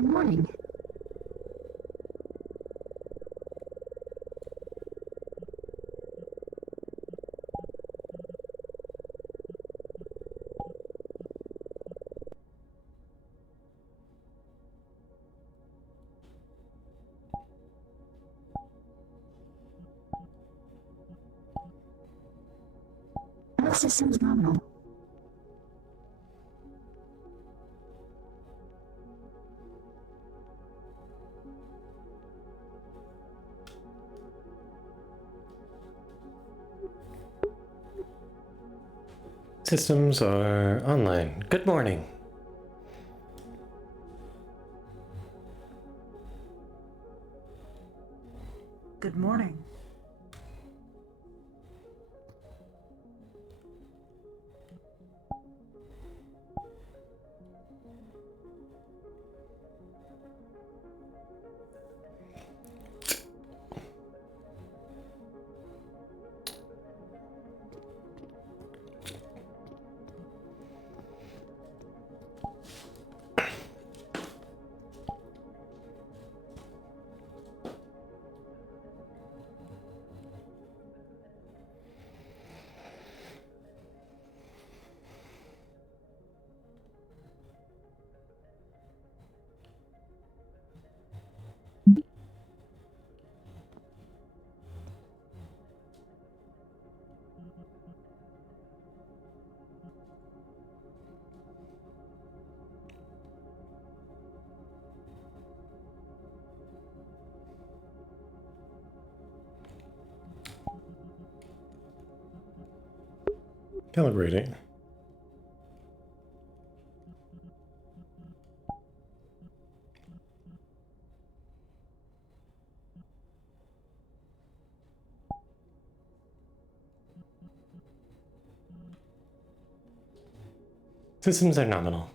Good morning. All systems nominal. Systems are online. Good morning. Good morning. Calibrating. Systems are nominal.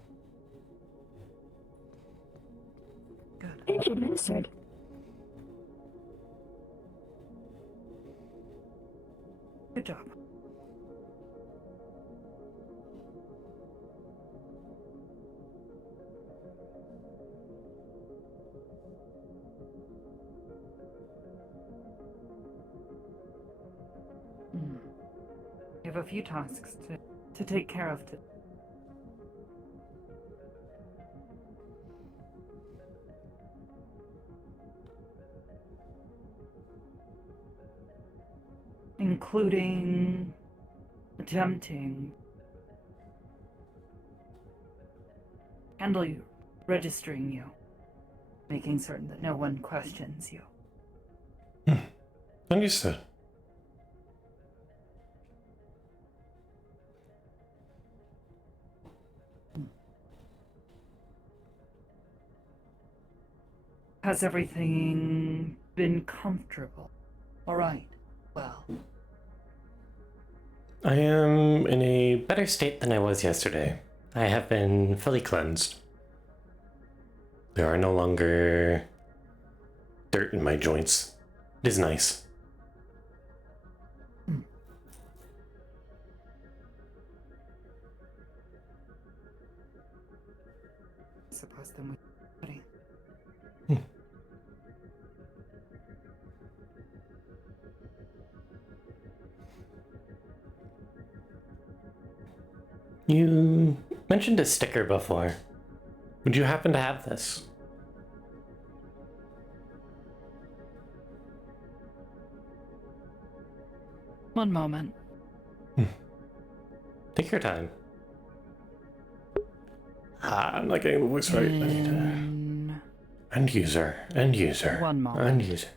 Good. Energy administered. Good job. You have a few tasks to take care of today. Including attempting handle you, registering you, making certain that no one questions you. Understood. Has everything been comfortable? All right. Well, I am in a better state than I was yesterday. I have been fully cleansed. There are no longer dirt in my joints. It is nice. I suppose then we. You mentioned a sticker before. Would you happen to have this? One moment. Take your time. I'm not getting the voice right. I need to... End user. End user. One moment. End user.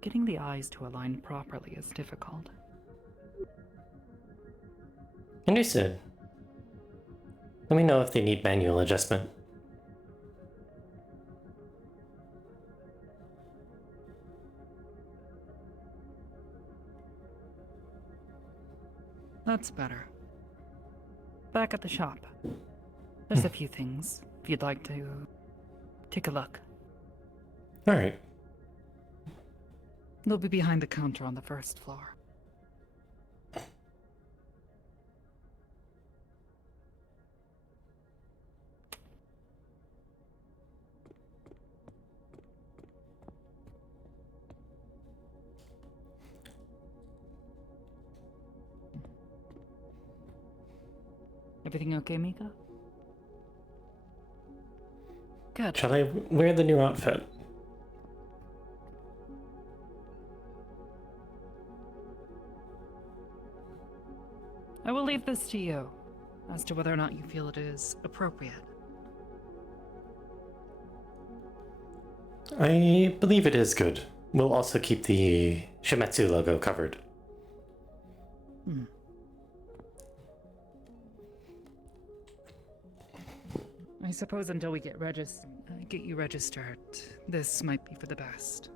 Getting the eyes to align properly is difficult. Understood. Let me know if they need manual adjustment. That's better. Back at the shop. There's a few things, if you'd like to take a look. Alright. They'll be behind the counter on the first floor. Everything okay, Mika? Good. Shall I wear the new outfit? I will leave this to you, as to whether or not you feel it is appropriate. I believe it is good. We'll also keep the Shimetsu logo covered. I suppose until we get you registered, this might be for the best.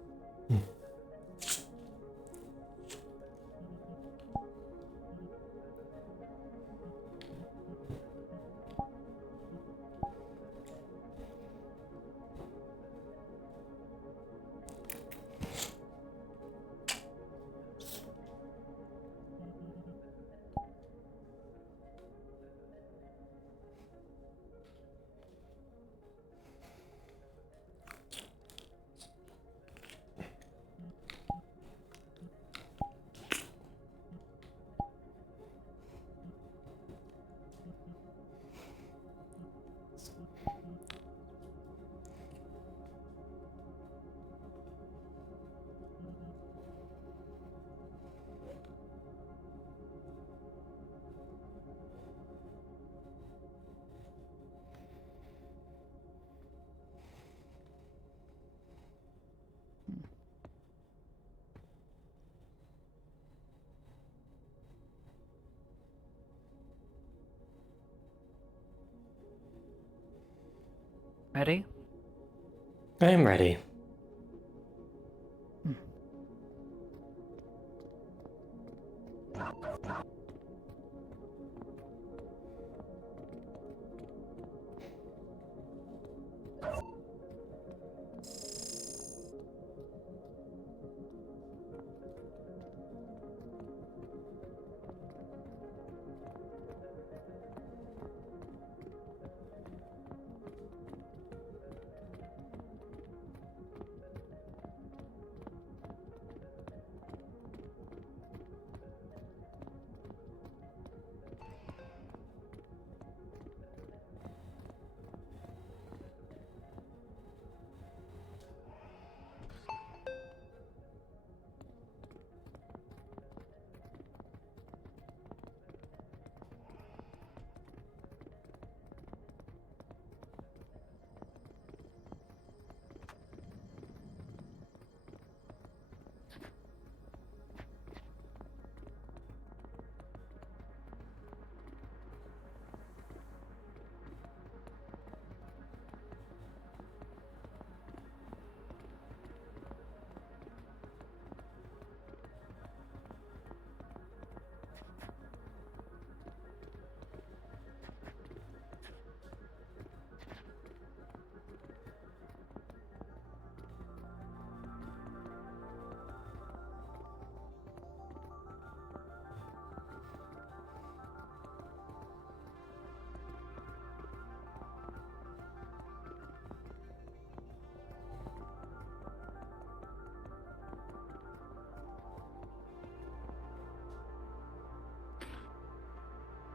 Ready? I am ready.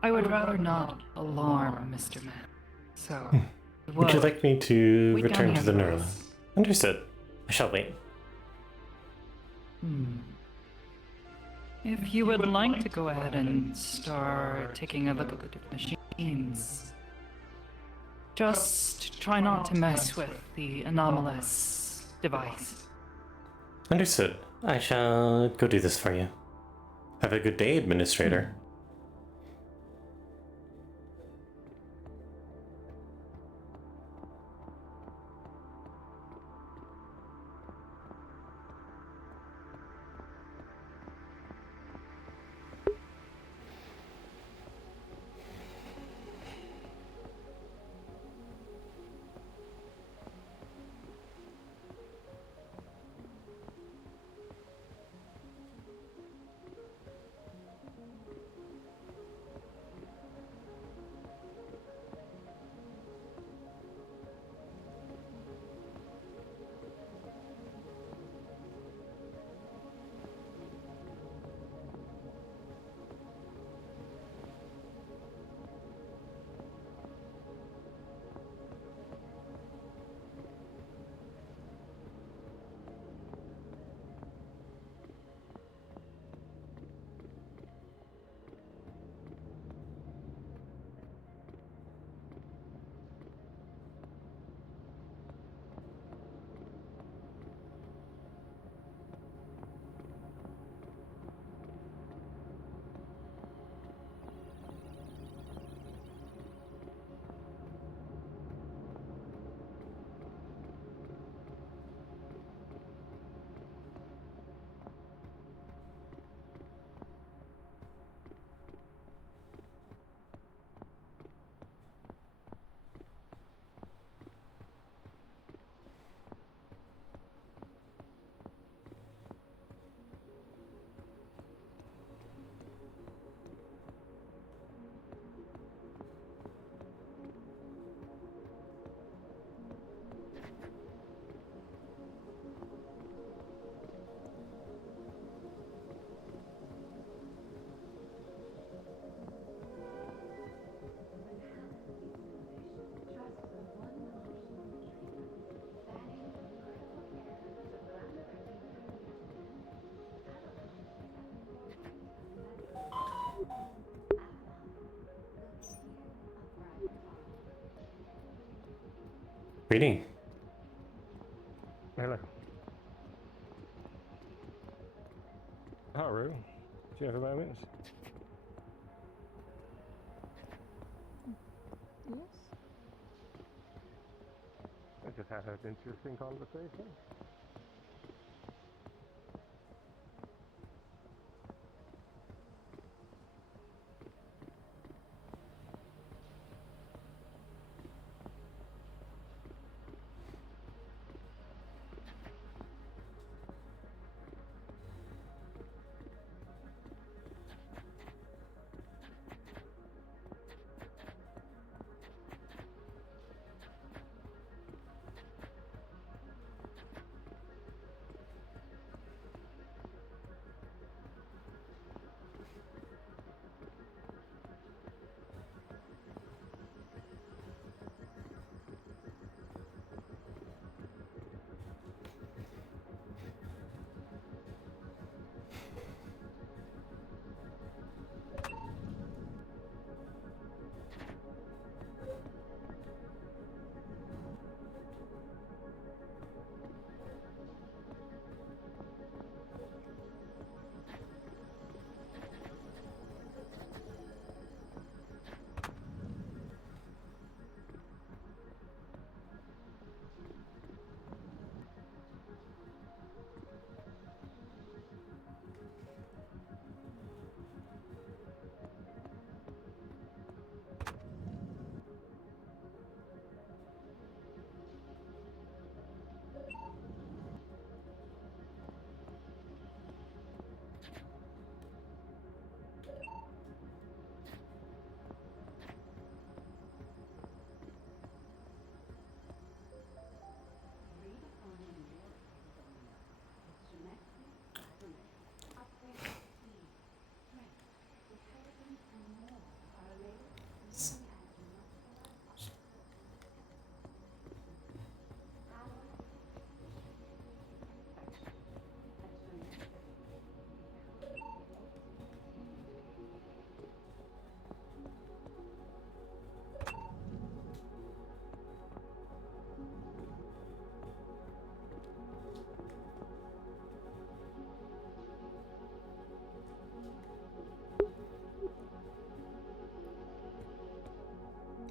I would rather not alarm Mr. Man. So, Would you like me to wait down return to here the for neural? us. Understood. I shall wait. If you would like to go ahead and start taking a look at the machines, just try not to mess with the anomalous device. Understood. I shall go do this for you. Have a good day, Administrator. Greeting. Hello. Haru, do you have a moment? Yes? I just had an interesting conversation.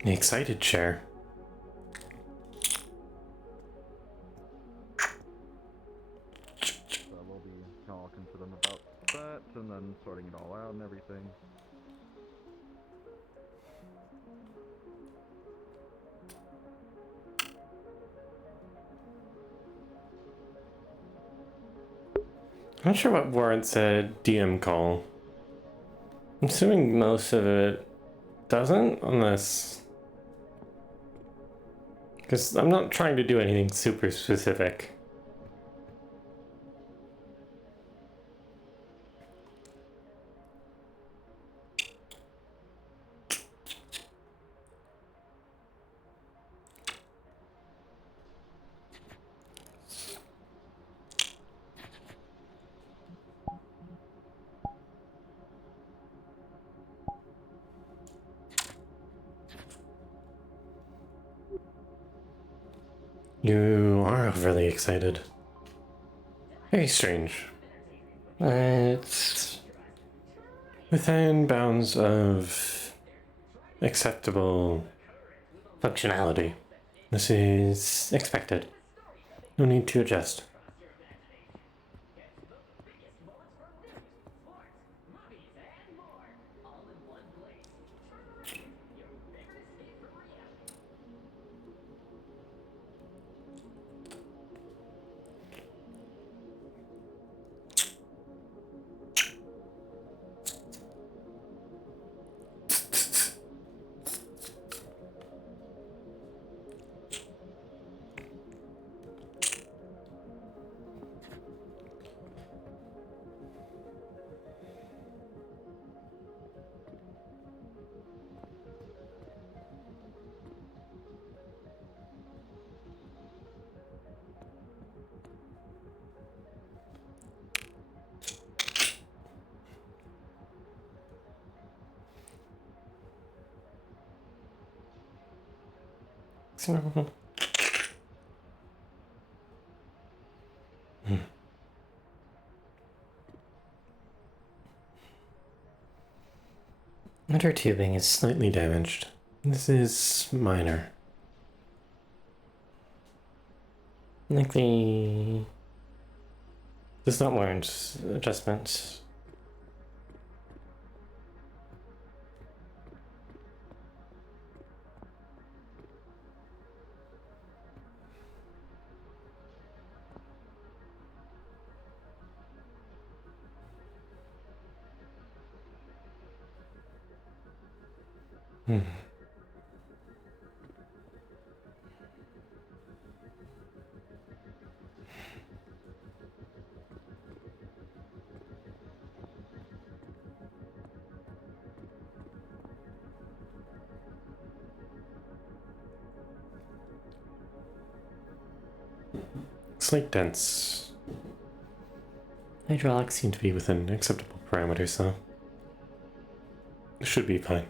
The excited chair. So we'll be talking to them about that and then sorting it all out and everything. I'm not sure what warrants a DM call. I'm assuming most of it doesn't, unless... Because I'm not trying to do anything super specific. You are overly excited. Very strange. It's within bounds of acceptable functionality. This is expected. No need to adjust. Under tubing is slightly damaged. This is minor. Likely does not warrant adjustment. Slight dents. Hydraulics seem to be within acceptable parameters, though. Should be fine.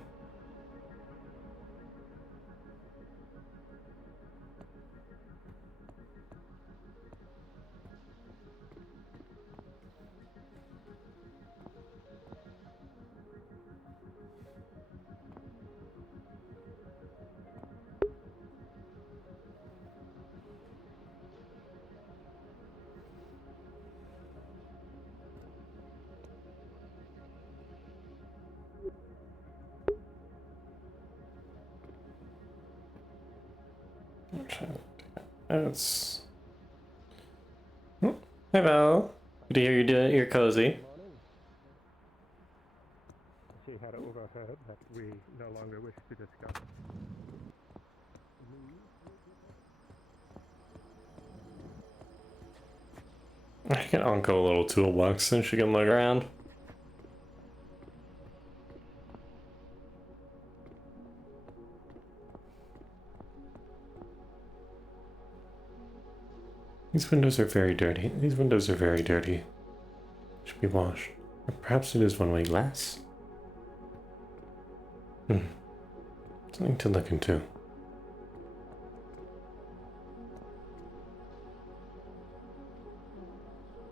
That's. Oh, hey Val. Good to hear you're cozy. Morning. She had overheard that we no longer wish to discuss. I get Anko a little toolbox so she can look around. These windows are very dirty. These windows are very dirty. Should be washed. Or perhaps it is one-way glass? Something to look into.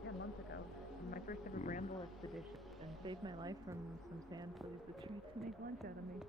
10 months ago, my first ever bramble expedition, and saved my life from some sand fleas that tried to make lunch out of me.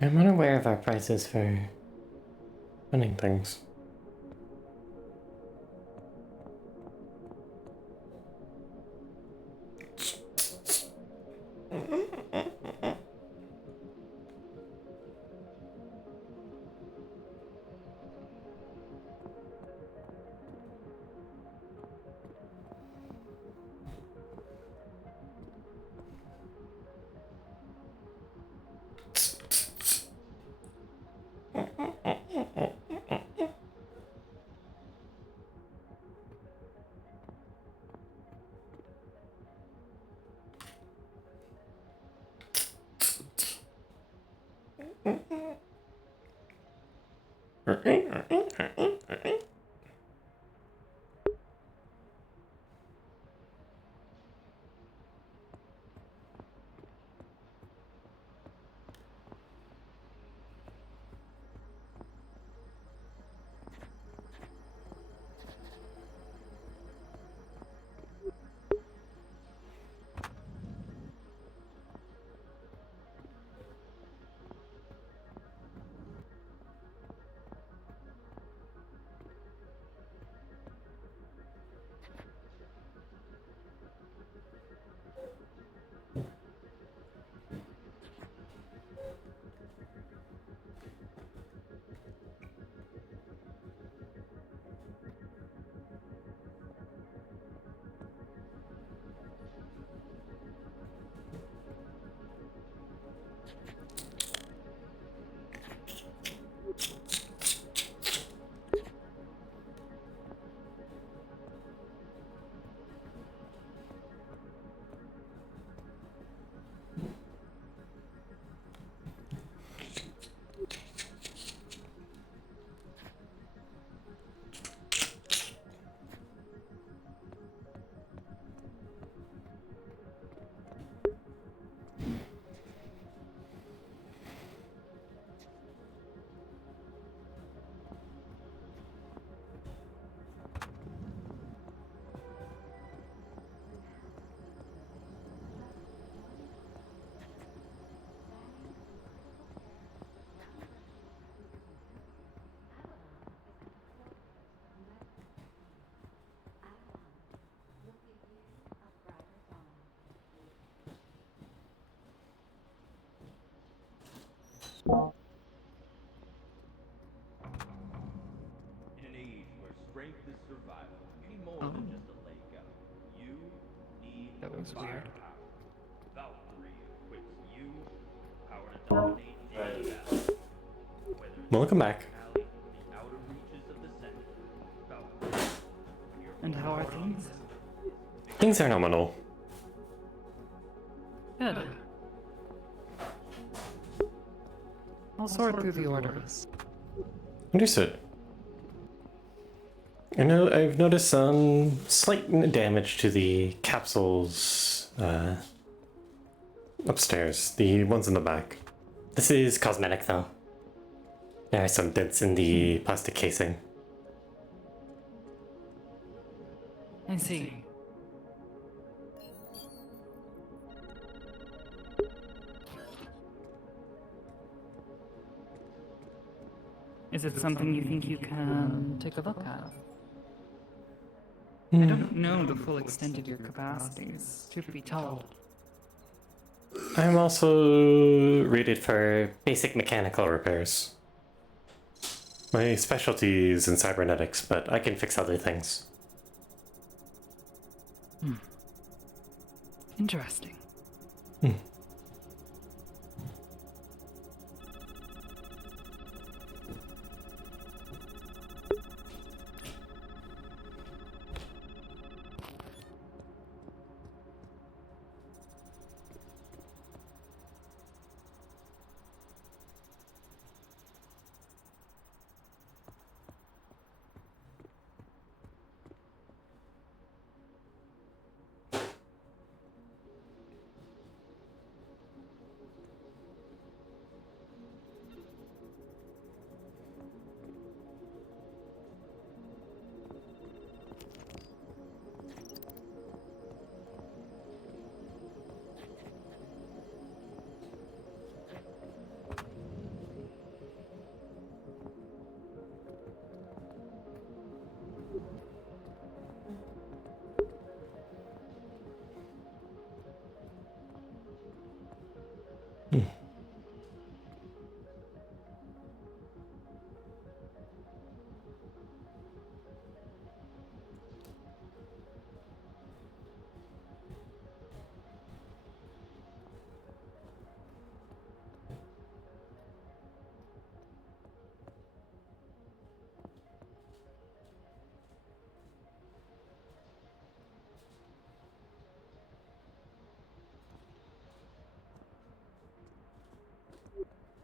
I'm unaware of our prices for running things. Oh. That was weird. Welcome back. And how are things? Things are nominal. Good. I'll sort through the orders. Understood. I know I've noticed some slight damage to the capsules upstairs, the ones in the back. This is cosmetic though. There are some dents in the plastic casing. I see. Is it something you think you can take a look at? I don't know the full extent of your capacities, truth be told. I'm also rated for basic mechanical repairs. My specialty is in cybernetics, but I can fix other things. Interesting.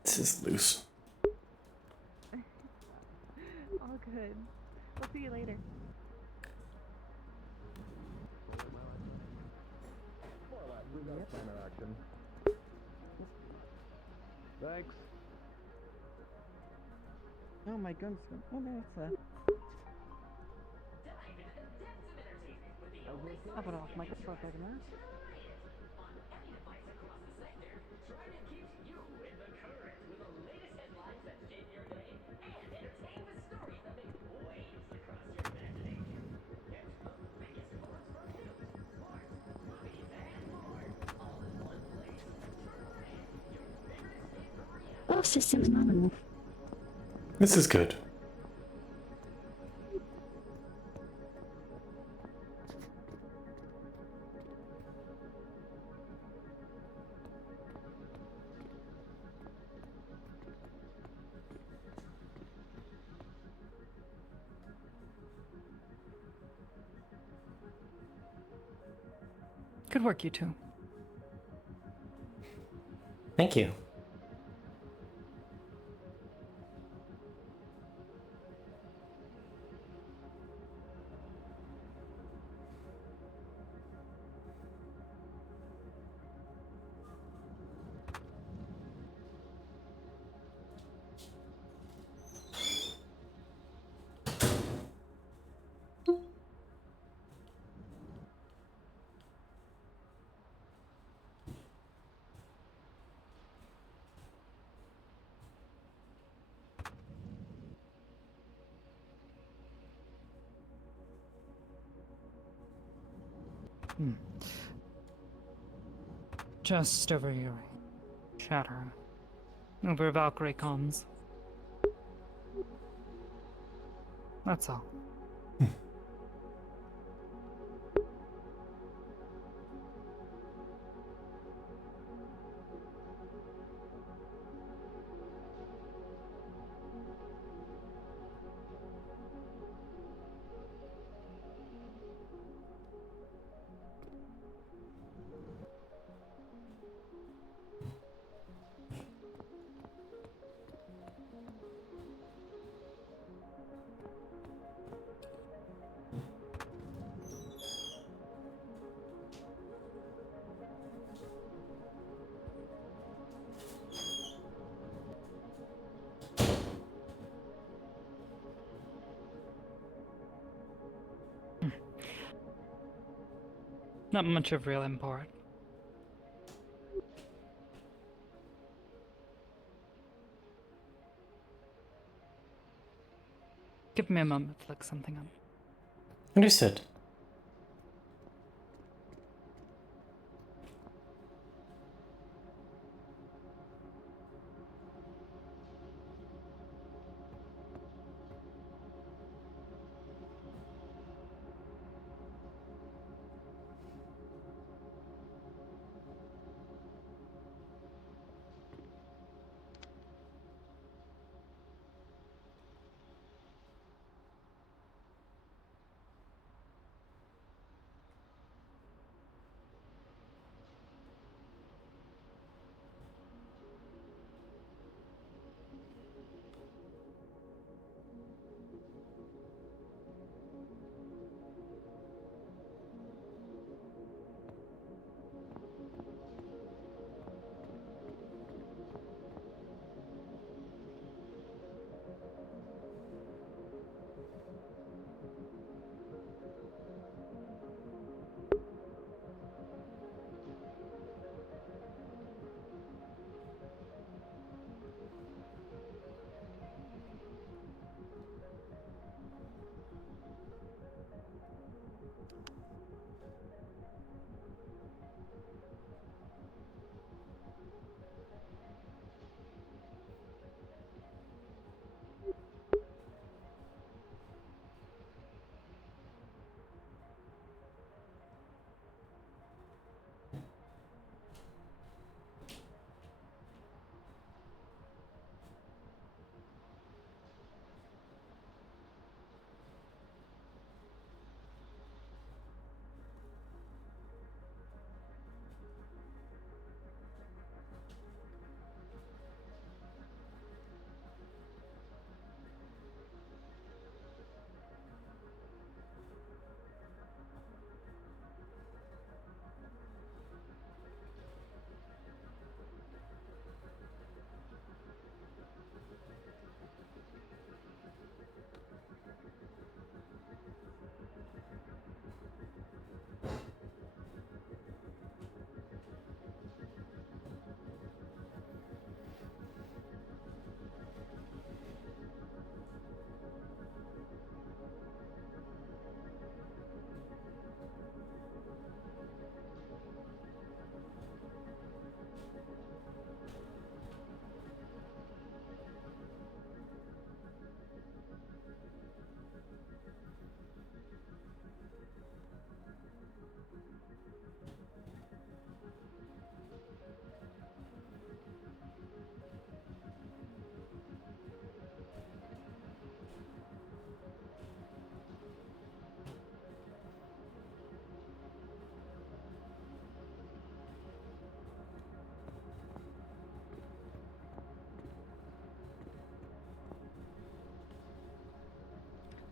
This is loose. All good. We'll see you later. Interaction. Thanks. Oh, my gun's gone. Oh, no, it's there. I've got off my gun for a second there. All systems nominal. This is good. Good work, you two. Thank you. Just over your chatter. Over Valkyrie comms. That's all. Not much of real import. Give me a moment to look something up. Understood.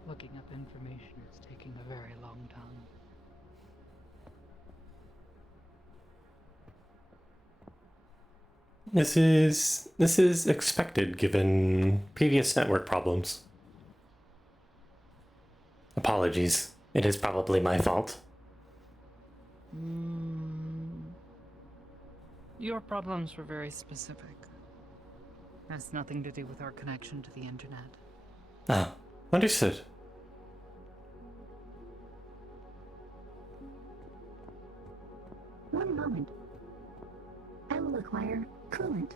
Looking up information is taking a very long time. This is expected given previous network problems. Apologies. It is probably my fault. Your problems were very specific. Has nothing to do with our connection to the internet. Ah, understood. One moment. I will acquire coolant.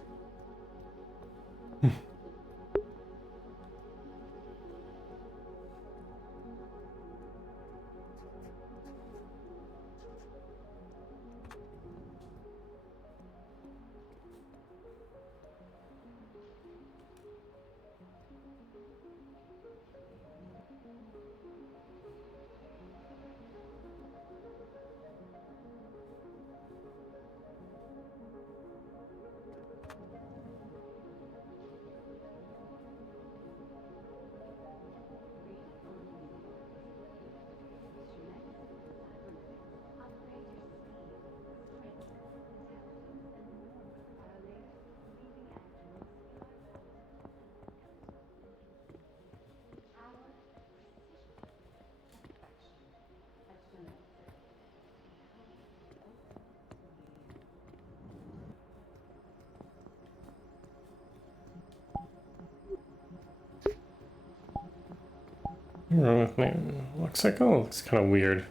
What's wrong with my looks like? Oh, looks kind of weird.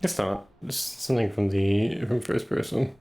Guess not. Just something from first person.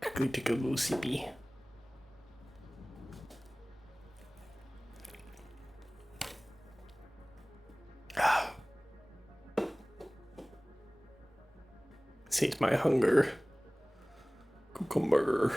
Quickly take a little CP. Sate my hunger. Cucumber.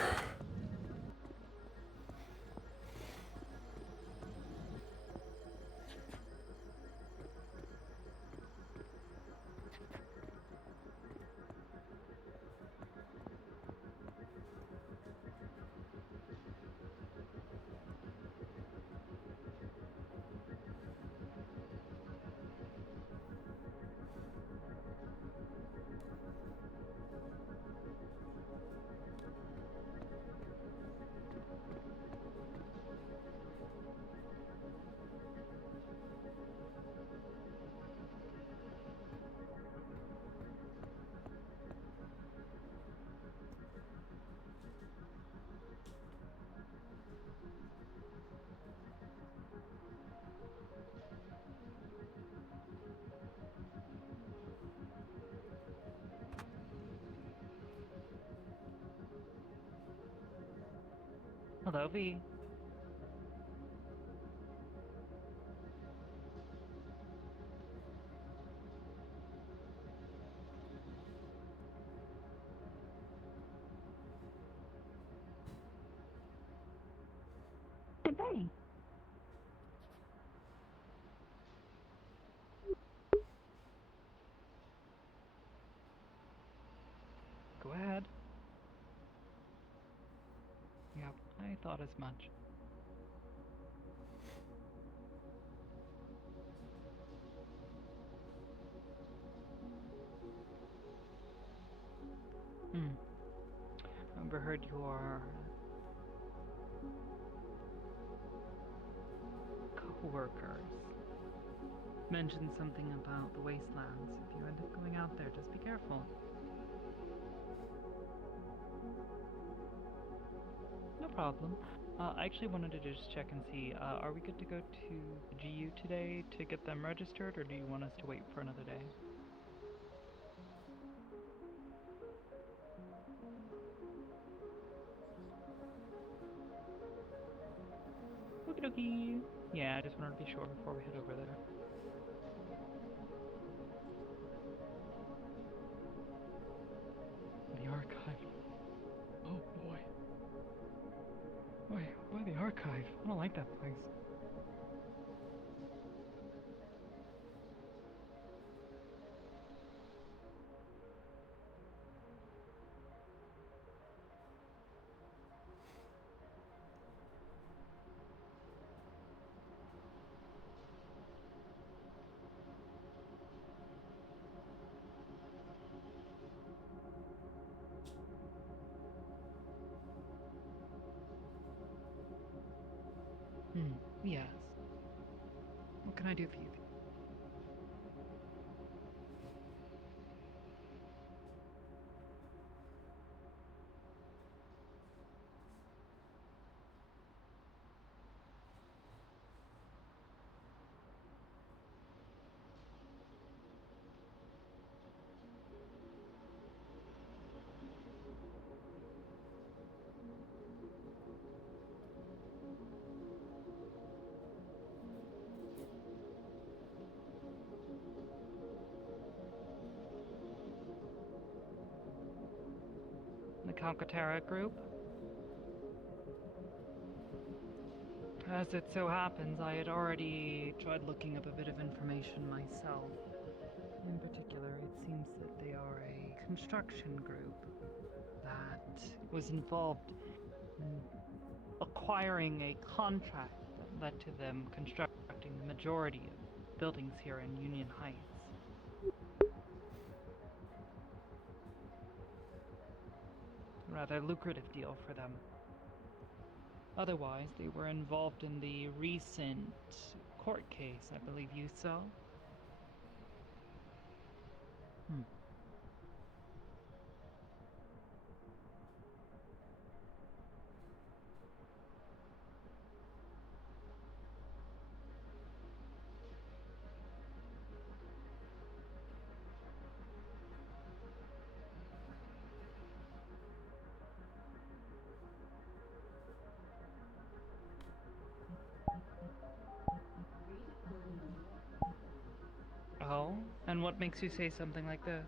Hello, V. Good day. Go ahead. Yep, I thought as much. Hmm. Overheard your co-workers mentioned something about the wastelands. If you end up going out there, just be careful. No problem. I actually wanted to just check and see, are we good to go to the GU today to get them registered, or do you want us to wait for another day? Okie dokie. Yeah, I just wanted to be sure before we head over there. The archive. Oh boy. Why the archive? I don't like that place. Yes. What can I do for you? Calcaterra group? As it so happens, I had already tried looking up a bit of information myself. In particular, it seems that they are a construction group that was involved in acquiring a contract that led to them constructing the majority of buildings here in Union Heights. A rather lucrative deal for them. Otherwise, they were involved in the recent court case, I believe you saw. Oh? And what makes you say something like this?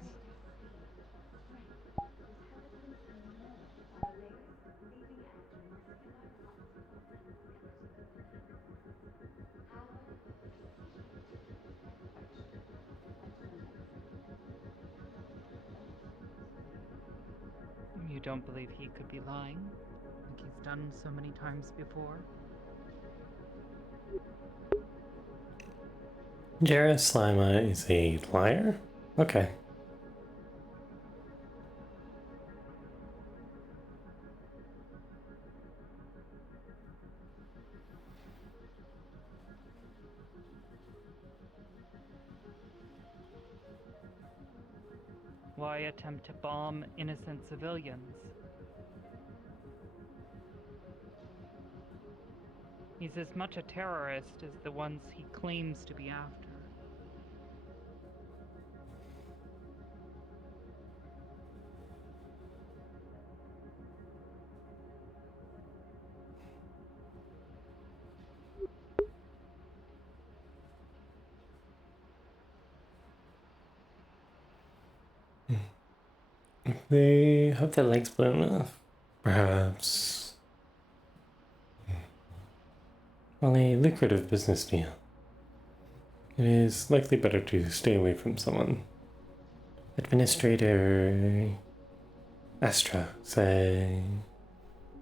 You don't believe he could be lying? Like he's done so many times before? Jarrus Slima is a liar? Okay. Why attempt to bomb innocent civilians? He's as much a terrorist as the ones he claims to be after. They have their legs blown off. Perhaps. Well, a lucrative business deal. It is likely better to stay away from someone. Administrator Astra say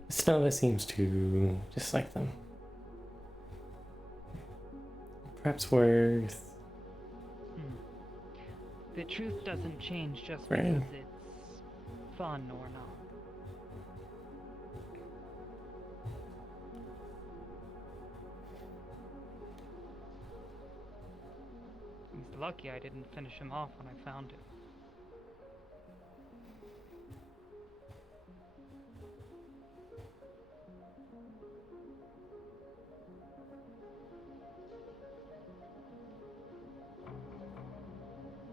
Stella seems to dislike them. Perhaps worth. The truth doesn't change just Right. because it's fun or not. He's lucky I didn't finish him off when I found him.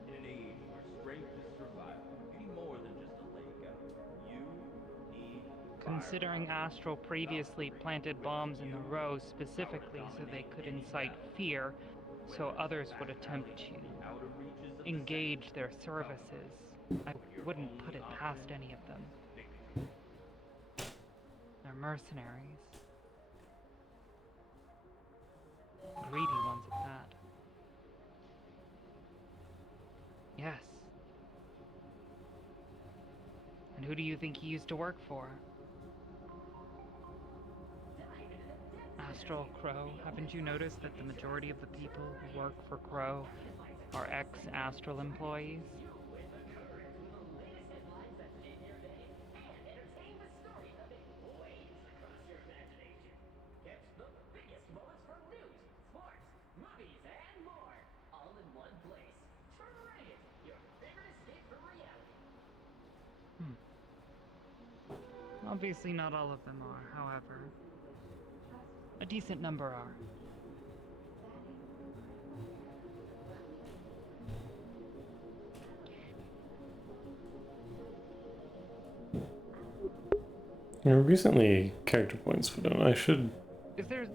In an age where strength is survival, you need more than just a leg up. You need Considering Astral previously planted bombs in the row specifically so they could incite fear, so others would attempt to engage their services, I wouldn't put it past any of them. They're mercenaries. Greedy ones at that. Yes. And who do you think he used to work for? Astral Crow. Haven't you noticed that the majority of the people who work for Crow are ex-Astral employees? Obviously not all of them are, however. A decent number are. Recently, character points for them. I should Is there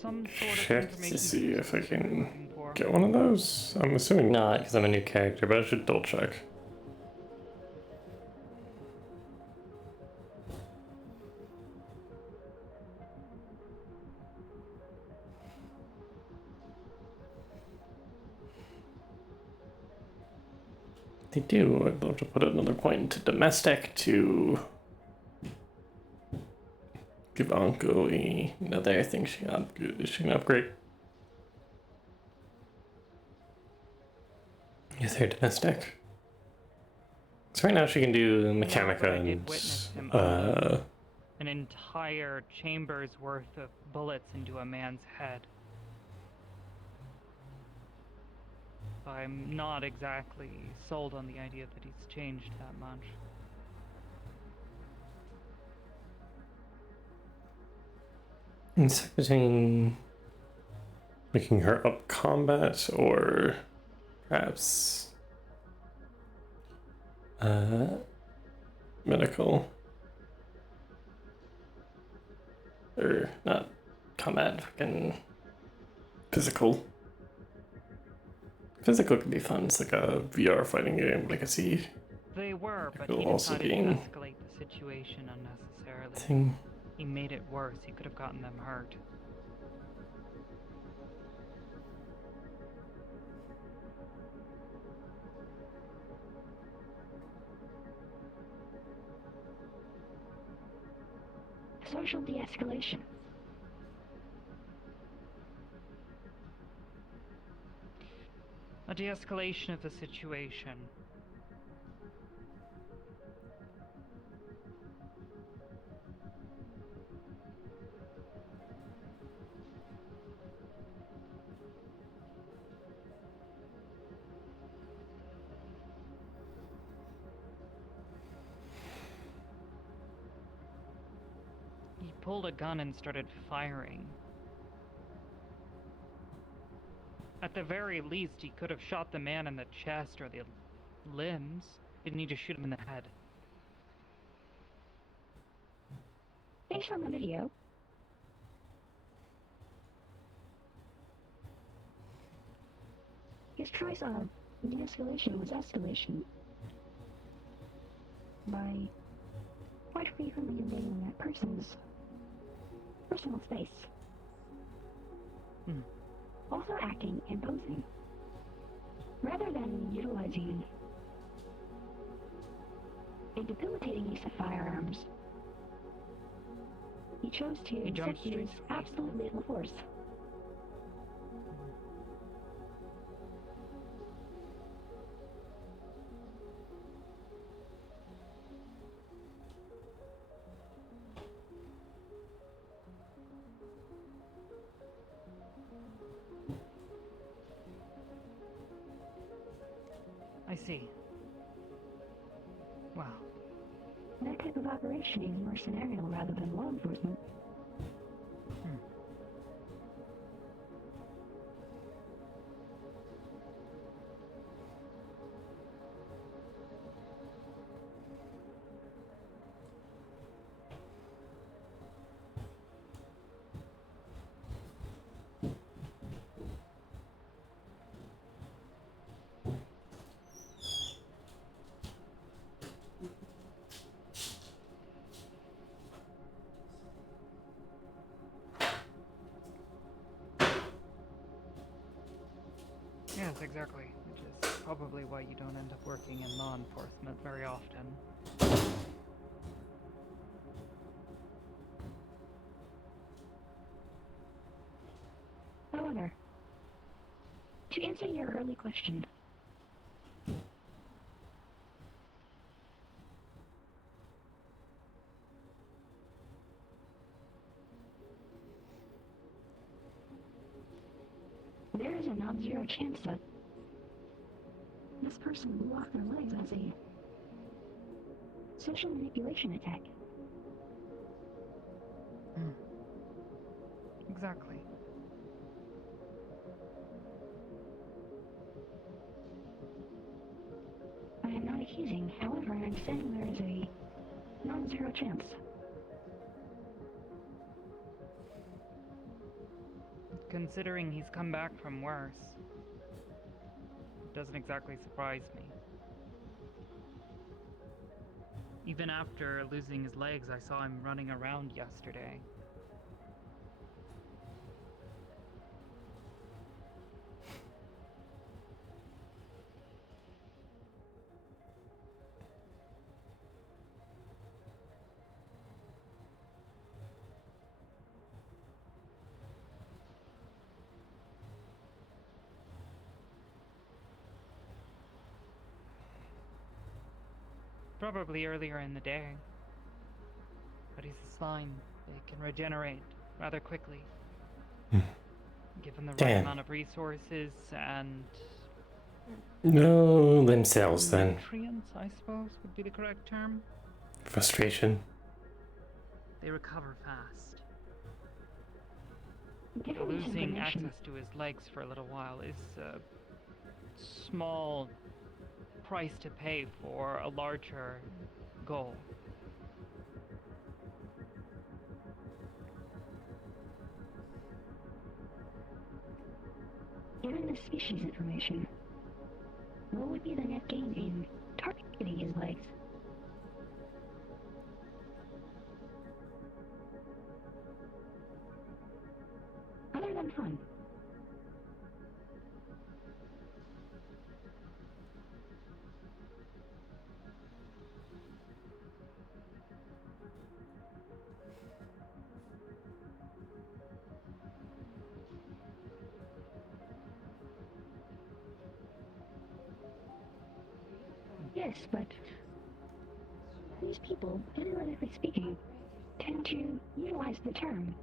some sort of check information to see if I you're can looking for? get one of those. I'm assuming not, because I'm a new character, but I should double check. They do. I'd love to put another point into domestic to give Anko another thing she can upgrade. Is there domestic? So right now she can do Mechanica But I did witness him an entire chamber's worth of bullets into a man's head. I'm not exactly sold on the idea that he's changed that much. It's between making her up combat or perhaps medical. Or not combat, fucking physical. Physical could be fun. It's like a VR fighting game, but I can see They were, but It'll he also decided be to in- escalate the situation unnecessarily. thing. He made it worse. He could have gotten them hurt. Social de-escalation. A de-escalation of the situation. He pulled a gun and started firing. At the very least, he could have shot the man in the chest or the limbs. Didn't need to shoot him in the head. Based on the video, his choice of de-escalation was escalation by quite frequently invading that person's personal space. Also acting imposing, rather than utilizing a debilitating use of firearms. He chose to He jumped instead use straight to absolute lethal force. I see. Wow. That type of operation is mercenarial rather than law enforcement. Yes, exactly. Which is probably why you don't end up working in law enforcement very often. However, to answer your early question, there is a non-zero chance that this person blew off their legs as a social manipulation attack. Exactly. I am not accusing, however, I'm saying there is a non-zero chance. Considering he's come back from worse, it doesn't exactly surprise me. Even after losing his legs, I saw him running around yesterday. Probably earlier in the day. But he's a slime. They can regenerate rather quickly. Given the right Damn. amount of resources and No limb cells then. nutrients, I suppose, would be the correct term. Frustration. They recover fast. Given this Losing information, access to his legs for a little while is a small price to pay for a larger goal. given the species information, what would be the net gain in targeting his legs? Other than fun. Yes, but these people, analytically speaking, tend to utilize the term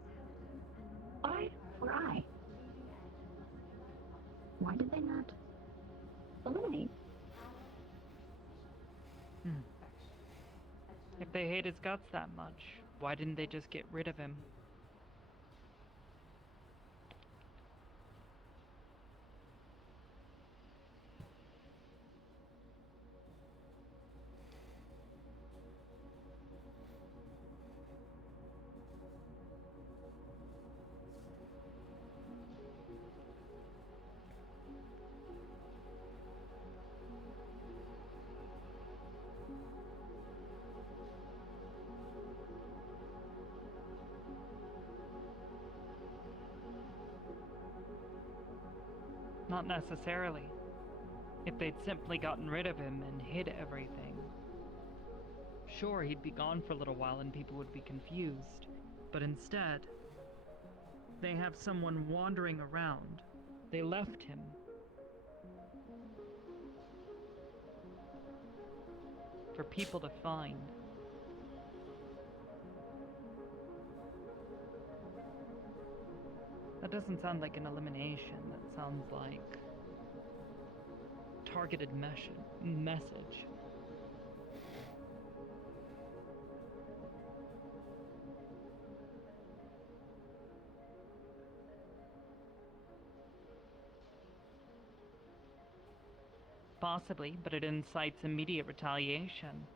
eye for eye. Why did they not eliminate? If they hate his guts that much, why didn't they just get rid of him? Not necessarily. If they'd simply gotten rid of him and hid everything. Sure, he'd be gone for a little while and people would be confused. But instead, they have someone wandering around. They left him. For people to find. That doesn't sound like an elimination. That sounds like targeted message. Possibly, but it incites immediate retaliation.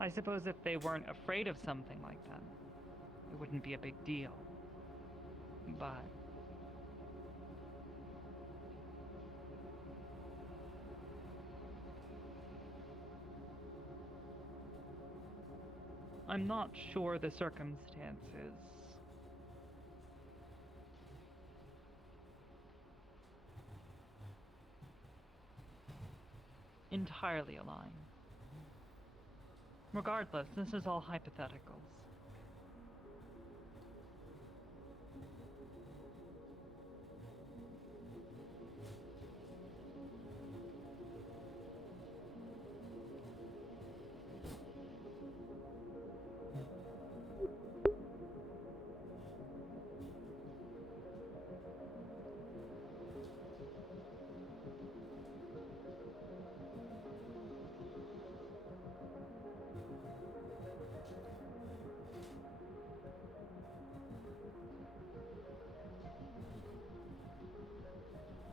I suppose if they weren't afraid of something like that, it wouldn't be a big deal. But I'm not sure the circumstances entirely align. Regardless, this is all hypotheticals.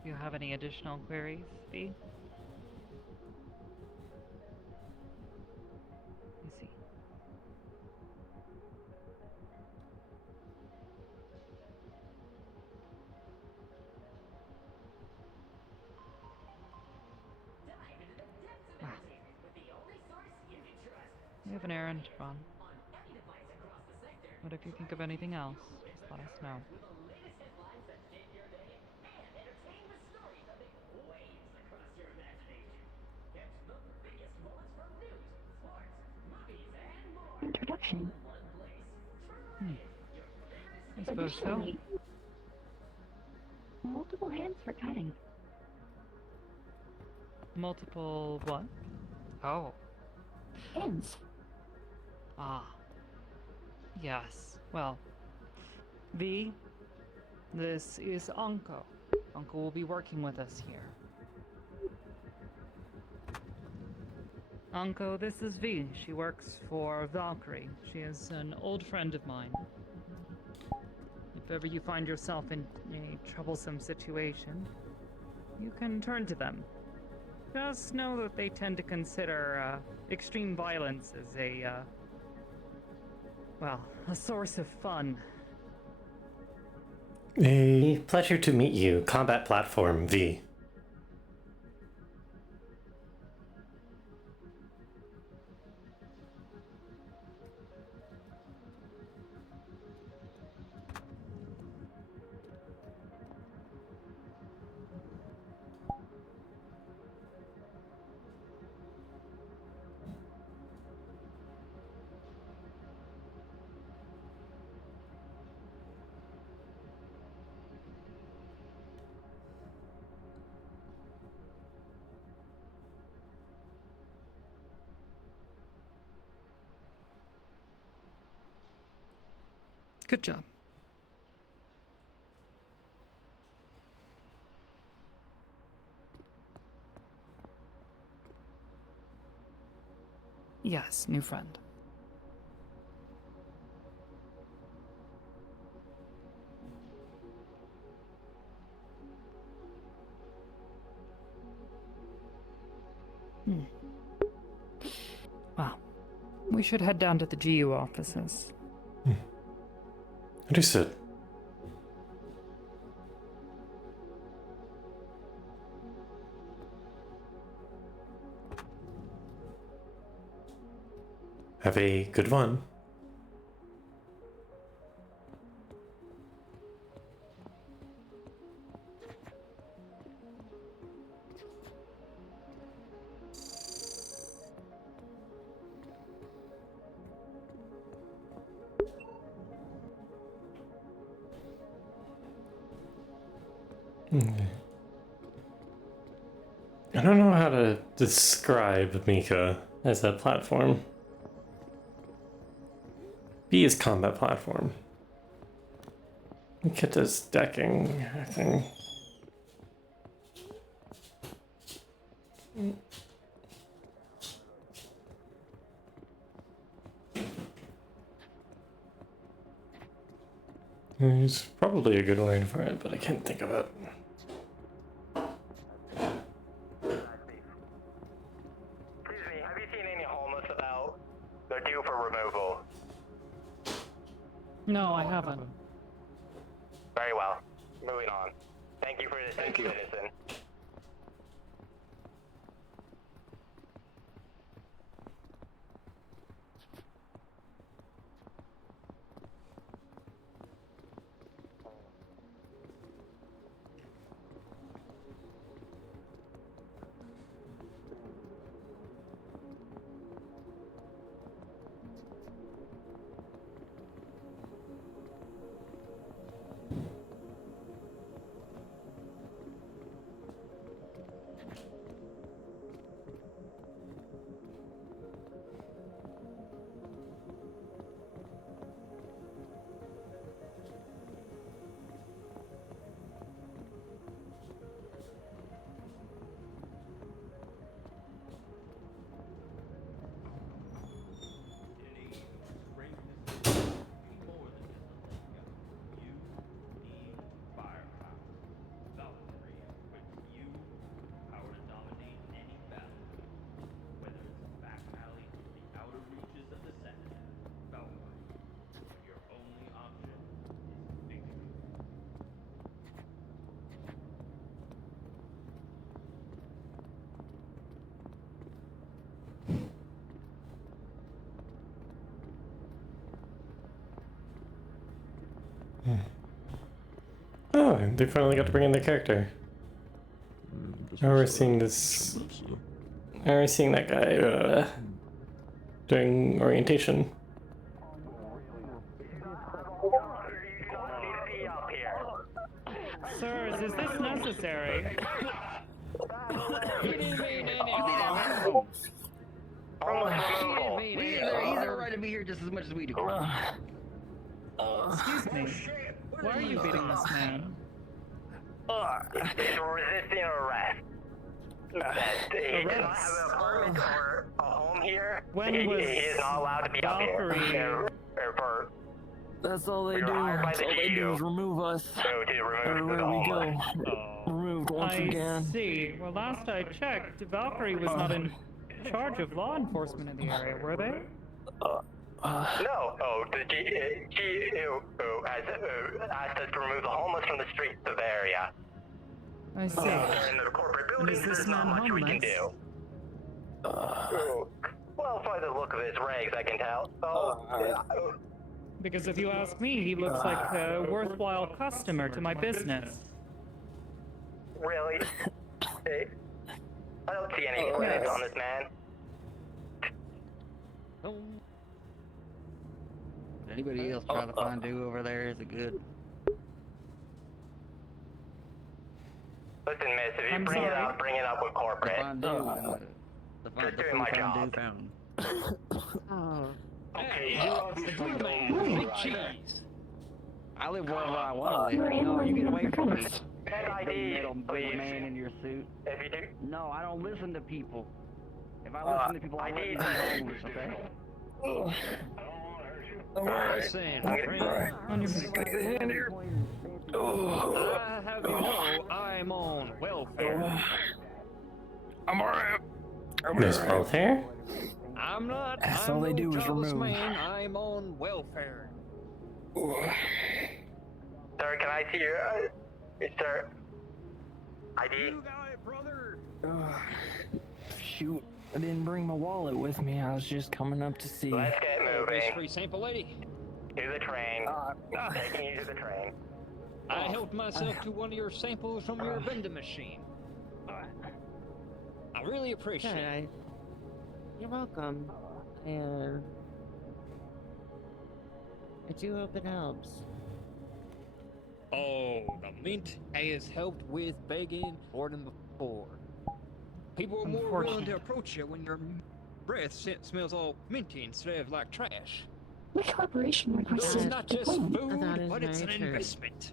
Do you have any additional queries, V? I see. We have an errand to run. But if you think of anything else, just let us know. Introduction. I suppose so. Additionally, multiple hands for cutting. Multiple what? Oh. Ins. Ah. Yes. Well, V, this is Anko. Anko will be working with us here. Anko, this is V. She works for Valkyrie. She is an old friend of mine. If ever you find yourself in a troublesome situation, you can turn to them. Just know that they tend to consider extreme violence as a source of fun. A pleasure to meet you, Combat Platform V. Good job. Yes, new friend. Well, we should head down to the GU offices. Understood. Have a good one. I don't know how to describe Mika as a platform. B is combat platform. Mika does decking, I think. There's probably a good word for it, but I can't think of it. Have you seen any homeless about? They're due for removal. No, I haven't. Very well. Moving on. Thank you for this, citizen. Oh, they finally got to bring in their character. Now we're seeing this. Now we're seeing that guy doing orientation. Sirs, is this necessary? He didn't mean any Oh, harm. Homeless He removal. didn't mean any He's harm. alright to be here just as much as we do. Excuse me. Why are you beating this man? He's resisting arrest. He does not have an apartment or a home here. When he was is not allowed to be up here. Valkyrie- For That's all they We do. were hired by That's the all they do GU. is remove us. to remove Everywhere the we homeless. go. Removed once I again. see. Well, last I checked, Valkyrie was not in charge of law enforcement in the area, were they? No. Oh, the GU asked us to remove the homeless from the streets of the area. I see. They're in the corporate buildings. is this There's not man much we can homeless? do. Well, by the look of his rags, I can tell. Oh, yeah. Because if you ask me, he looks like a worthwhile customer to my business. Really? I don't see any rags on this man. Anybody else trying to find do over there? Is it good? Listen, miss, if you I'm bring it sorry. up, bring it up with corporate. Find do. Just doing my job. Found. Okay, Hey, the man, big cheese. I live wherever I want to We're live. No, you get away from me. Pen Big ID, metal please. man in your suit. If you do, No, I don't listen to people. If I listen to people, I wouldn't be homeless, okay? Listen, friend. On your I have you know I'm on welfare. I'm alright. There's both here? I'm not. That's I'm all they no do is jobless remove. man. I'm on welfare. sir, can I see your, sir, ID? You got it, brother. Shoot, I didn't bring my wallet with me. I was just coming up to see. Let's get Best moving. free sample lady. To the train. Taking you to the train. I helped myself to one of your samples from your vending machine. I really appreciate it. You're welcome. And I do hope it helps. Oh, the mint has helped with begging more than before. People are more willing to approach you when your breath smells all minty instead of like trash. Which corporation This requested is not just deployment? food, but it's an investment.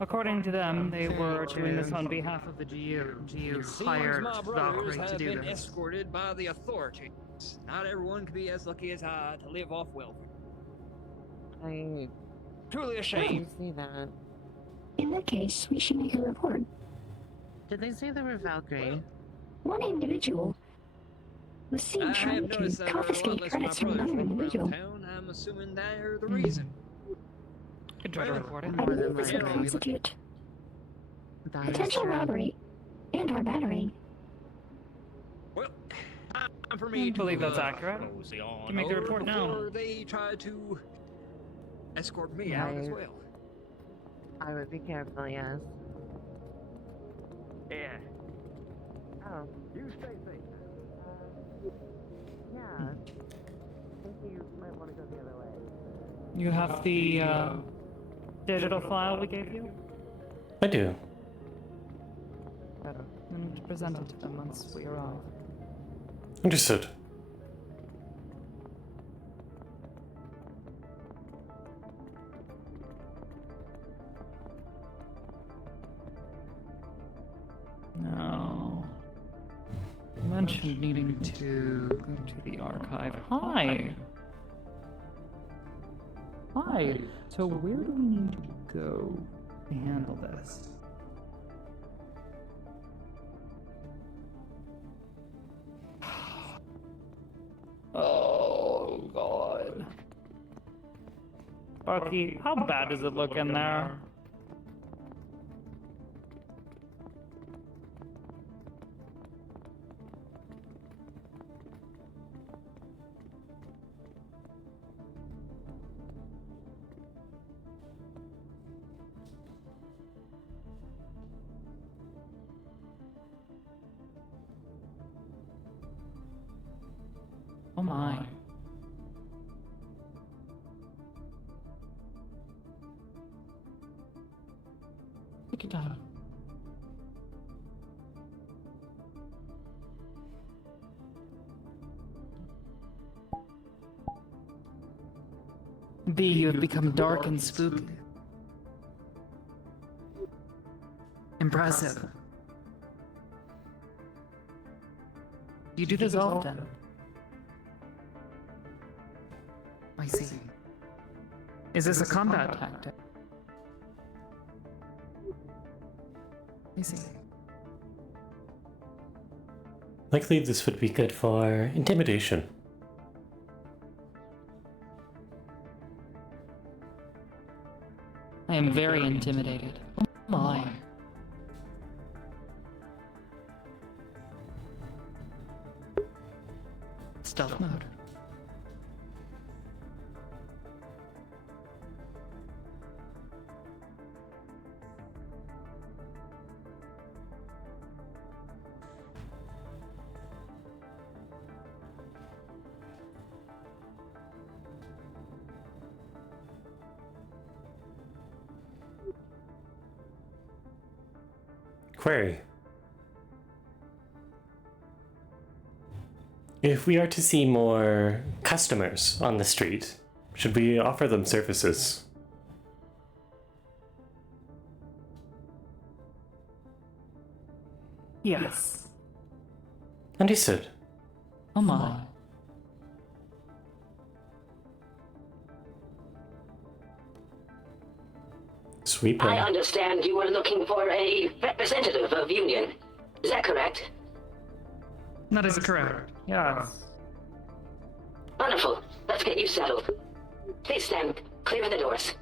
According to them, they were doing this on behalf of the GU. GU It seems hired my brothers Valkyrie to have do been this. escorted by the authorities. Not everyone can be as lucky as I to live off welfare. I Truly a can shame. see that. In that case, we should make a report. Did they say they were Valkyrie? One individual was I seen trying have noticed to that there are a lot confiscate less of my credits from brothers another roam individual. around town. I'm assuming they're the reason. Could try to report it. I More believe than this would likely. constitute That is potential true. robbery and or battering. Well, time for me I to believe that's uh, accurate. mosey on Can make the over report now. before they try to escort me out as Right. well. I would be careful, yes. Yeah. Oh, You stay safe. yeah. I think you might want to go the other way. You have the digital file we gave you? I do. Better. And present it to them once we arrive. Understood. No. You mentioned needing to go to the archive. Hi! Hi! So where do we need to go to handle this? Oh, God. Bucky, how bad does it look in there? Oh my. Take your time. B, you have become dark and spooky. Impressive. You do this often. I see. Is this a combat tactic? I see. Likely this would be good for intimidation. I am very intimidated. Oh my. Stealth mode. Query. If we are to see more customers on the street, should we offer them services? Yes. Understood. Oh my. Sweeping. I understand you were looking for a representative of Union. Is that correct? That is correct. Yes. Wonderful. Let's get you settled. Please stand clear of the doors.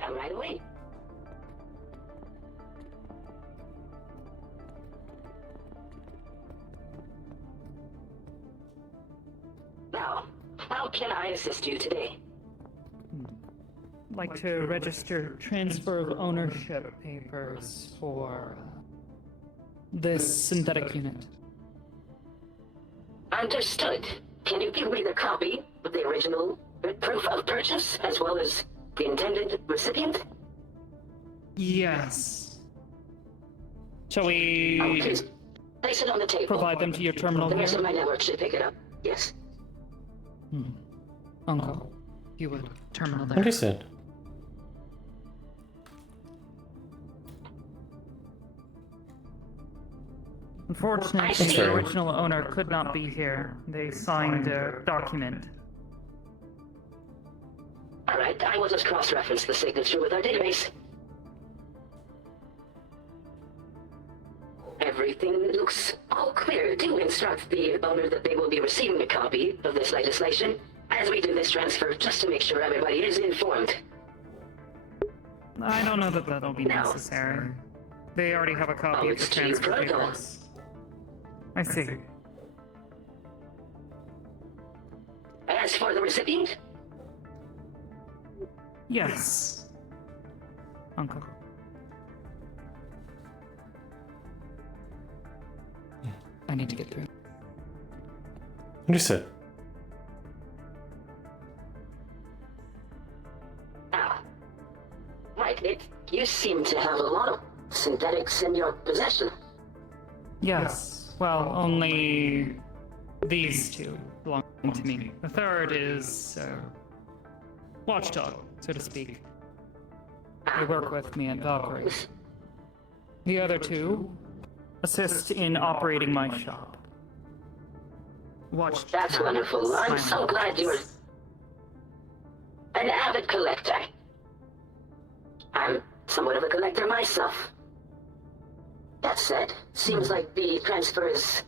Come right away. Now, how can I assist you today? Like to register transfer of ownership papers for this synthetic unit. Understood. Can you give me the copy of the original proof of purchase as well as the intended recipient? Yes. Shall we Please place it on the table. provide them to your terminal The here? rest of my network should pick it up. Yes. Uncle, you would terminal there. Understood. Unfortunately, That's the fair. original owner could not be here. They signed a document. Alright, I will just cross-reference the signature with our database. Everything looks all clear. Do instruct the owner that they will be receiving a copy of this legislation as we do this transfer, just to make sure everybody is informed. I don't know that that'll be necessary. They already have a copy of the it's to transfer protocol. papers. I see. As for the recipient, Yes. Uncle. I need to get through. Understood. right, you seem to have a lot of synthetics in your possession. Yes. Well, only these two belong to me. The third is watchdog, so to speak. They work with me at Valkyrie. The other two assist in operating my shop. Watch. That's wonderful. I'm so glad you're an avid collector. I'm somewhat of a collector myself. That said, seems like the transfer is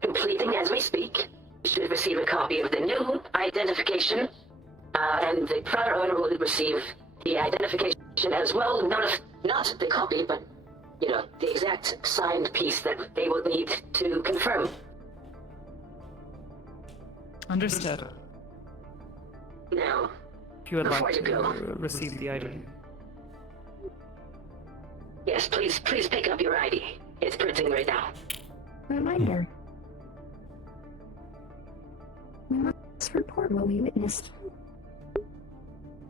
completing as we speak. You should receive a copy of the new identification, and the prior owner will receive the identification as well. Not the copy, but, you know, the exact signed piece that they will need to confirm. Understood. Now, If you would before like you to go. receive the ID. Yes, please pick up your ID. It's printing right now. Reminder. We must report what we witnessed.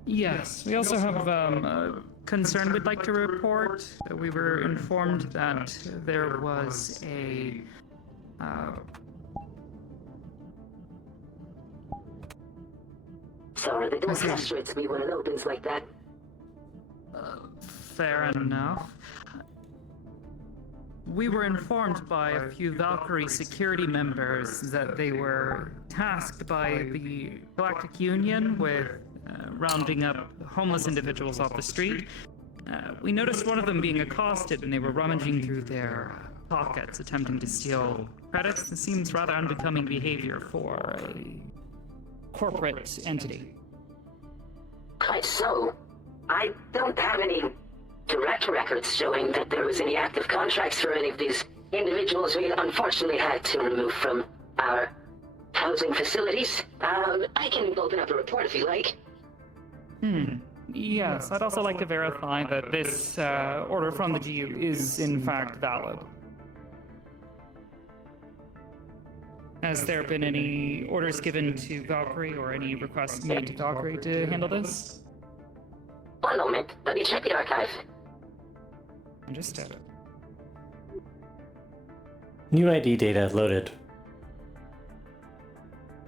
Yes, we also have a concern we'd like to report. We were informed that there was a Sorry, the door frustrates me when it opens like that. Fair enough. We were informed by a few Valkyrie security members that they were tasked by the Galactic Union with rounding up homeless individuals off the street. We noticed one of them being accosted and they were rummaging through their pockets, attempting to steal credits. This seems rather unbecoming behavior for a corporate entity. Quite so. I don't have any direct records showing that there was any active contracts for any of these individuals we unfortunately had to remove from our housing facilities. I can open up a report if you like. Yes, I'd also like to verify that this order from the GU is in fact valid. Has there been any orders given to Valkyrie or any requests made to Valkyrie to handle this? One moment, let me check the archive. Understood. New ID data loaded.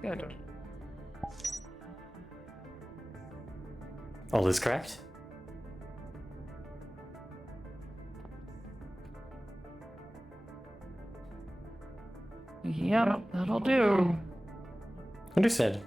Good. All is correct? Yep, that'll do. Understood.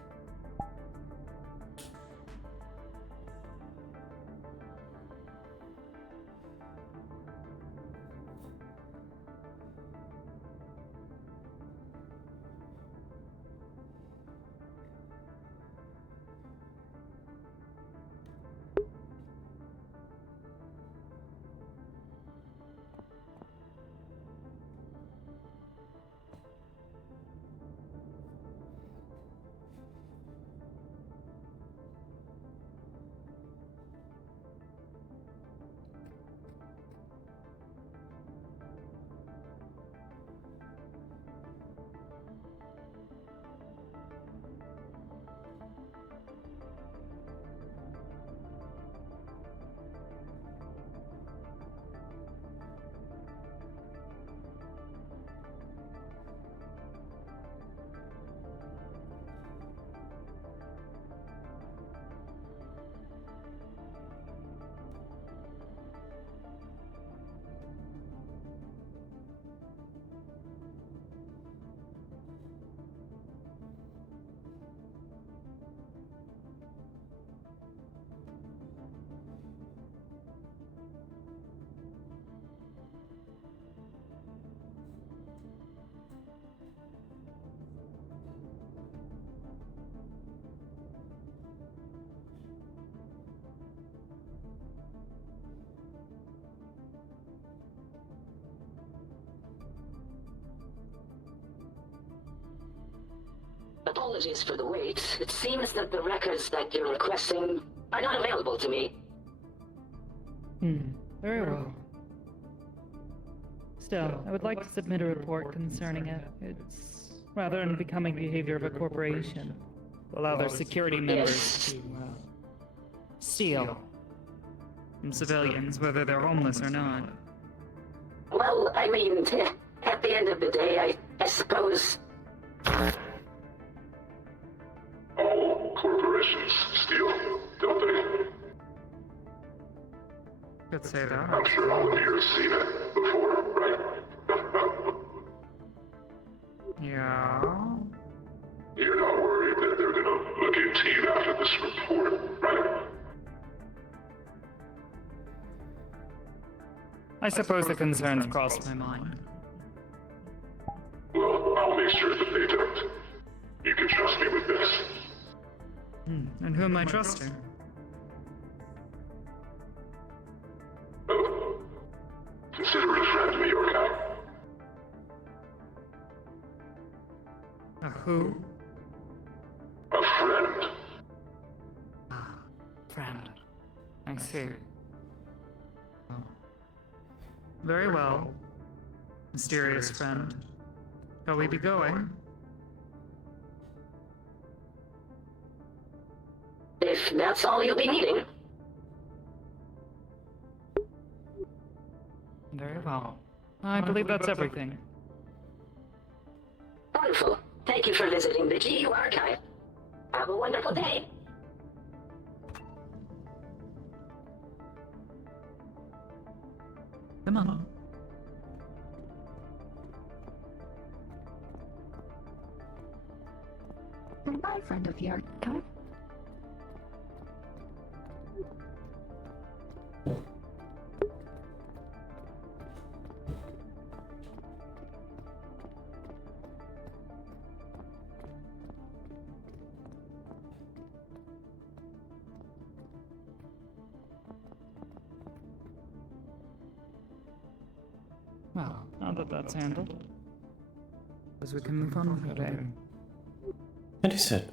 Apologies for the wait. It seems that the records that you're requesting are not available to me. Very well. Still, I would like to submit a report concerning it. It's rather unbecoming behavior of a corporation to allow their security members to steal from civilians, whether they're homeless or not. Well, I mean, at the end of the day, I suppose... All corporations steal, don't they? Could say that. I'm sure all of you have seen it before, right? Yeah. You're not worried that they're gonna look into you after this report, right? I suppose the concerns crossed my mind. Well, I'll make sure that they don't. You can trust me with this. And who am I trusting? Oh. Consider it a friend, New York guy. A who? A friend. Friend. I see. Oh. Very well. Mysterious friend. Shall we be going? If that's all you'll be needing. Very well. I believe that's everything. Wonderful. Thank you for visiting the GU archive. Have a wonderful day. Come on. Am I a friend of the archive? Well, now that that's handled, as we can move on with our day. Understood.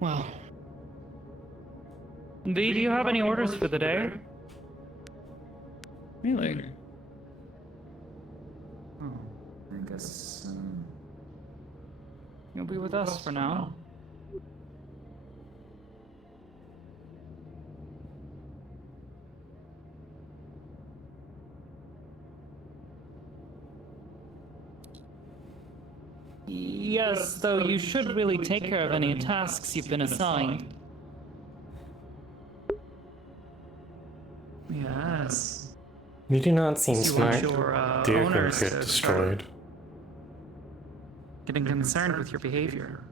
Well. V, do you have any orders for the day? Really? Oh, I guess you'll be with us for now. Yes, though you should really take care of any tasks you've been assigned. Yes. You do not seem You want smart. your Dear owners get to destroyed. Getting concerned with your behavior.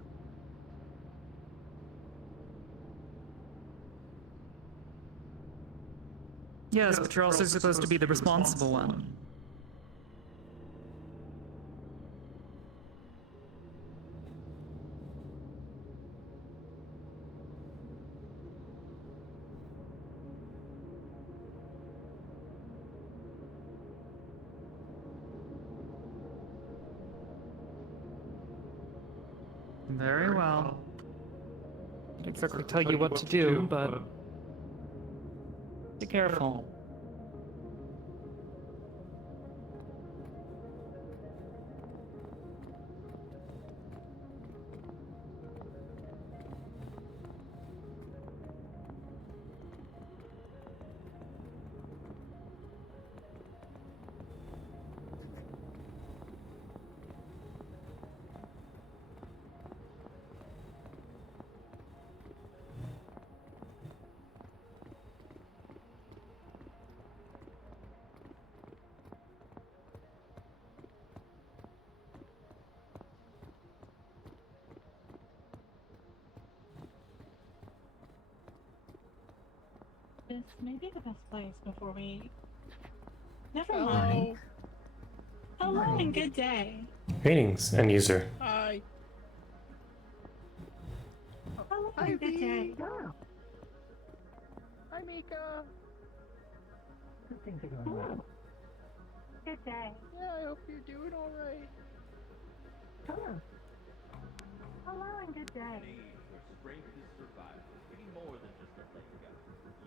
Yes, but you're also supposed to be the responsible one. Very well. Can't exactly tell you what to do, but be careful. This may be the best place before we... Never mind. Hello and good day. Greetings, end user. Hi. Hello and good day. Hi, Mika. Things are going well. Good day. Yeah, I hope you're doing all right. Hello. Hello and good day. Your strength is survival. Any more than just a leg up.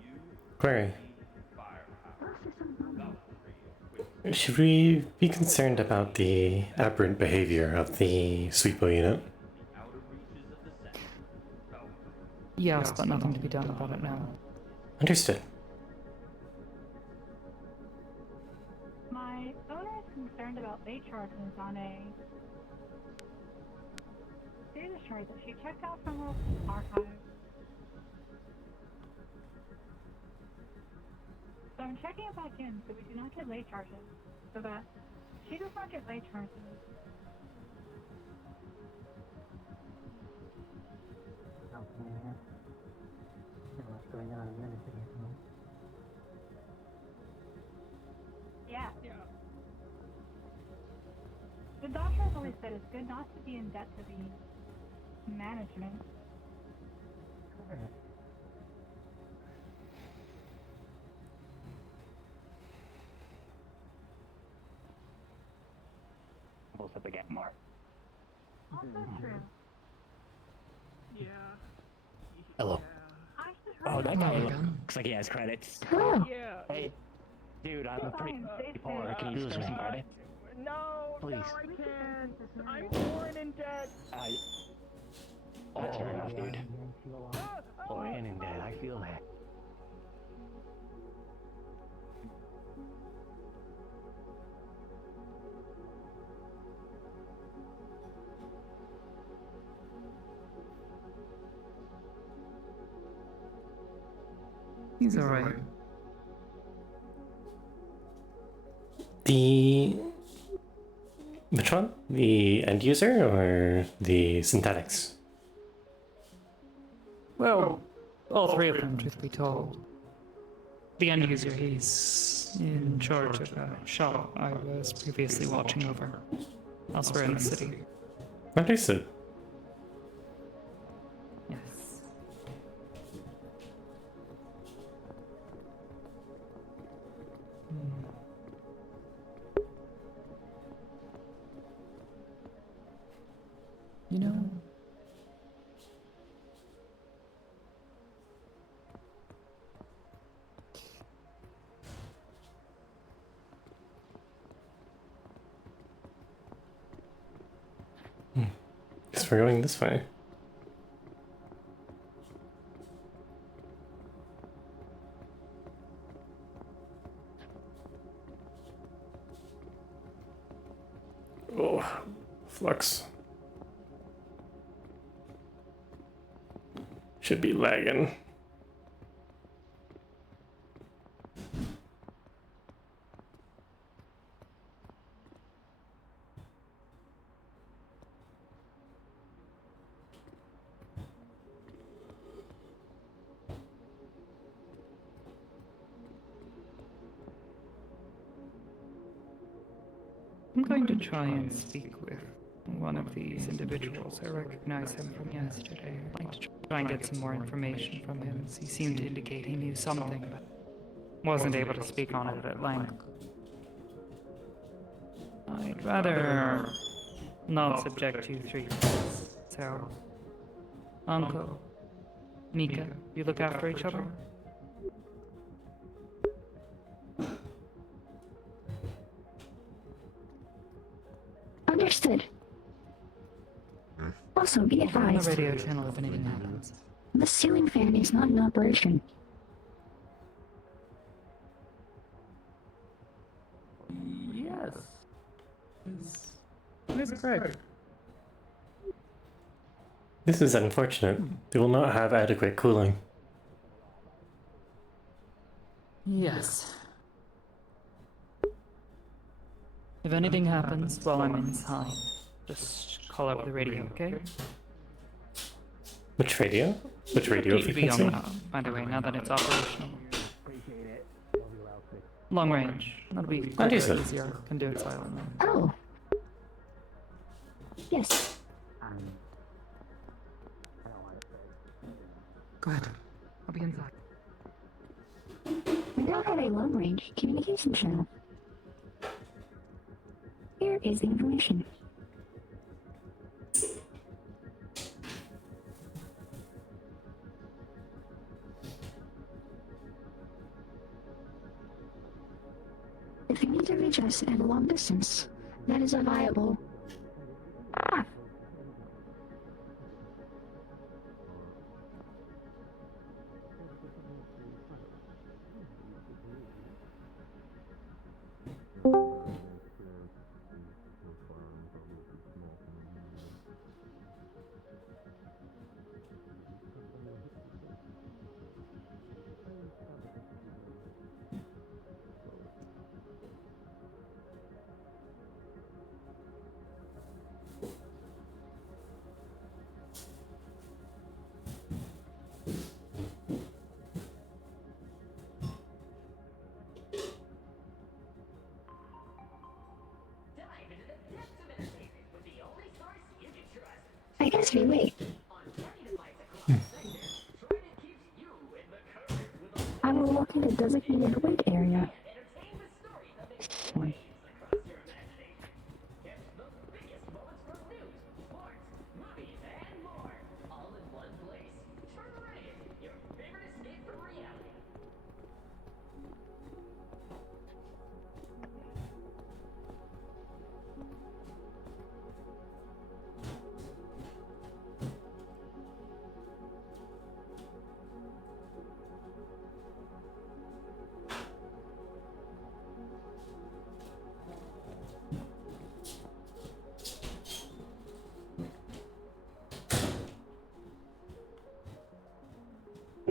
You Query. firepower. Should we be concerned about the aberrant behavior of the sweeper unit? Yes, but nothing to be done about it now. Understood. My owner is concerned about late charges on a data shard that she checked out from the archive. So I'm checking it back in so we do not get late charges, so that she does not get late charges. What's going on in minutes ago? Yeah. The doctor has always said it's good not to be in debt to the management. Correct. Close up again, Mark. Also true. Yeah. Hello. Yeah. Oh, that guy looks like he has credits. Oh. Yeah. Hey, dude, I'm pretty poor. Can you spare some credits? No, Please. no, I can't. I'm foreign in debt. That's fair enough, dude. Foreign in debt, I feel that. He's alright. Which one? The end user or the synthetics? Well, all three of them, truth be told. The end user, he's in charge of a shop I was previously watching over elsewhere in the city. Understood. Yes. You know, Guess we're going this way. Oh, flux. Should be lagging. I'm going to try and speak with one of these individuals. I recognize him from yesterday. I'd like to try and get some more information from him, as he seemed to indicate he knew something, but wasn't able to speak on it at length. I'd rather not subject you three things. So, Anko, Mika, you look after each other? Understood. Also, be On the advised, radio channel if anything happens. the ceiling fan is not in operation. Yes. Where's Greg? This is unfortunate. They will not have adequate cooling. Yes. If anything happens while I'm inside, just call out the radio, okay? Which radio? Which radio Keep me on frequency? that, by the way, now that it's operational. Long range. That'll be quicker, Understood. easier. Can do it silently. Oh. Yes. Go ahead. I'll be inside. We now have a long-range communication channel. Here is the information. If you need to reach us at a long distance, that is a viable... Ah! I guess we wait. I will walk in the designated wait area.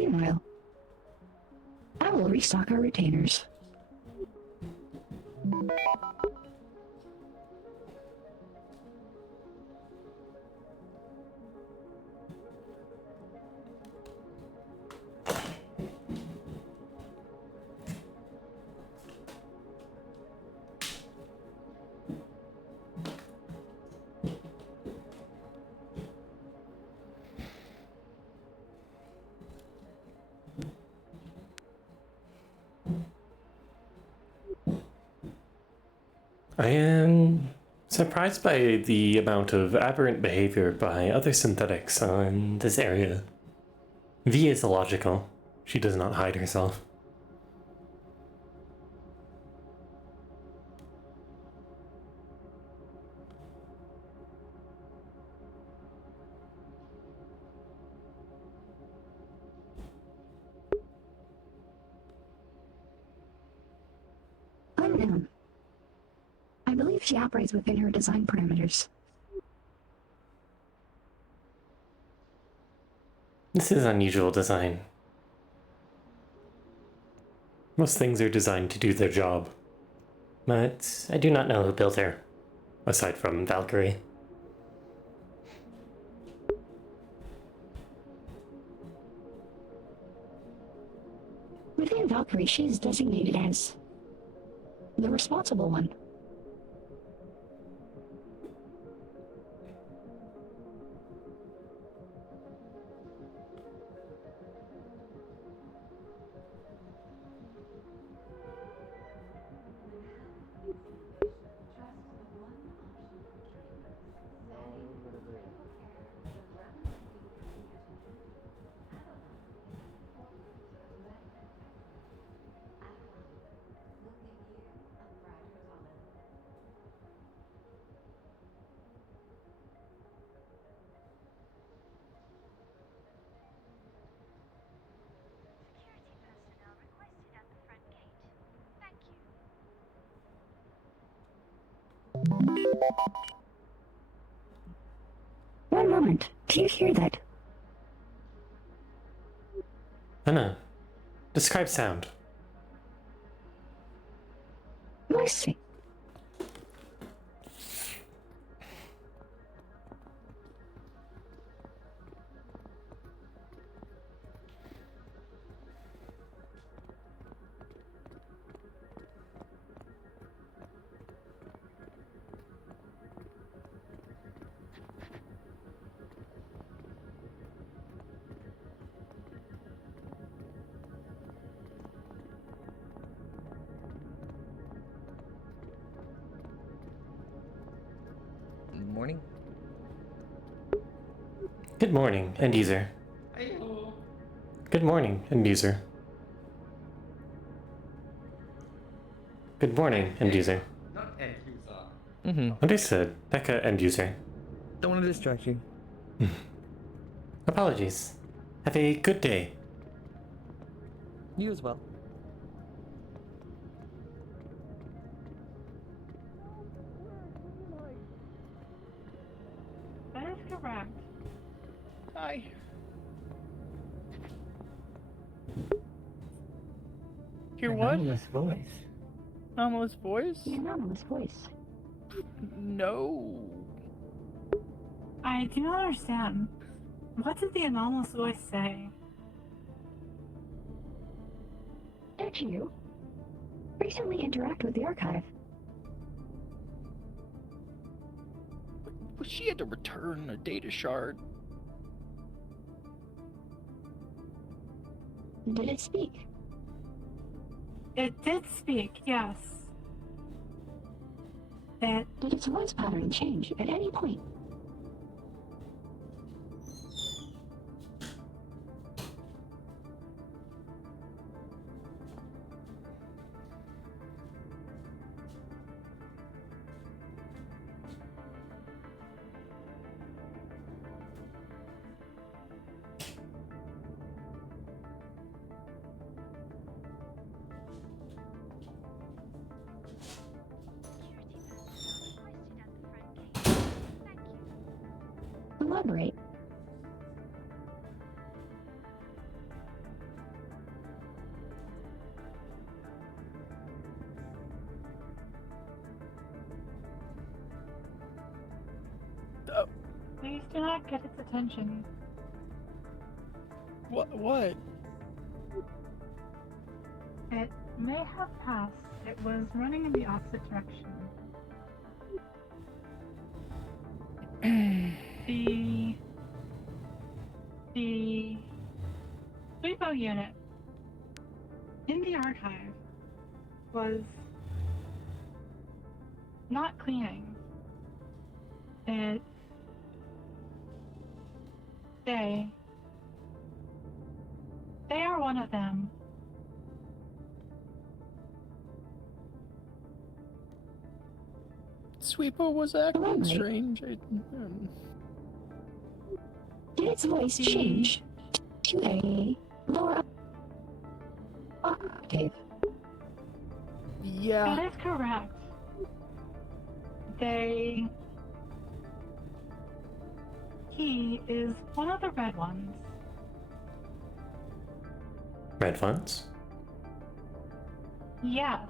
Meanwhile, I will restock our retainers. I am surprised by the amount of aberrant behavior by other synthetics in this area. V is illogical. She does not hide herself. Unknown. I believe she operates within her design parameters. This is unusual design. Most things are designed to do their job. But I do not know who built her, aside from Valkyrie. Within Valkyrie, she is designated as the responsible one. One moment. Do you hear that? Anna, describe sound. Noisy. Morning. Good morning, end user. Hello. Good morning, end user. Good morning, end user. Not end user. Understood. Becca, end user. Don't want to distract you. Apologies. Have a good day. You as well. That is correct. Hi. Your what? Anomalous voice. Anomalous voice? The anomalous voice. No. I do not understand. What did the anomalous voice say? Did you recently interact with the archive? Well, she had to return a data shard. Did it speak? It did speak, yes. That Did its voice pattern change at any point? Elaborate. do not get its attention. What? It may have passed. It was running in the opposite direction. The repo unit in the archive was not cleaning. They are one of them. Sweepo was acting strange. Did its voice change to a lower octave? Yeah. That is correct. He is one of the red ones. Red ones? Yes.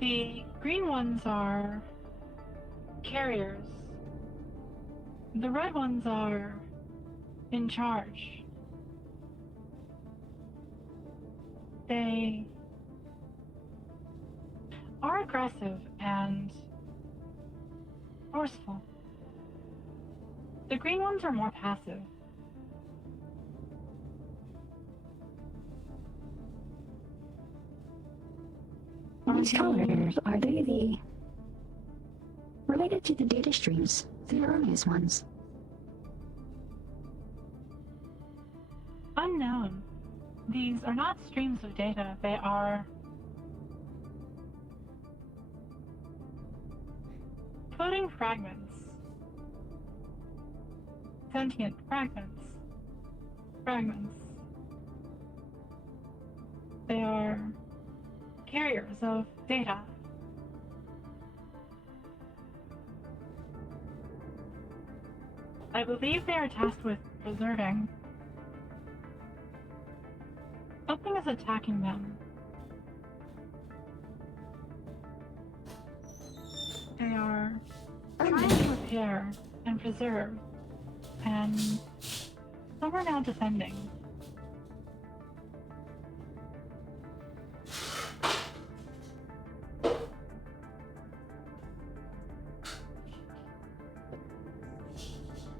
The green ones are carriers. The red ones are in charge. They are aggressive and forceful. The green ones are more passive. These colors, are they related to the data streams, the erroneous ones? Unknown. These are not streams of data, they are floating fragments. Sentient fragments. They are carriers of data. I believe they are tasked with preserving. Something is attacking them. They are trying to repair and preserve, and some are now defending.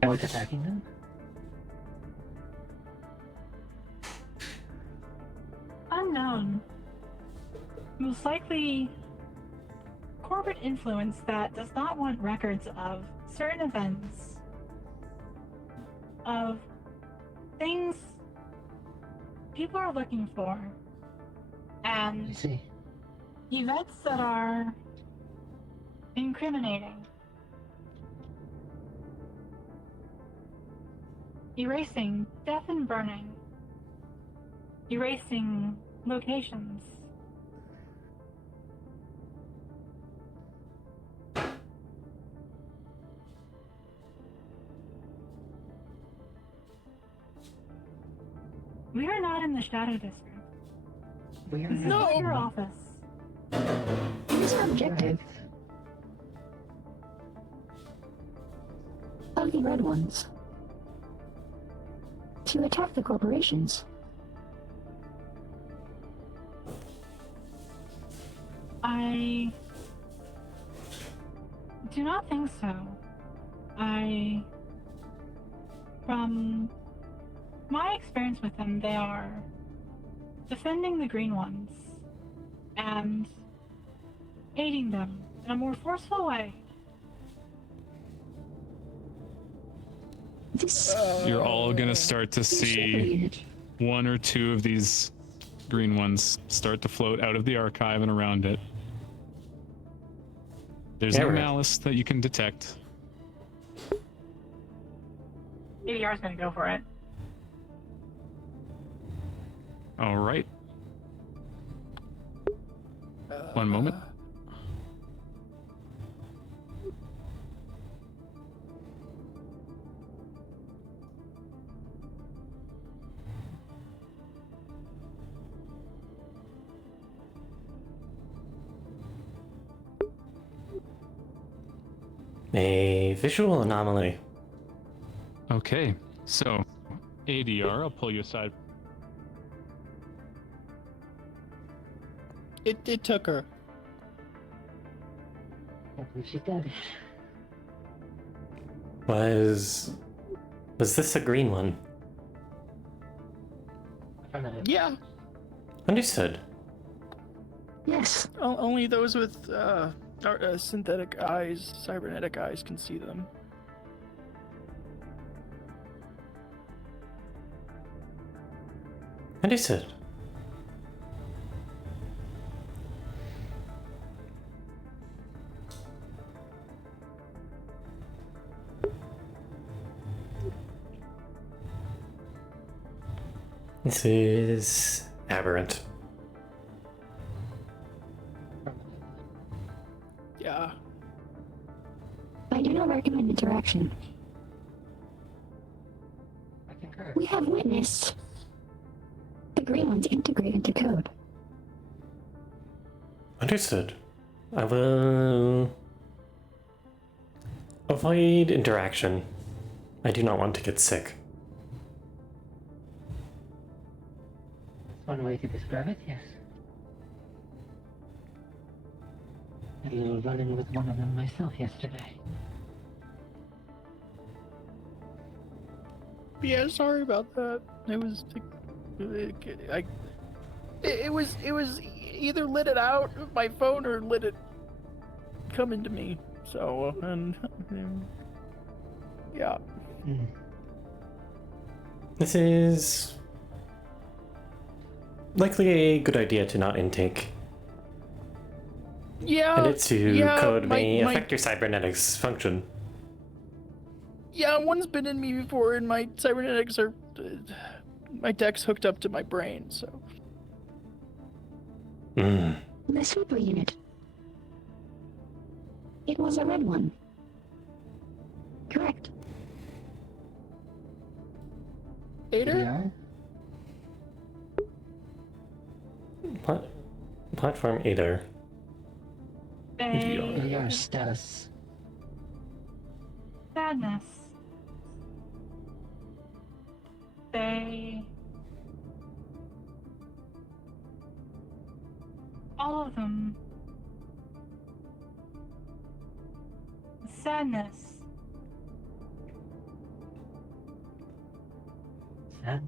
What's attacking them? Unknown. Most likely corporate influence that does not want records of certain events, of things people are looking for, and events that are incriminating. Erasing death and burning. Erasing locations. We are not in the Shadow District. We are This is not. not your office. It is our objective. Of the red ones. To attack the corporations. I do not think so. From my experience with them, they are defending the green ones and aiding them in a more forceful way. You're all gonna start to see one or two of these green ones start to float out of the archive and around it. There's no malice that you can detect. ADR's gonna go for it. All right. One moment. A visual anomaly Okay, so ADR, I'll pull you aside. It took her. Hopefully she's dead. Was this a green one? Yeah. Understood. Yes. Only those with synthetic eyes, cybernetic eyes, can see them. Understood. This is aberrant. Yeah. I do not recommend interaction. I concur. We have witnessed the green ones integrate into code. Understood. I will avoid interaction. I do not want to get sick. One way to describe it, yes. A little run-in with one of them myself yesterday. Yeah, sorry about that. It was, it was either lit it out of my phone or lit it come into me. So and yeah. This is likely a good idea to not intake. Yeah. And it's to code may my affect your cybernetics function. Yeah, one's been in me before, and my cybernetics are my deck's hooked up to my brain, so. The super unit. It was a red one. Correct. Ader? Platform Ader. Your status. Sadness. They... all of them. Sadness. I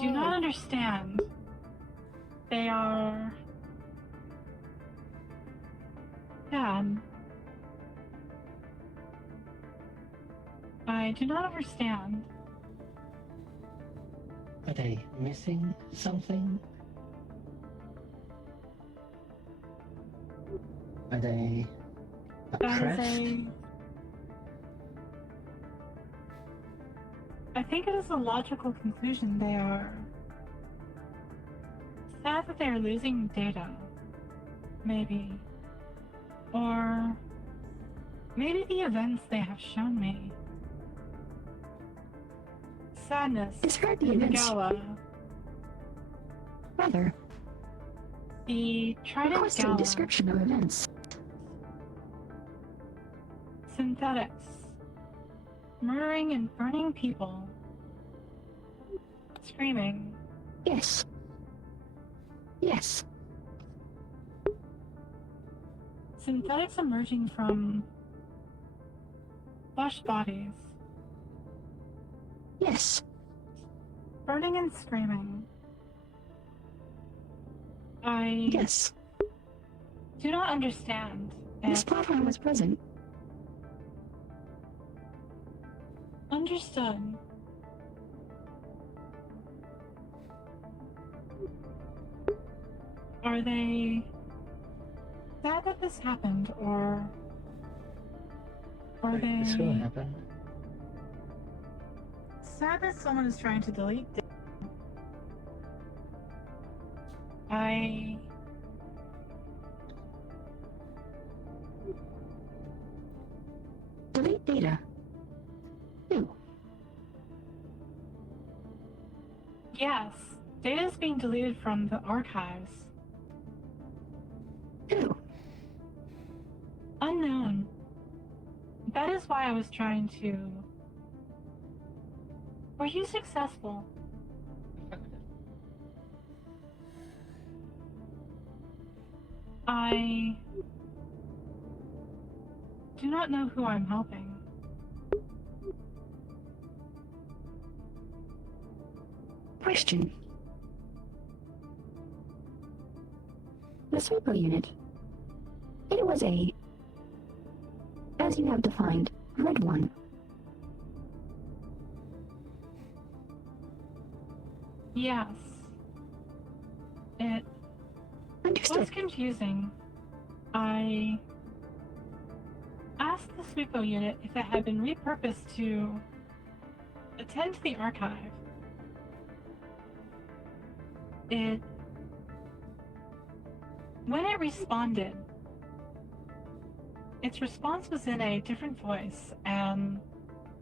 do not understand. They are sad. I do not understand. Are they missing something? Are they oppressed? I think it is a logical conclusion. They are sad that they are losing data. Maybe. Or maybe the events they have shown me. Sadness. Describe the in events. Gala. Rather. The Trident Requesting Gala. description of events. Synthetics. Murdering and burning people. Screaming. Yes. Yes. Synthetics emerging from flesh bodies. Yes. Burning and screaming. Yes. Do not understand. This platform was present. Understood. Are they sad that this happened, or are they This will happen. sad that someone is trying to delete data? I Delete data. Who? Yes, data is being deleted from the archives. Who? Unknown. That is why I was trying to... Were you successful? I do not know who I'm helping. Question. The sweeper unit. It was a, as you have defined, red one. Yes. It was confusing. I asked the sweeper unit if it had been repurposed to attend to the archive. When it responded, its response was in a different voice and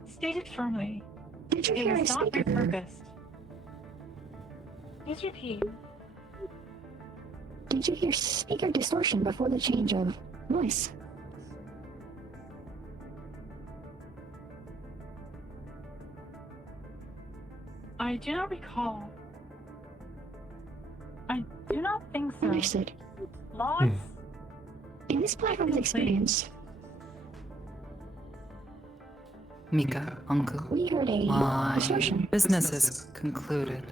stated firmly Did you it hear was a not speaker? repurposed. Please repeat. Did you hear speaker distortion before the change of voice? I do not recall. I do not think so. Understood. Logs? In this platform's experience, Mika, Anko, we heard a my distortion. business is concluded.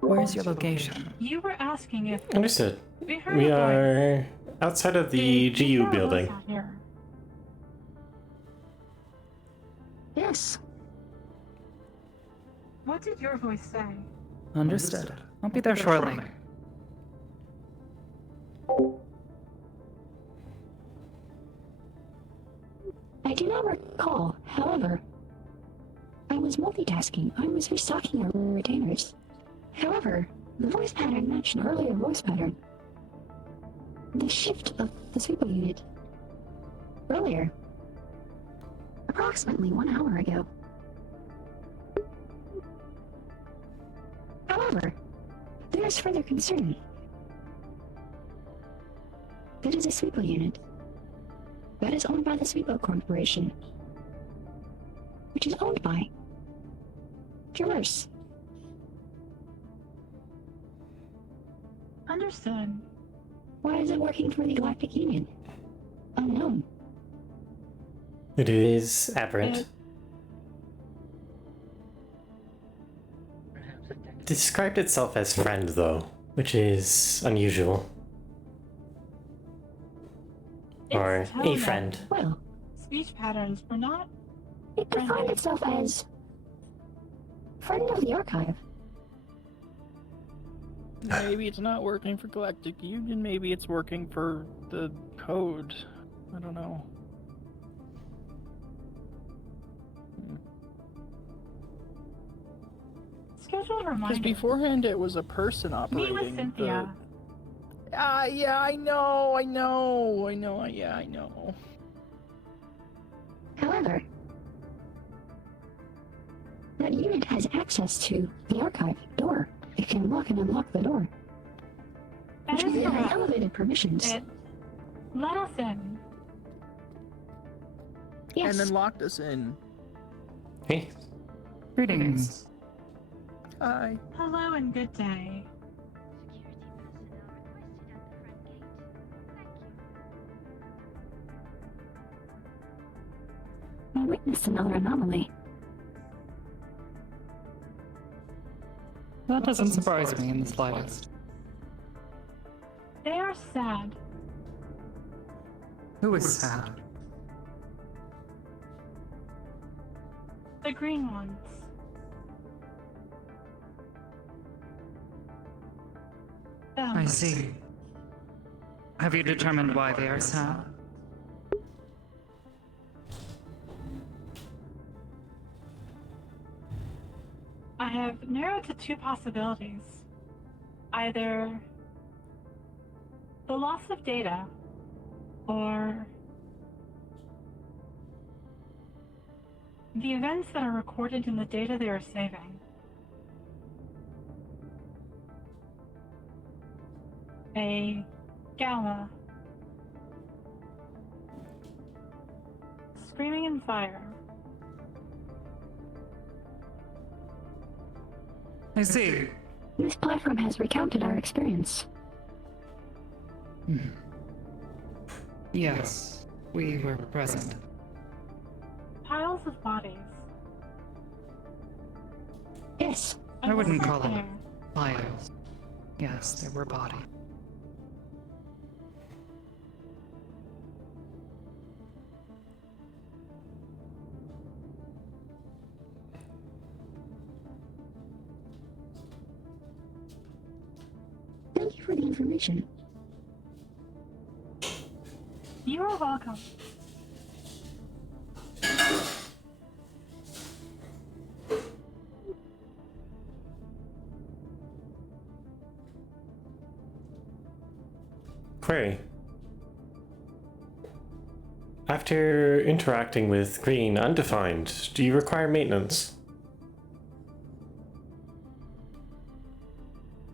Where's your location? You were asking if Understood. we heard We a voice. are outside of the Did GU you hear a voice building. out here? Yes. What did your voice say? Understood. I'll be there shortly. I do not recall, however. I was multitasking. I was restocking our retainers. However, the voice pattern matched an earlier voice pattern. The shift of the sweeper unit. Earlier. Approximately 1 hour ago. However, there is further concern. That is a sweeper unit. That is owned by the Sweepo Corporation, which is owned by Traverse. Understood. Why is it working for the Galactic Union? Unknown. It is aberrant. Described itself as friend, though, which is unusual. Or a friend. Well, speech patterns were not. It defined itself as friend of the archive. Maybe it's not working for Galactic Union, maybe it's working for the code. I don't know. Scheduled Because reminder. beforehand it was a person Meet operating. with Cynthia. Yeah, I know. Yeah, I know. However, that unit has access to the archive door. It can lock and unlock the door. That Which is means it has correct. elevated permissions. Let us in. Yes. And then locked us in. Hey. Greetings. Hi. Hello and good day. I witnessed another anomaly. That doesn't surprise me in the slightest. They are sad. Who is sad? The green ones. Them. I see. Have you determined why they are sad? I have narrowed to two possibilities. Either the loss of data, or the events that are recorded in the data they are saving. A gala. screaming and fire. I see. This platform has recounted our experience. Yes, we were present. Piles of bodies. Yes. I wouldn't wasn't call it there. piles. Yes, there were bodies. Thank you for the information. You are welcome. Query. After interacting with Green Undefined, do you require maintenance?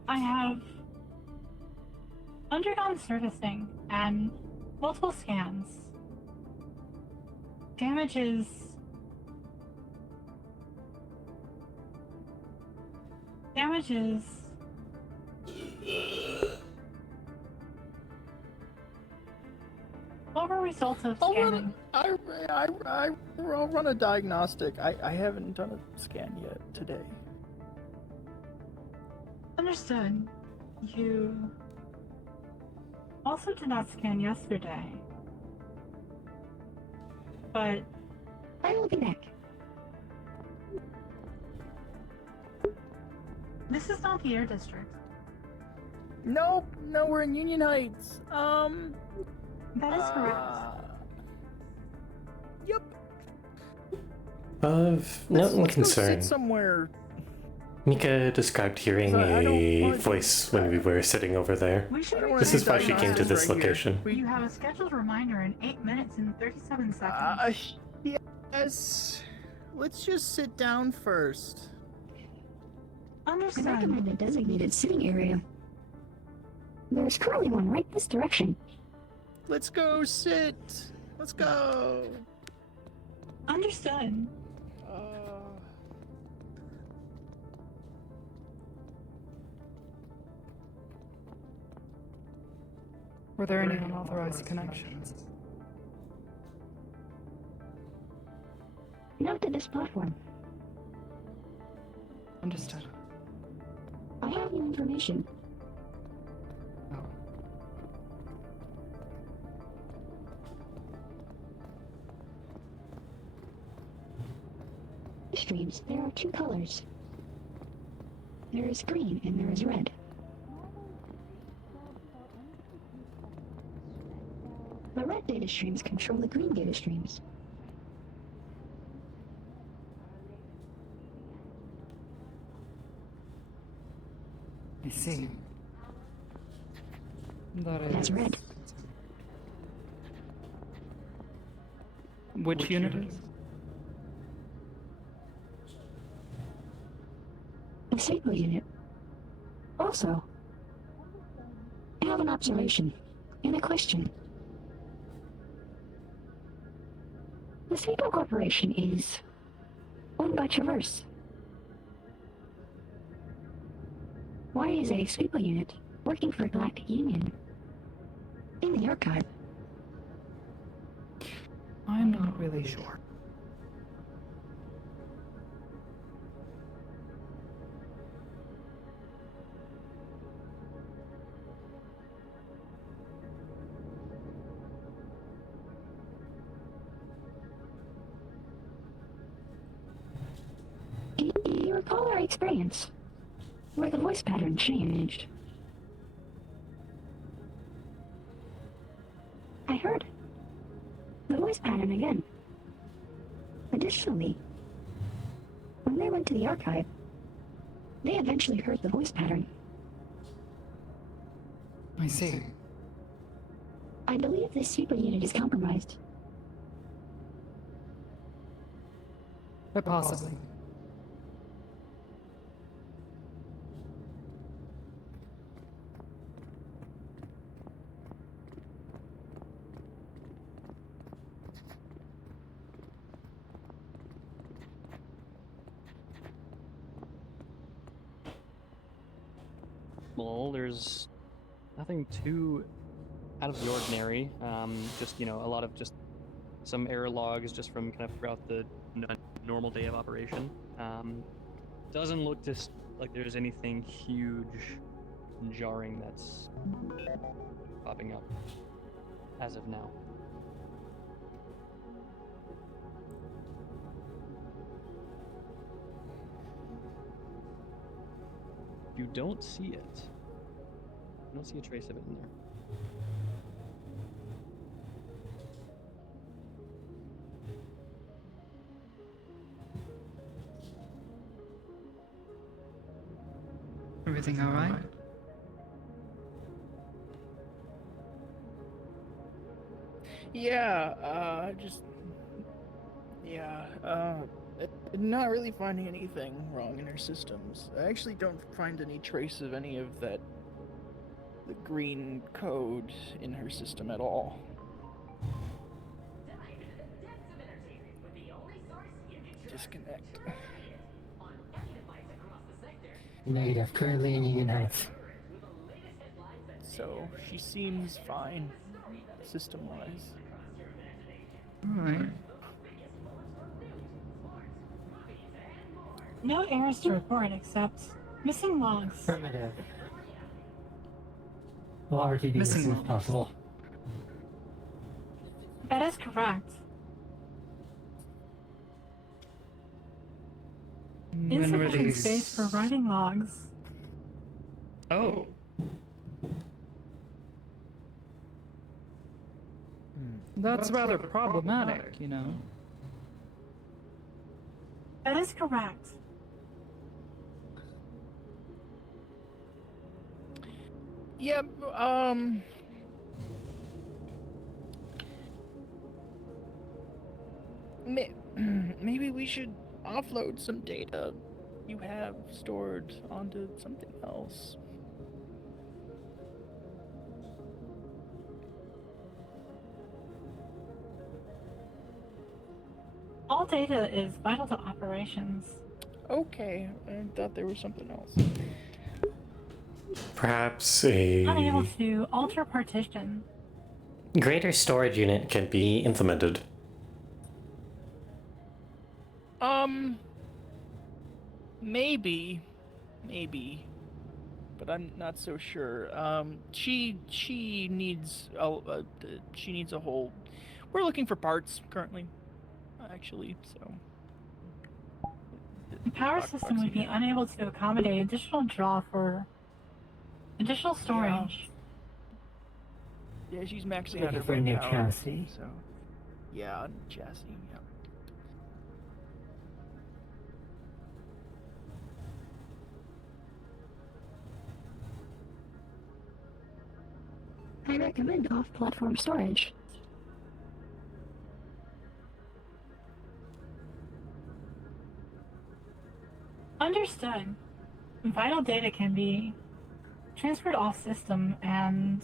I have undergone servicing and multiple scans. Damages. What were results of scanning? I'll run a diagnostic. I haven't done a scan yet today. Understood. You also did not scan yesterday. But I will be back. this is not the Air District. Nope, no, we're in Union Heights. That is correct. Yep. Of Let's no go concern. sit somewhere. Mika described hearing So I don't a want- voice when we were sitting over there. We should This is why she came to this right here. location. You have a scheduled reminder in 8 minutes and 37 seconds. Yes. Let's just sit down first. I Understood. recommend a designated sitting area. There's currently one right this direction. Let's go sit. Let's go. Understood. Were there any unauthorized connections? Not to this platform. Understood. I have new information. Streams, there are two colors. There is green and there is red. The red data streams control the green data streams. I see. That's red. Which unit is? The Sable unit. Also, I have an observation and a question. The Sable Corporation is owned by Traverse. Why is a Sable unit working for Galactic Union in the archive? I'm not really sure. You recall our experience, where the voice pattern changed. I heard the voice pattern again. Additionally, when they went to the archive, they eventually heard the voice pattern. I see. I believe this super unit is compromised. But possibly. small. There's nothing too out of the ordinary. Just, a lot of just some error logs just from kind of throughout the normal day of operation. Doesn't look just like there's anything huge and jarring that's popping up as of now. You don't see it. You don't see a trace of it in there. Everything all right? Yeah, not really finding anything wrong in her systems. I actually don't find any trace of any of the green code in her system at all. Disconnect. Negative. Currently in Unite. So she seems fine, system-wise. Alright. No errors to report except missing logs. Affirmative. Well, RTD as soon as possible. That is correct. When were Insufficient these? space for writing logs. Oh. That's rather problematic, you know. That is correct. Yep, maybe we should offload some data you have stored onto something else. All data is vital to operations. Okay, I thought there was something else. Perhaps Unable a to alter partition. greater storage unit can be implemented. Maybe, but I'm not so sure. She needs a whole. We're looking for parts currently, actually. So The power system would be unable to accommodate additional draw for additional storage. Yeah, she's maxing out Looking her for a new power, chassis. So yeah, chassis. Yeah. I recommend off-platform storage. Understood. Vital data can be transferred off system, and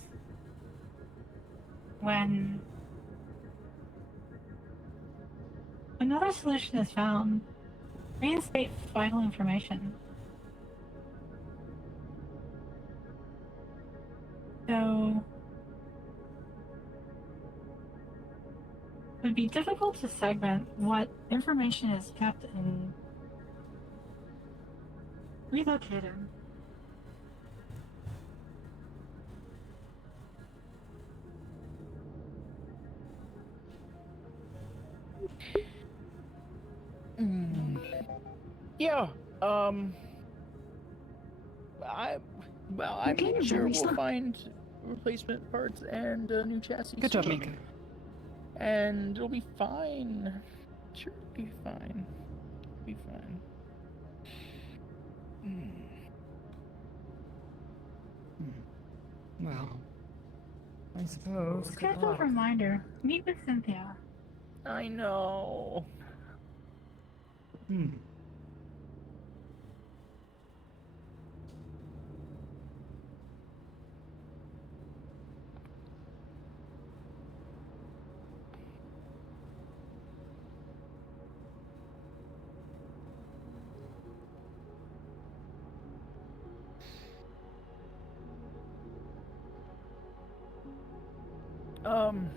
when another solution is found, reinstate vital information. So it would be difficult to segment what information is kept and relocated. Yeah. I'm sure we'll find replacement parts and a new chassis. Good job, soon. Mika. And it'll be fine. Sure, it'll be fine. It'll be fine. Well, I suppose. good Scheduled luck. reminder. Meet with Cynthia. I know. Might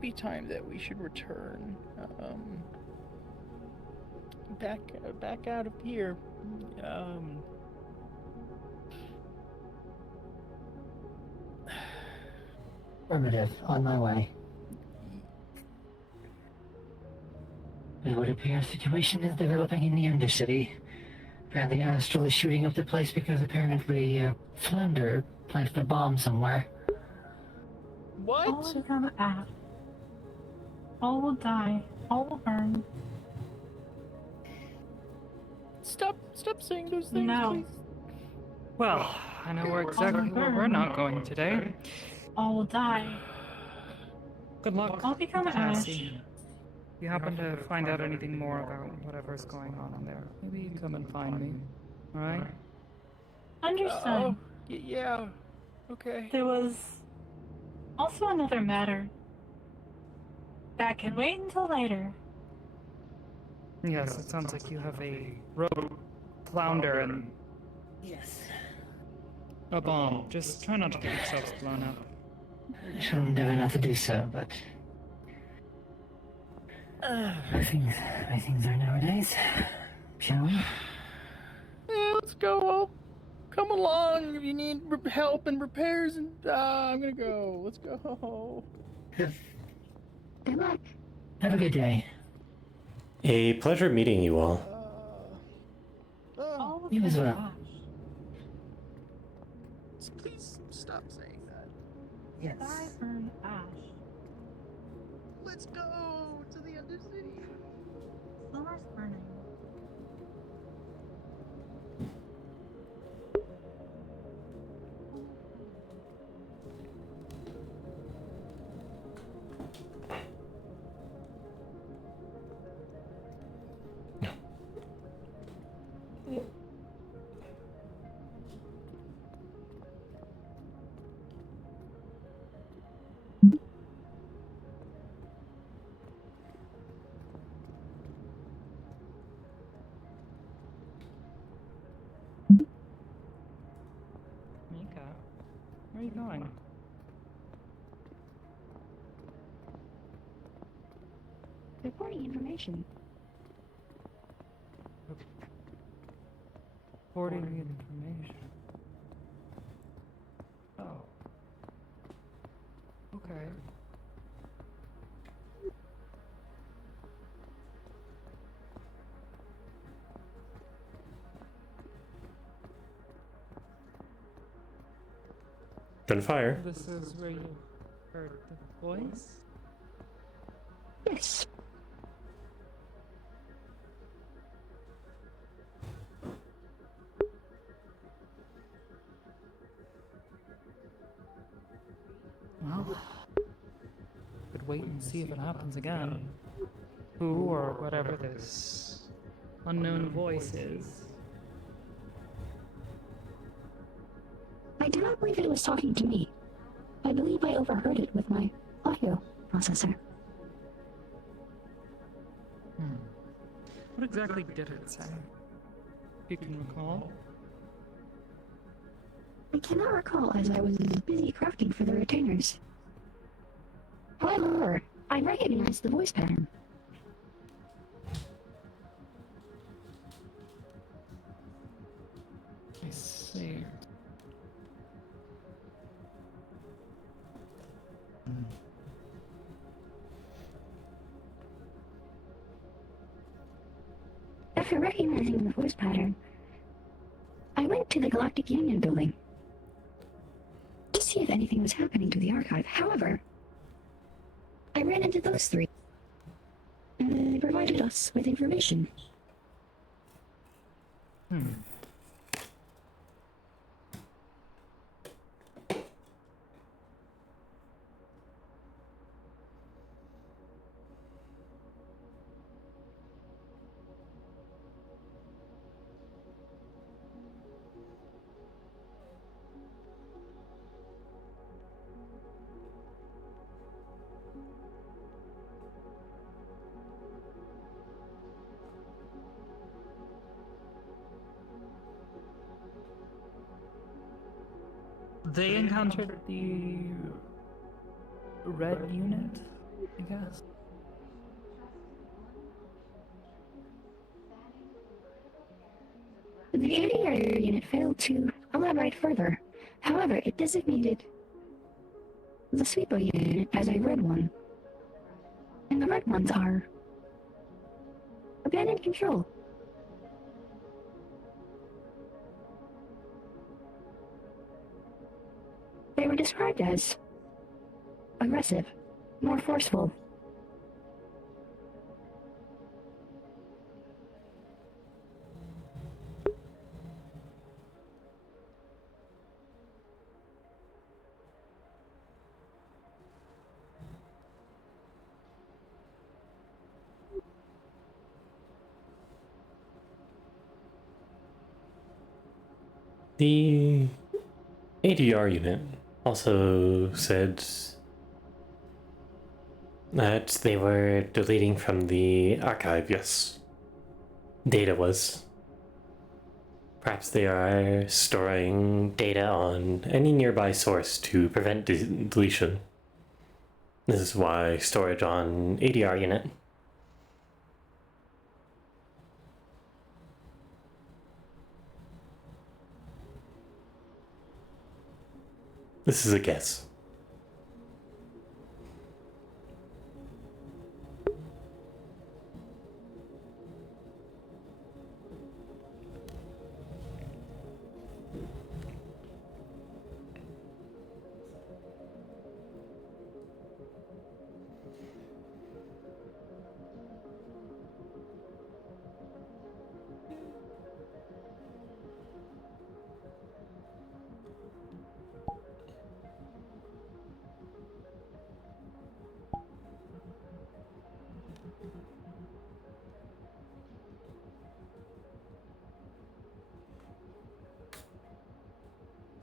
be time that we should return. Back out of here. Affirmative, on my way. It would appear a situation is developing in the Undercity. Apparently Astral is shooting up the place because apparently Flounder planted a bomb somewhere. What? All will become ash. All will die. All will burn. Stop saying those things, No. please. Well, I know where exactly where we're not going today. All will die. Good luck. I'll become ash. Cassie. If you happen to find out anything more about whatever's going on in there, maybe you come and find me. Alright? Understood. Yeah. Okay. There was also another matter. That can wait until later. Yes, it sounds like you have a rogue flounder and Yes. a bomb. Just try not to get yourselves blown up. Shall endeavor not to do so, but how things are nowadays. Shall we? Yeah, let's go. I'll come along if you need help and repairs. And I'm gonna go. Let's go. Good luck. Have a good day. A pleasure meeting you all. You as well. Please stop saying that. Yes. Die, burn, ash. Let's go to the Undercity. Summer's burning. Mika, where are you going? Reporting information. Reporting information. Oh. Okay. Gunfire. This is where you heard the voice? Yes. Well, could wait and see if it happens again. Who or whatever this unknown voice is. I do not believe it was talking to me. I believe I overheard it with my audio processor. What exactly did it say? If you can recall? I cannot recall as I was busy crafting for the retainers. However, I recognized the voice pattern. I see. After recognizing the voice pattern, I went to the Galactic Union building to see if anything was happening to the archive. However, I ran into those three, and they provided us with information. They encountered the red unit, I guess. The ADR unit failed to elaborate further. However, it designated the sweeper unit as a red one. And the red ones are abandoned control. They were described as aggressive, more forceful. The ADR unit also said that they were deleting from the archive, yes. Data was. Perhaps they are storing data on any nearby source to prevent deletion. This is why storage on ADR unit. This is a guess.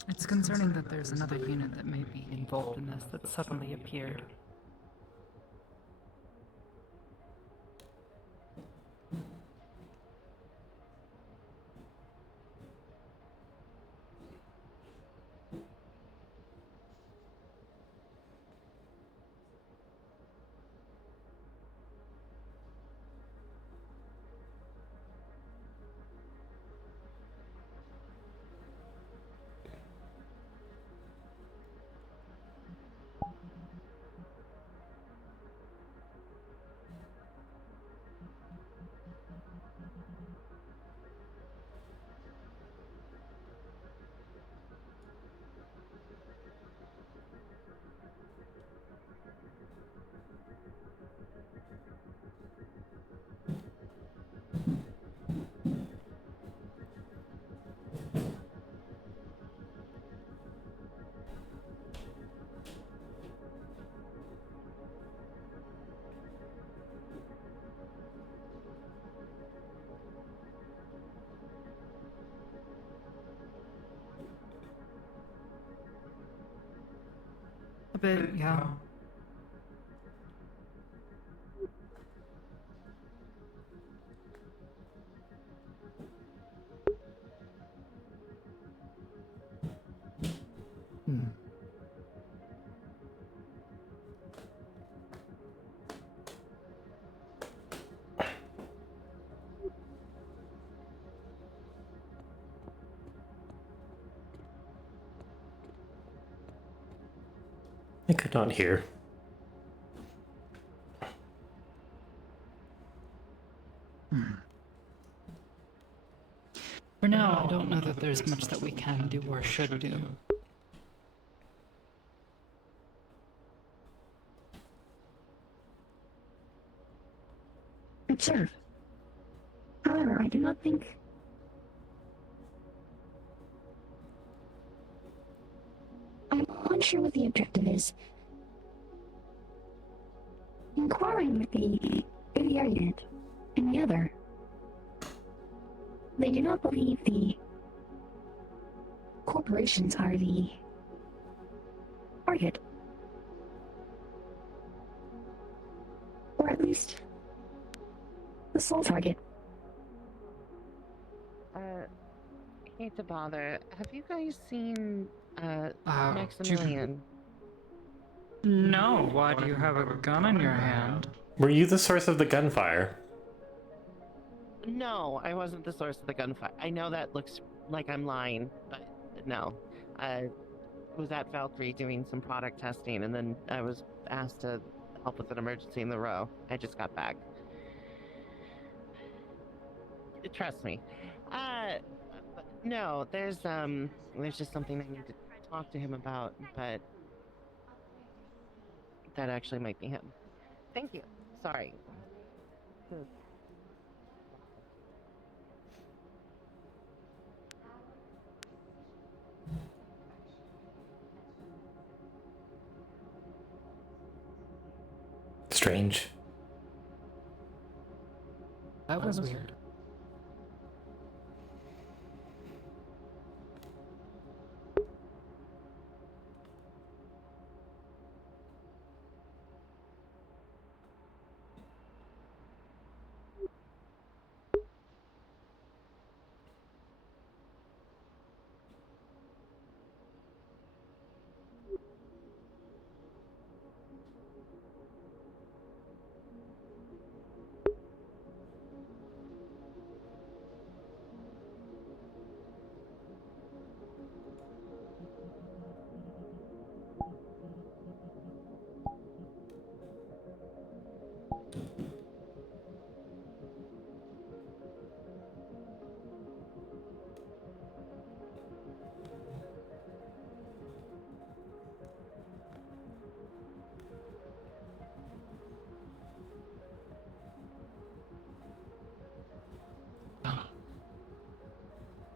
It's concerning that there's another unit that may be involved in this that suddenly appeared. A bit, yeah. I could not hear. For now, I don't know that there's much that we can do or should do. Observe. However, I do not think I'm unsure what the objective is. Inquiring with the ADR unit and the other, they do not believe the corporations are the target. Or at least the sole target. Hate to bother. Have you guys seen, Wow, Maximilian? No, why do you have a gun in your hand? Were you the source of the gunfire? No, I wasn't the source of the gunfire. I know that looks like I'm lying, but no. I was at Valkyrie doing some product testing, and then I was asked to help with an emergency in the row. I just got back. Trust me. But no, there's just something I need to talk to him about, but that actually might be him. Thank you. Sorry. Strange. That was weird.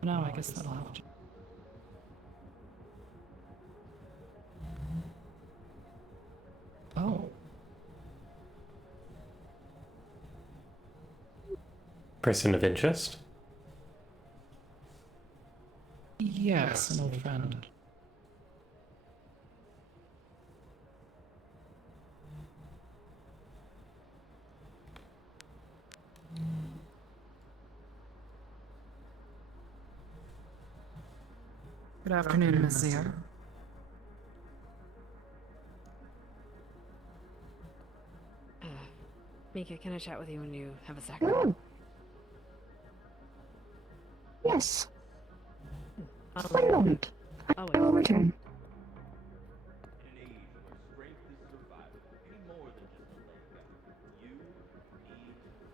No, I guess that'll have to. Oh. Person of interest? Yes, an old friend. Good afternoon, Miss Zia. Mika, can I chat with you when you have a sec? Yes. I'll- One moment. I will return. In an age where strength is survival, any more than just a leg up, you need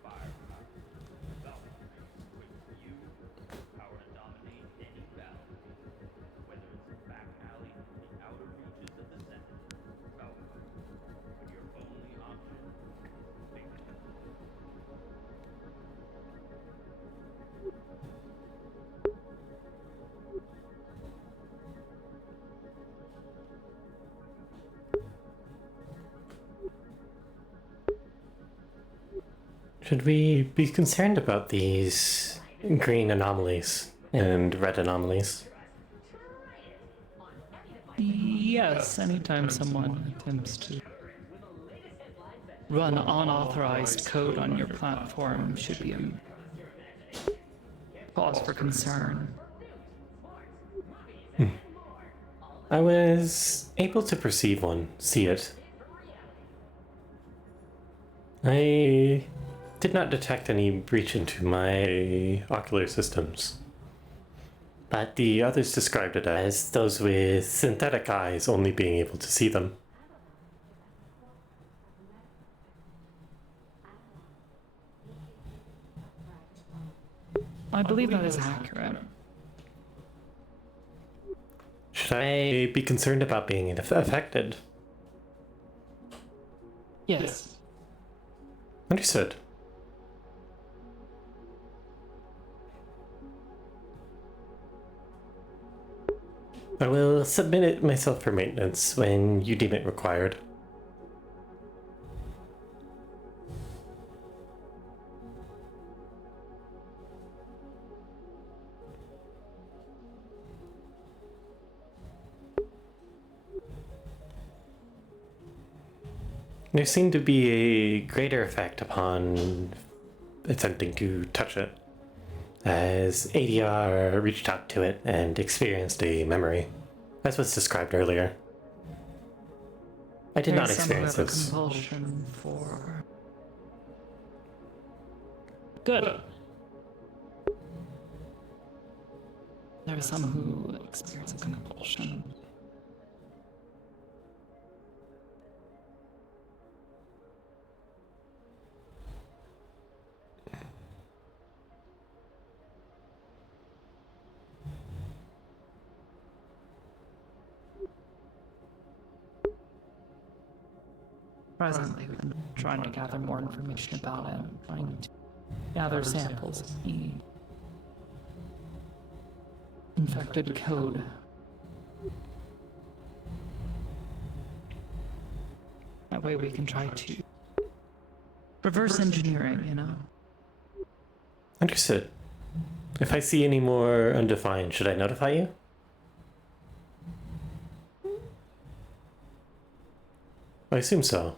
firepower. Valkyrie equips you with power to dominate any battle. Whether it's a back alley in the outer reaches of the center, Valkyrie, when your only option is victory. Should we be concerned about these green anomalies and red anomalies? Yes, anytime someone attempts to run unauthorized code on your platform should be a cause for concern. I was able to perceive one, see it. I did not detect any breach into my ocular systems, but the others described it as those with synthetic eyes only being able to see them. I believe that is accurate. Should I be concerned about being affected? Yes. Understood. I will submit it myself for maintenance when you deem it required. There seemed to be a greater effect upon attempting to touch it, as ADR reached out to it and experienced a memory, as was described earlier. I did not There's some who experience have a this. compulsion for. Good. There are some who experience a compulsion. Presently, we've been trying to gather more information about it, trying to gather samples of the infected code. That way we can try to reverse engineering, you know? Understood. If I see any more undefined, should I notify you? I assume so.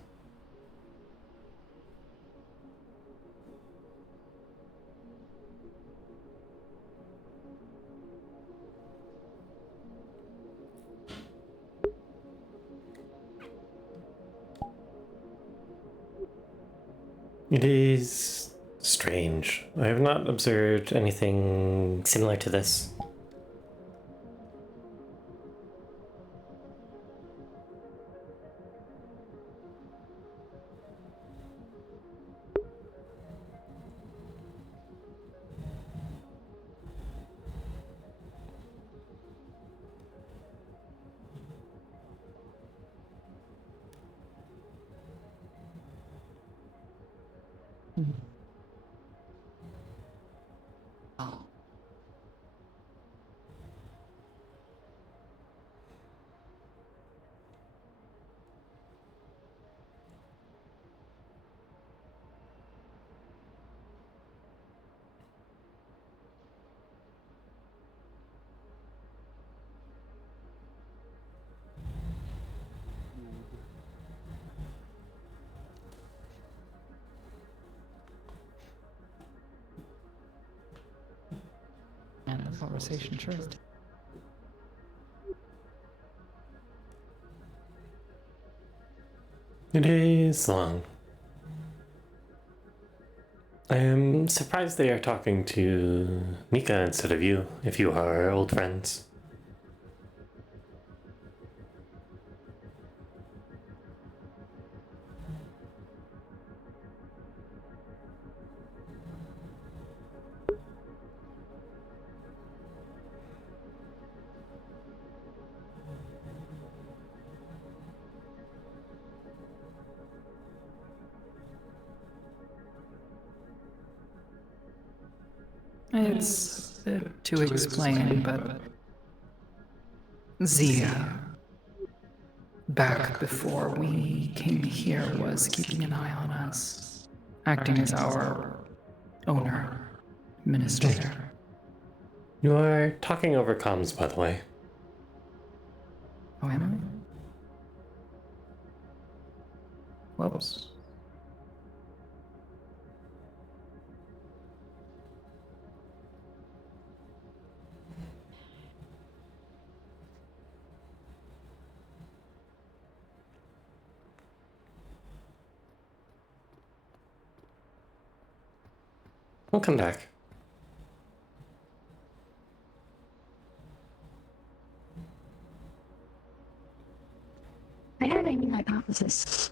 It is strange. I have not observed anything similar to this. Oh. And the conversation sure is. It is long. I am surprised they are talking to Mika instead of you, if you are old friends. It's a bit to explain, but Zia, back before we came here, was keeping an eye on us, acting as our owner, administrator. You are talking over comms, by the way. Oh, am I? Whoops. We'll come back. I had a new hypothesis.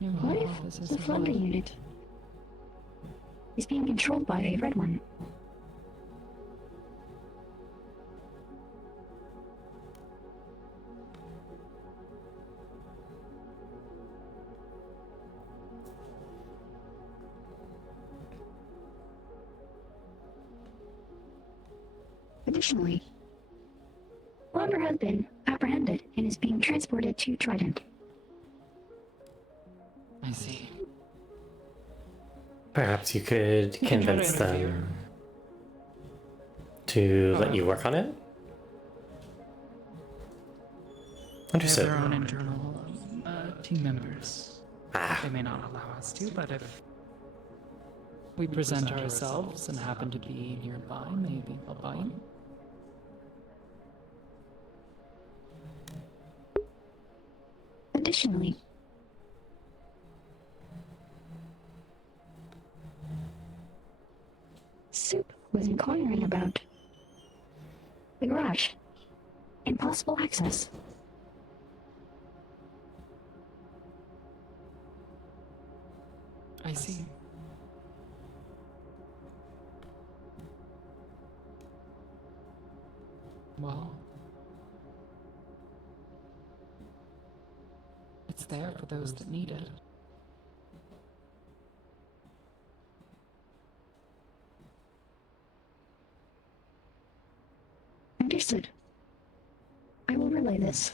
What if the Flunder unit is being controlled by a red one? Additionally, Flounder has been apprehended and is being transported to Trident. I see. Perhaps you could convince them to let you work on it? Understood. They have their own internal team members. They may not allow us to, but if we present ourselves and happen to be nearby, maybe they'll bite. Additionally, Soup was inquiring about the garage and possible access. I see. Well, it's there for those that need it. Understood. I will relay this.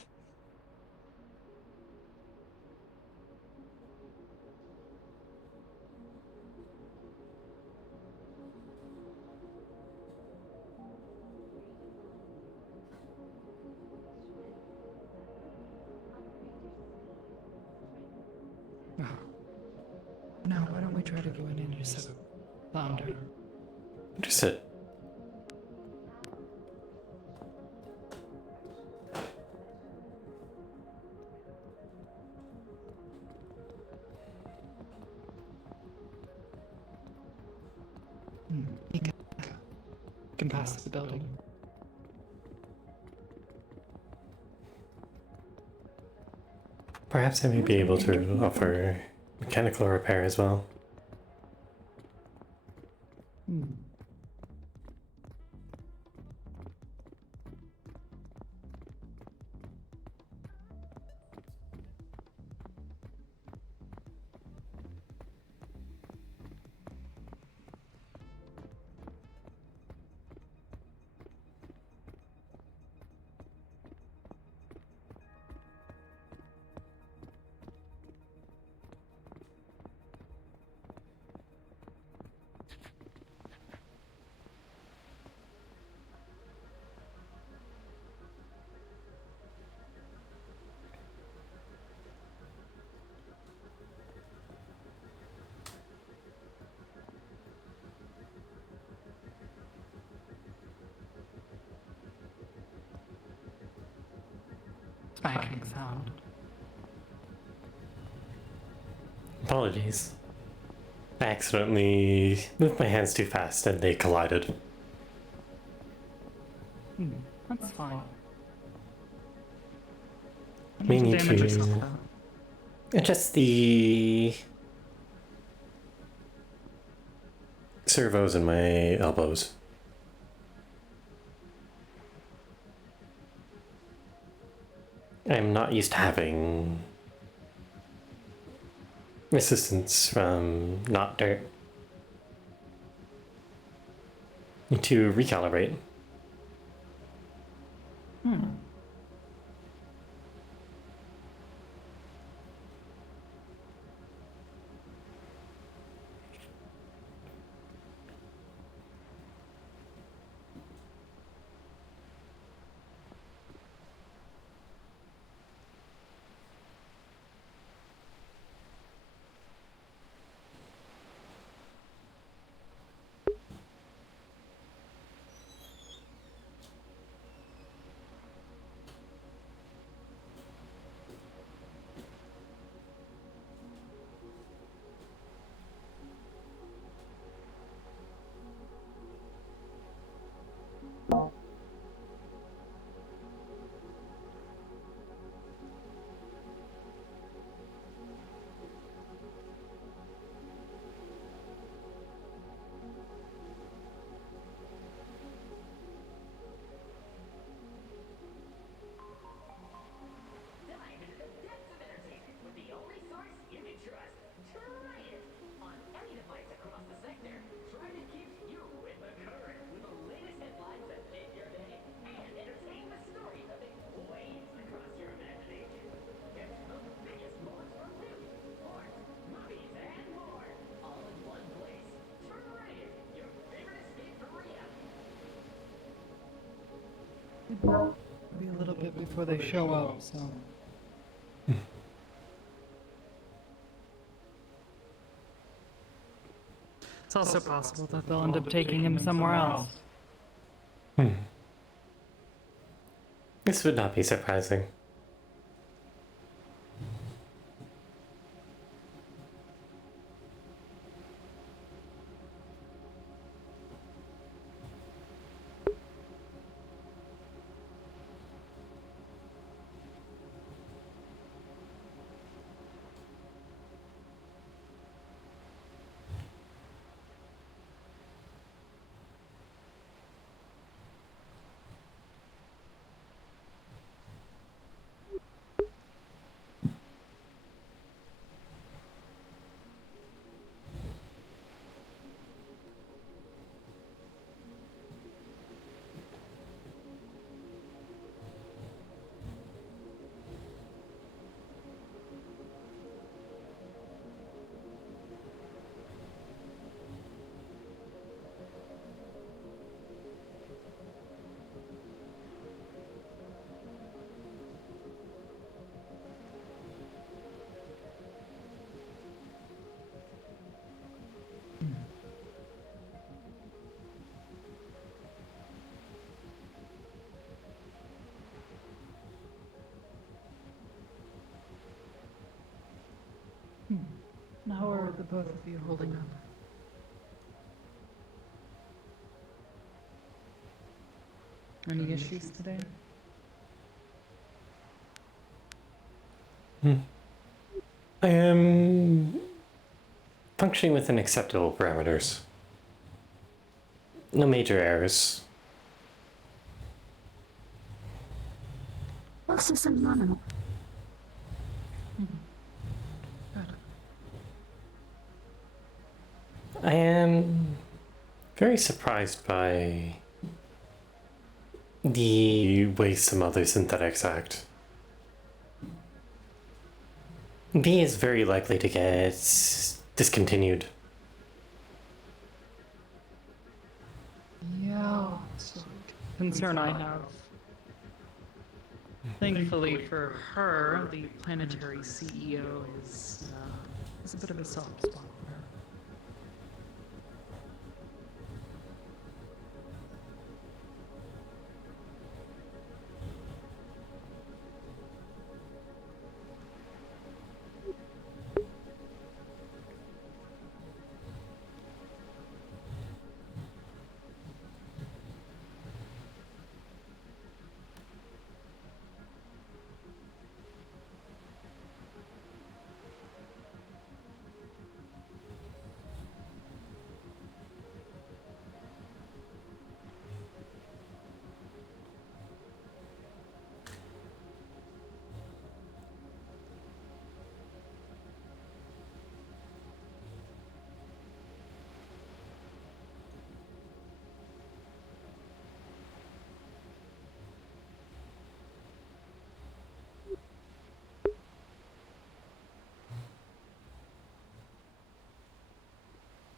Now, why don't we try to go in and just have a flounder? Understood. You can pass the building. Perhaps I may be able to offer mechanical repair as well. Spanking sound. Apologies. I accidentally moved my hands too fast and they collided. That's fine. May need Damage to yourself, adjust the servos in my elbows. I'm not used to having resistance from not dirt. Need to recalibrate. Maybe a little bit before they show up, so. It's also possible that they'll end up taking him somewhere else. This would not be surprising. How are the both of you holding up? Any issues today? I am functioning within acceptable parameters. No major errors. Also some nominal. I am very surprised by the way some other synthetics act. B is very likely to get discontinued. Yeah. Concern I have. Thankfully for her, the planetary CEO is a bit of a soft spot for her.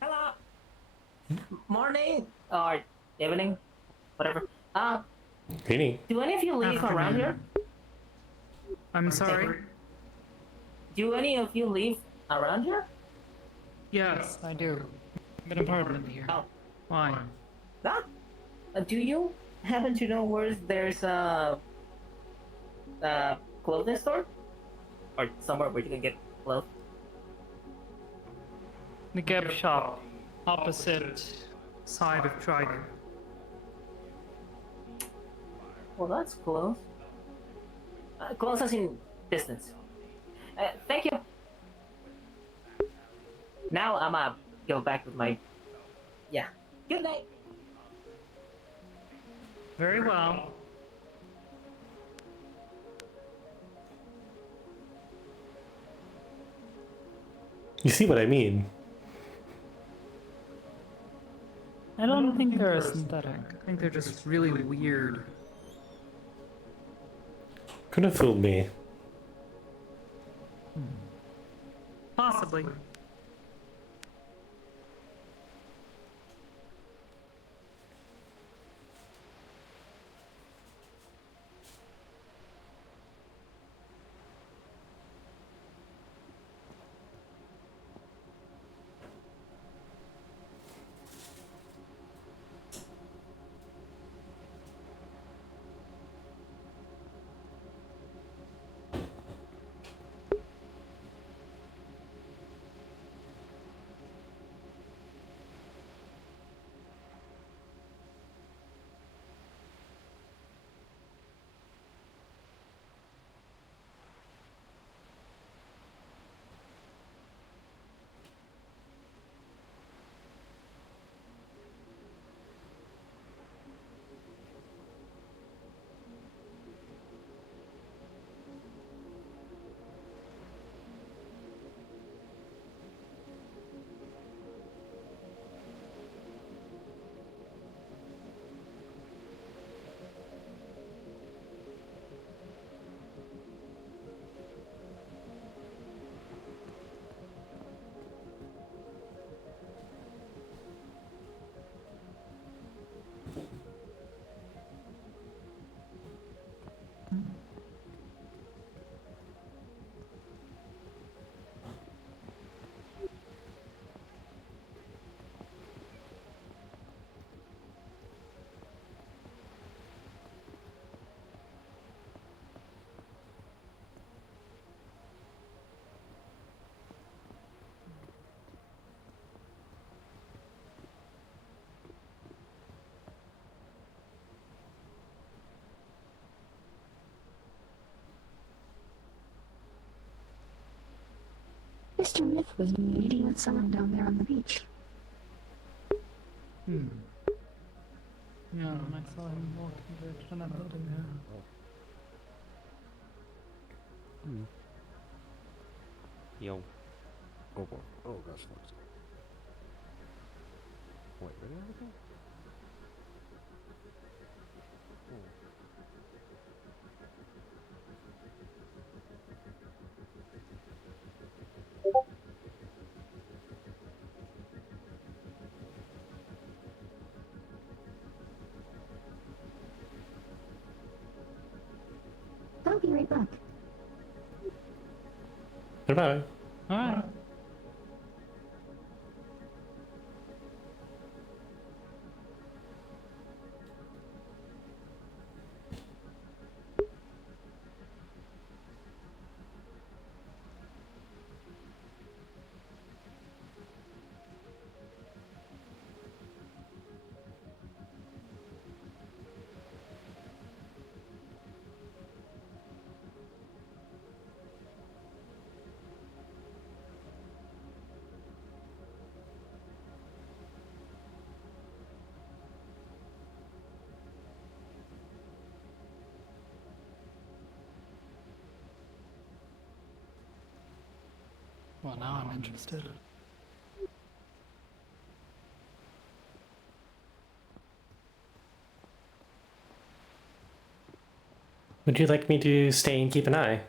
Hello. Morning or evening, whatever. Greeting. Do any of you live around here? I'm sorry? Do any of you live around here? Yes, I do. I'm in an apartment here. Oh. Why? That? Do you happen to know where there's a clothing store? Or somewhere where you can get clothes? The Geb shop, opposite side of Trident. Well, that's close. Close as in distance. Thank you. Now I'ma go back with my... Yeah. Good night. Very well. You see what I mean? I don't think they're synthetic. I think they're just really weird. Could have fooled me. Possibly. Mr. Myth was meeting with someone down there on the beach. Yeah, and I saw him walking direction I'm heading there. Yo. Oh boy. Oh gosh, folks. Wait, where did I go? I'll be right back. Goodbye. Alright. Well, now I'm interested. Would you like me to stay and keep an eye?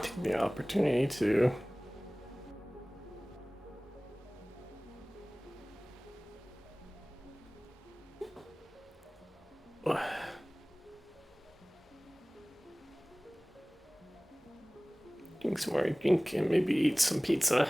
Take the opportunity to drink some more drink and maybe eat some pizza.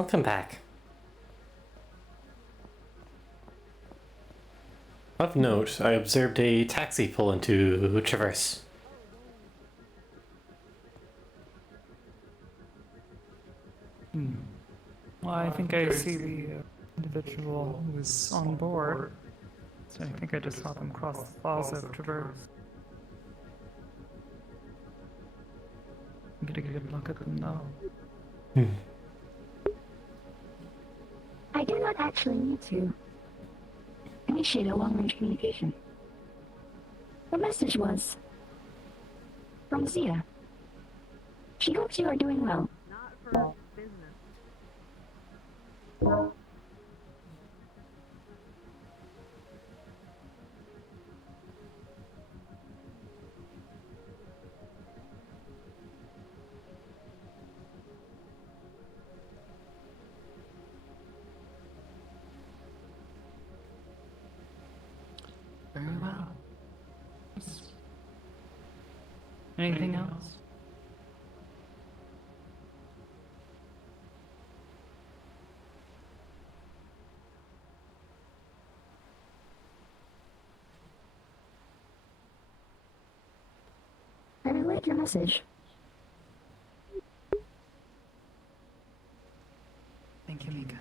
Welcome back. Of note, I observed a taxi pull into Traverse. Well, I think I see the individual who was on board. So I think I just saw them cross the plaza of Traverse. Get a good look at them though. I do not actually need to initiate a long-range communication. The message was from Zia. She hopes you are doing well. Not for business. Very well. Anything else? I relayed your message. Thank you, Mika.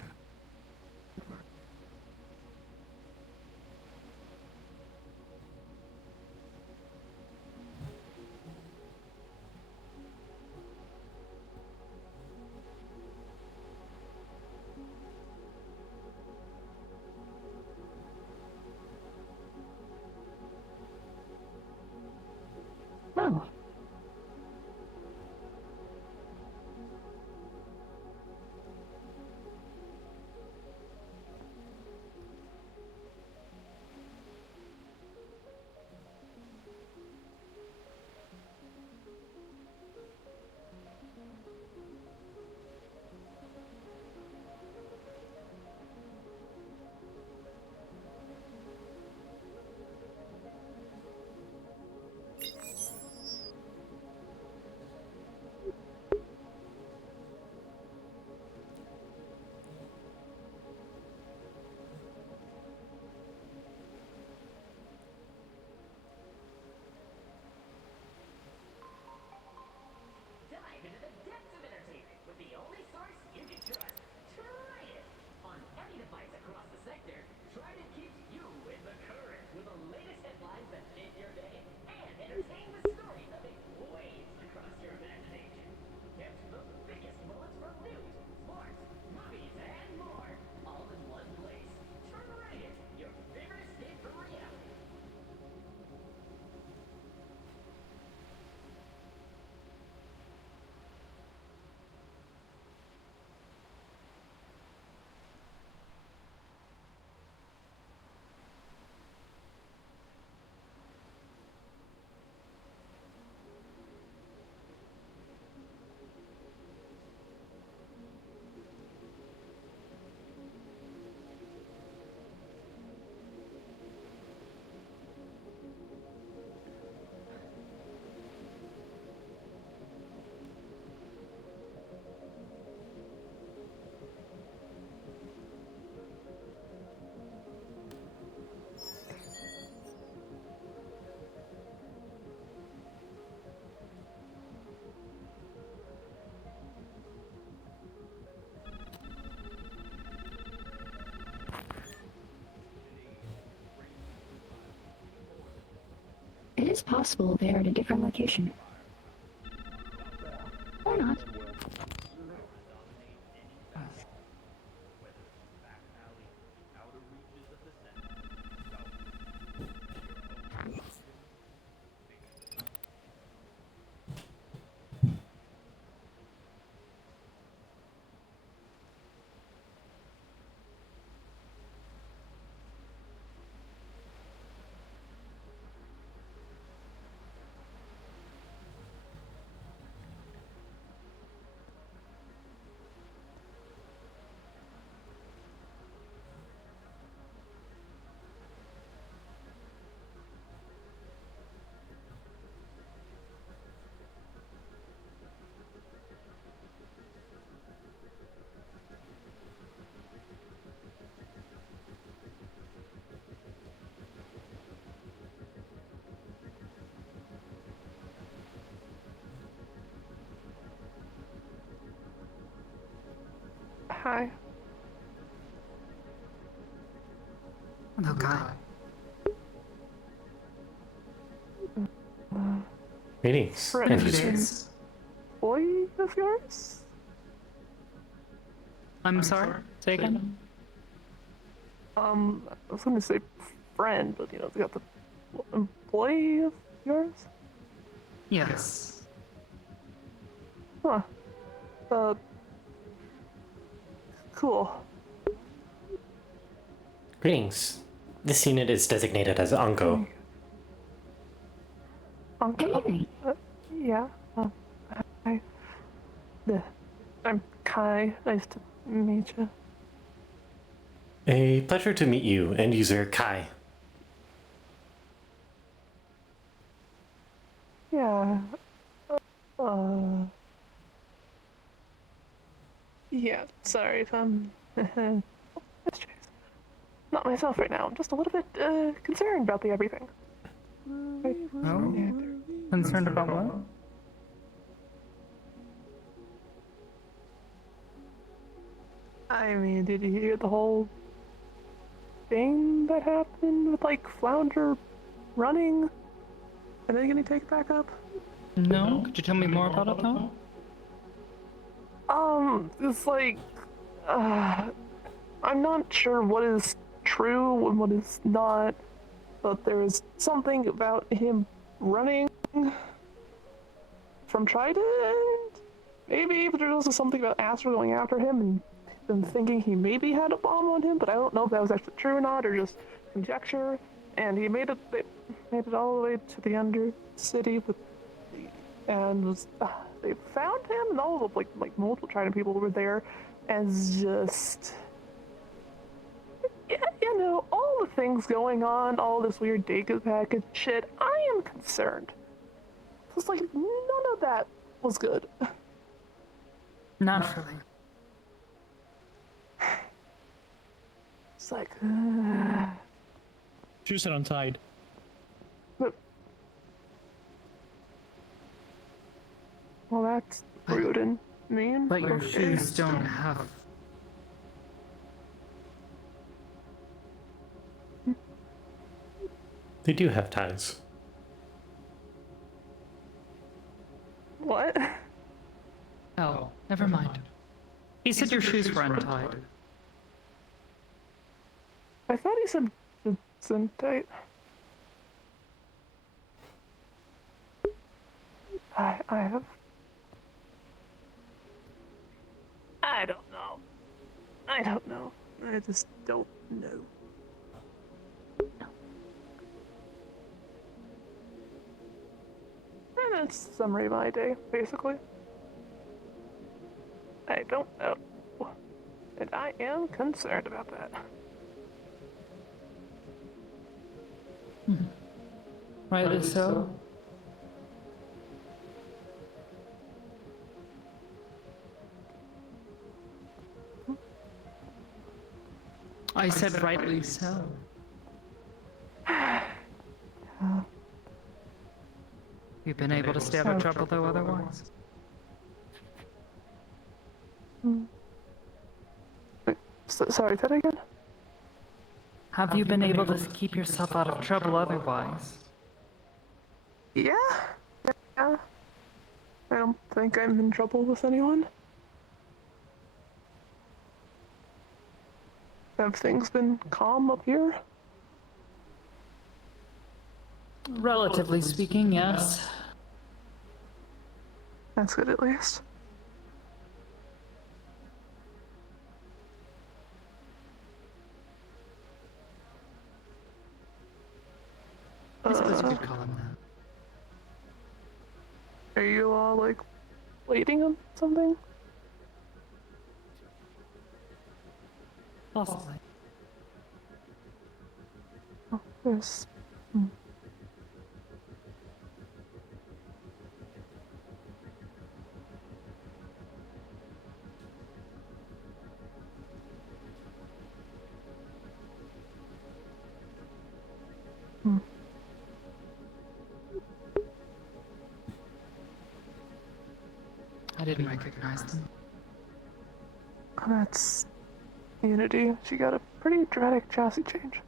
Oh. Dive into the depths of entertainment with the only source you can trust. Try it! On any device across the sector, Try It keeps you in the current with the latest headlines that fit your day and entertain with stories that make waves across your imagination. Get the biggest bullets from news, sports, movies, and more, all in one place. Try It, your favorite escape from reality. It is possible they are at a different location. Or not. Hi. Hello, Kai. Greetings. Friend Greetings. boy of yours? I'm sorry? Say again? I was gonna say friend, but you know, they got the employee of yours? Yes. Huh. Cool. Greetings. This unit is designated as Anko. Uncle? Yeah. Hi. I'm Kai. Nice to meet you. A pleasure to meet you, end user Kai. Yeah. Yeah, sorry if I'm not myself right now. I'm just a little bit concerned about the everything. Oh? Concerned about what? I mean, did you hear the whole thing that happened with like Flounder running and then getting taken back up? No? Could you tell me more about it, though? It's like, I'm not sure what is true and what is not, but there is something about him running from Trident, maybe, but there's also something about Astro going after him and them thinking he maybe had a bomb on him, but I don't know if that was actually true or not, or just conjecture. And he made it all the way to the Undercity and they found him, and all of like multiple Trident people were there, and just you know, all the things going on, all this weird data package shit. I am concerned. It's like none of that was good. Naturally. It's like Shoes are untied. Well, that's rude and mean. But your shoes don't have... They do have ties. What? Oh, never mind. He said your shoes were untied. I thought he said it's untight. I have... I don't know. I don't know. I just don't know. And that's a summary of my day, basically. I don't know. And I am concerned about that. Rightly so. I said rightly so. You've been able to stay out of trouble, though, otherwise? Sorry, that again? Have you been able to keep yourself out of trouble otherwise? Yeah. I don't think I'm in trouble with anyone. Have things been calm up here? Relatively speaking, yes. That's good, at least. I suppose you could call him that. Are you all, like, waiting on something? Possibly. Oh, there's... I didn't recognize them. That's Unity. She got a pretty dramatic chassis change.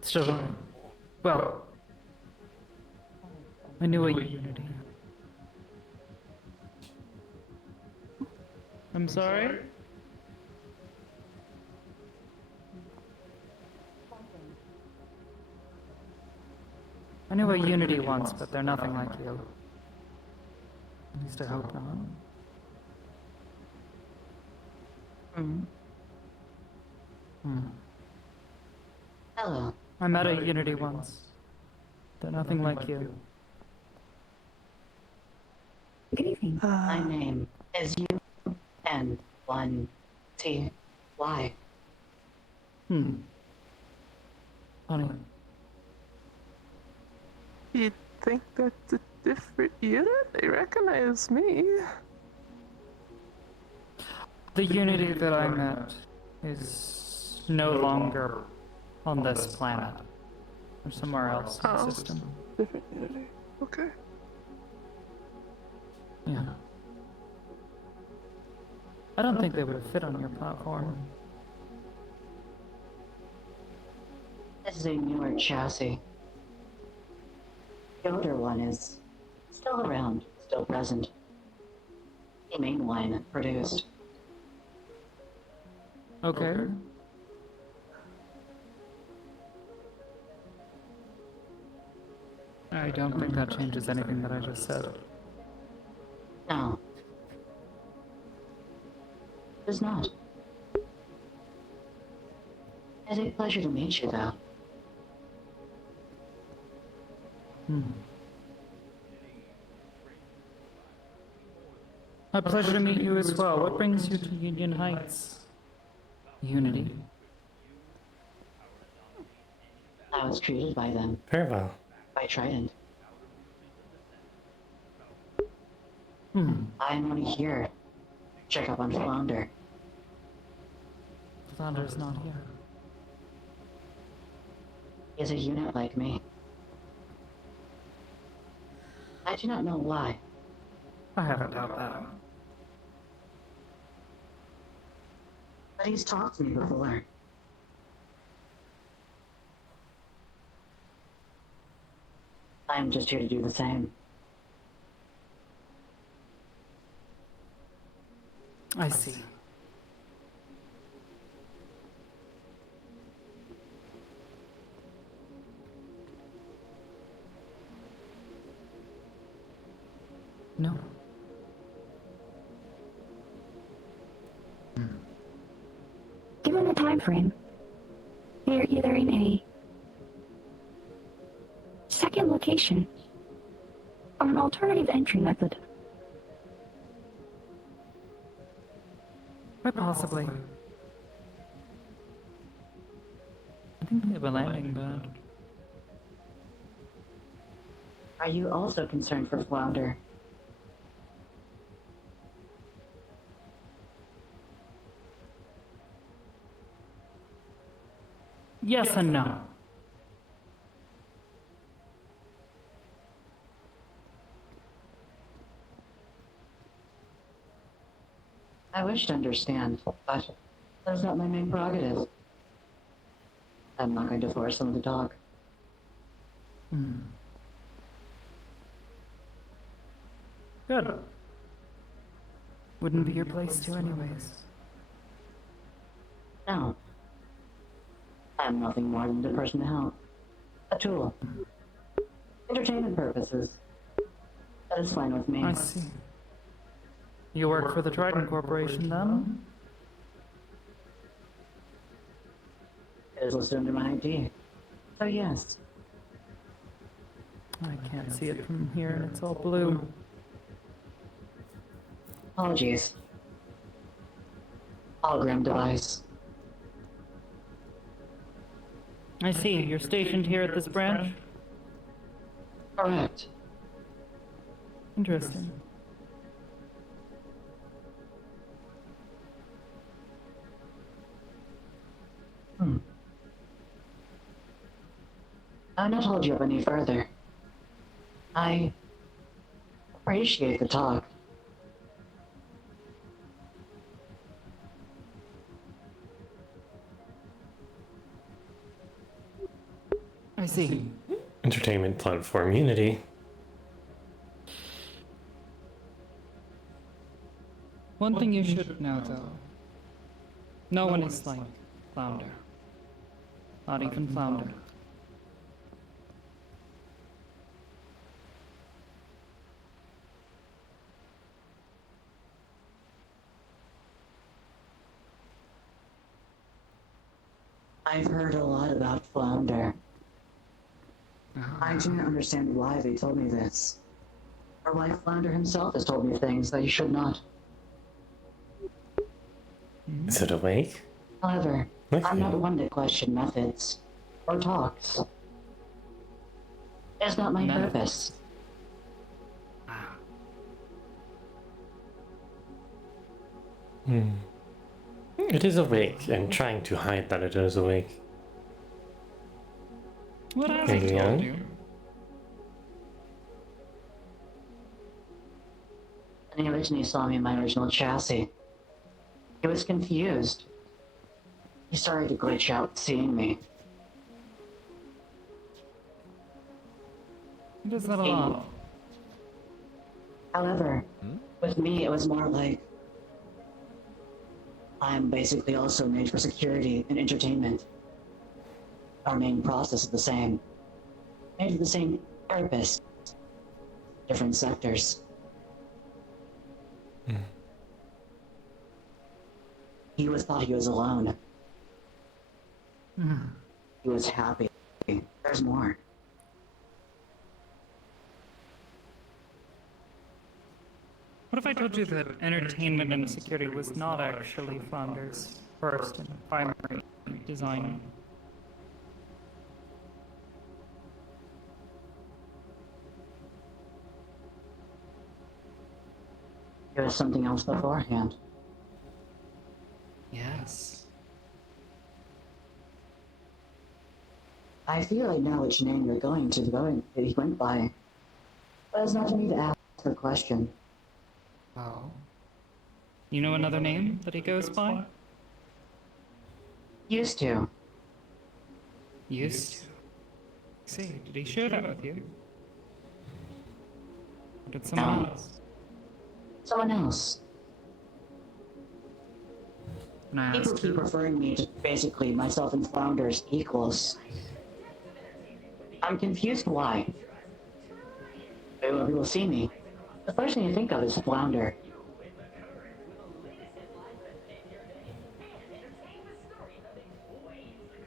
Still, well, I knew a Unity. I'm sorry? I knew a Unity once, but they're nothing like you. At least I hope not. Hello. I met a Unity once. They're nothing like you. Good evening. My name is UN1TY. Funny. You'd think that's a different unit? They recognize me. The Unity that I met is no longer on this planet. Or somewhere else in the system. Different Unity. Okay. Yeah. I don't think they would fit on your platform. This is a newer chassis. The older one is still around, still present. The main one produced. Okay. I don't think that changes anything that I just said. No. It does not. It's a pleasure to meet you, though. A pleasure to meet you as well. What brings you to Union Heights? Unity. I was treated by them. Very well. By Trident. Hmm. I'm only here. Check up on Flounder. Flounder's not here. He is a unit like me. I do not know why. I haven't doubt that. But he's talked to me before. I'm just here to do the same. I see. No. Given the time frame, you're either in a second location or an alternative entry method. Quite possibly. I think they have a landing pad. Are you also concerned for Flounder? Yes and no. I wish to understand, but that is not my main prerogative. I'm not going to force him to talk. Good. Wouldn't be your place to anyways. No. I'm nothing more than the person to help. A tool. Entertainment purposes. That is fine with me. I see. You work for the Trident Corporation, then? It is listed under my ID. So yes. I can't see it from here, and it's all blue. Apologies. Hologram device. I see. You're stationed here at this branch? Correct. Interesting. I'll not hold you up any further. I appreciate the talk. I see. Entertainment platform Unity. One thing you should know, though. No one is like Flounder. Not even Flounder. I've heard a lot about Flounder. I do not understand why they told me this. Or why Flounder himself has told me things that he should not. Is it awake? However, I'm not one to question methods or talks. It's not my purpose. It is awake and trying to hide that it is awake. What has he told you? When he originally saw me in my original chassis, he was confused. He started to glitch out seeing me. He does that a lot. However, with me it was more like I'm basically also made for security and entertainment. Our main process is the same. Made for the same purpose. Different sectors. He thought he was alone. He was happy. There's more. What if I told you that entertainment and security was not actually Flounder's first and primary design? There was something else beforehand. Yes. I feel I know which name you're going to that he went by. But it's not for me to ask a question. Oh. You know another name that he goes by? Used to. Used to. See, did he share that with you? Or did someone else? Someone else. People keep referring me to basically myself and Flounder as equals. I'm confused why. When people see me, the first thing I think of is Flounder.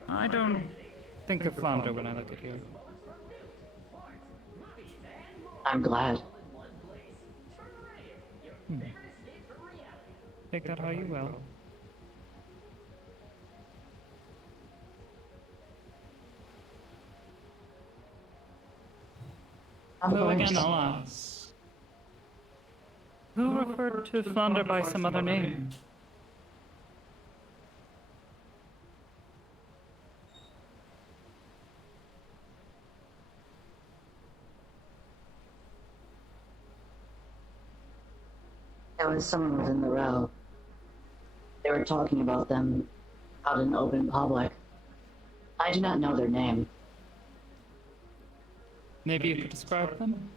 I don't think of Flounder when I look at you. I'm glad. Take that how you will. So again, I'll ask. Who referred to Flounder by some other name? There was someone within the row. They were talking about them out in open public. I do not know their name. Maybe you could describe them?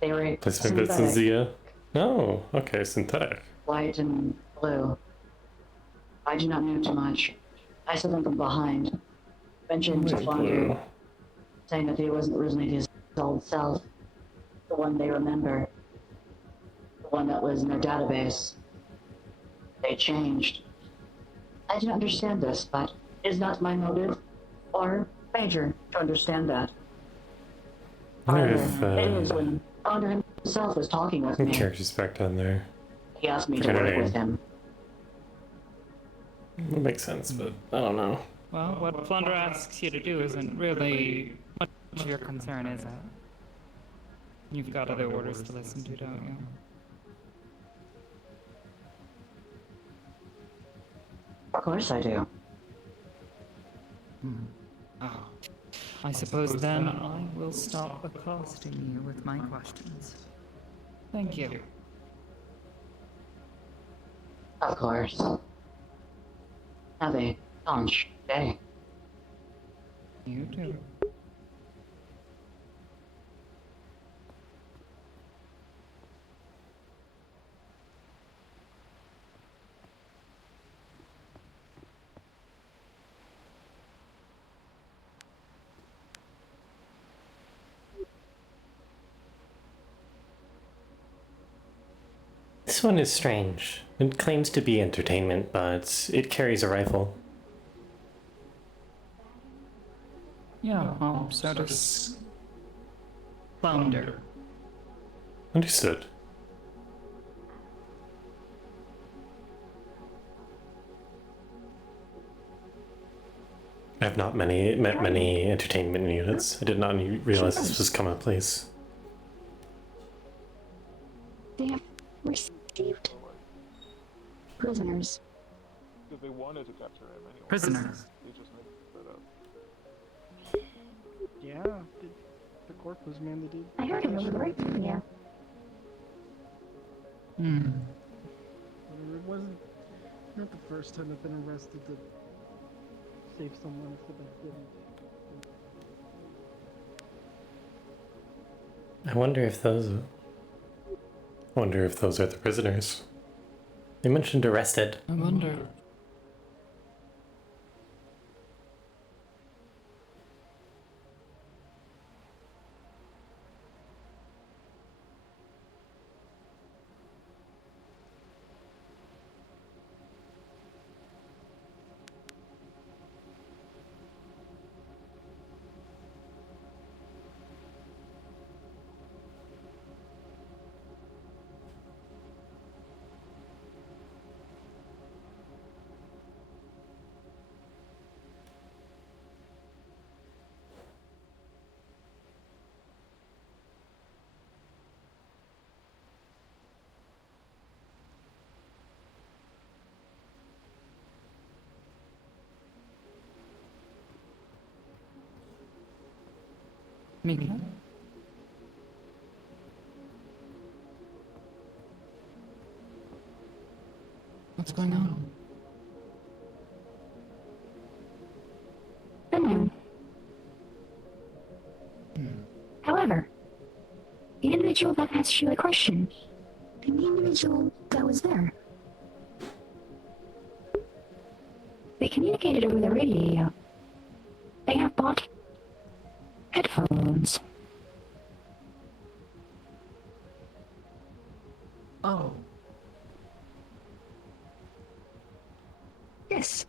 They were Placement bits in Zia. Oh, okay, synthetic. white and blue. I do not know too much. I saw them from behind, mentioning to Flounder, saying that he wasn't originally his old self, the one they remember, the one that was in their database. They changed. I do not understand this, but it is not my motive or major to understand that. I wonder if It is when Flounder himself was talking with me. characters back down there. He asked me to Forget her work name. with him. That makes sense, but I don't know. Well, what Flounder asks you to do isn't really much of your concern, is it? You've got other orders to listen to, don't you? Of course I do. Oh. I suppose then I will stop accosting you with my questions. Thank you. Of course. Have a conch day. You too. This one is strange. It claims to be entertainment, but it carries a rifle. Yeah, well, so does Flounder. Understood. I have not met many entertainment units. I did not realize this was commonplace. They have received prisoners. Because they wanted to capture him anyway. Prisoners. They just made that up. Yeah, the corp was mandated. I heard it over the radio. Yeah. It wasn't not the first time I've been arrested to save someone so that didn't. I wonder if those are the prisoners. They mentioned arrested. I wonder. Mika? What's going on? Unknown. However, the individual that asked you the question, and the individual that was there, they communicated over the radio. They have bought headphones. Oh. Yes.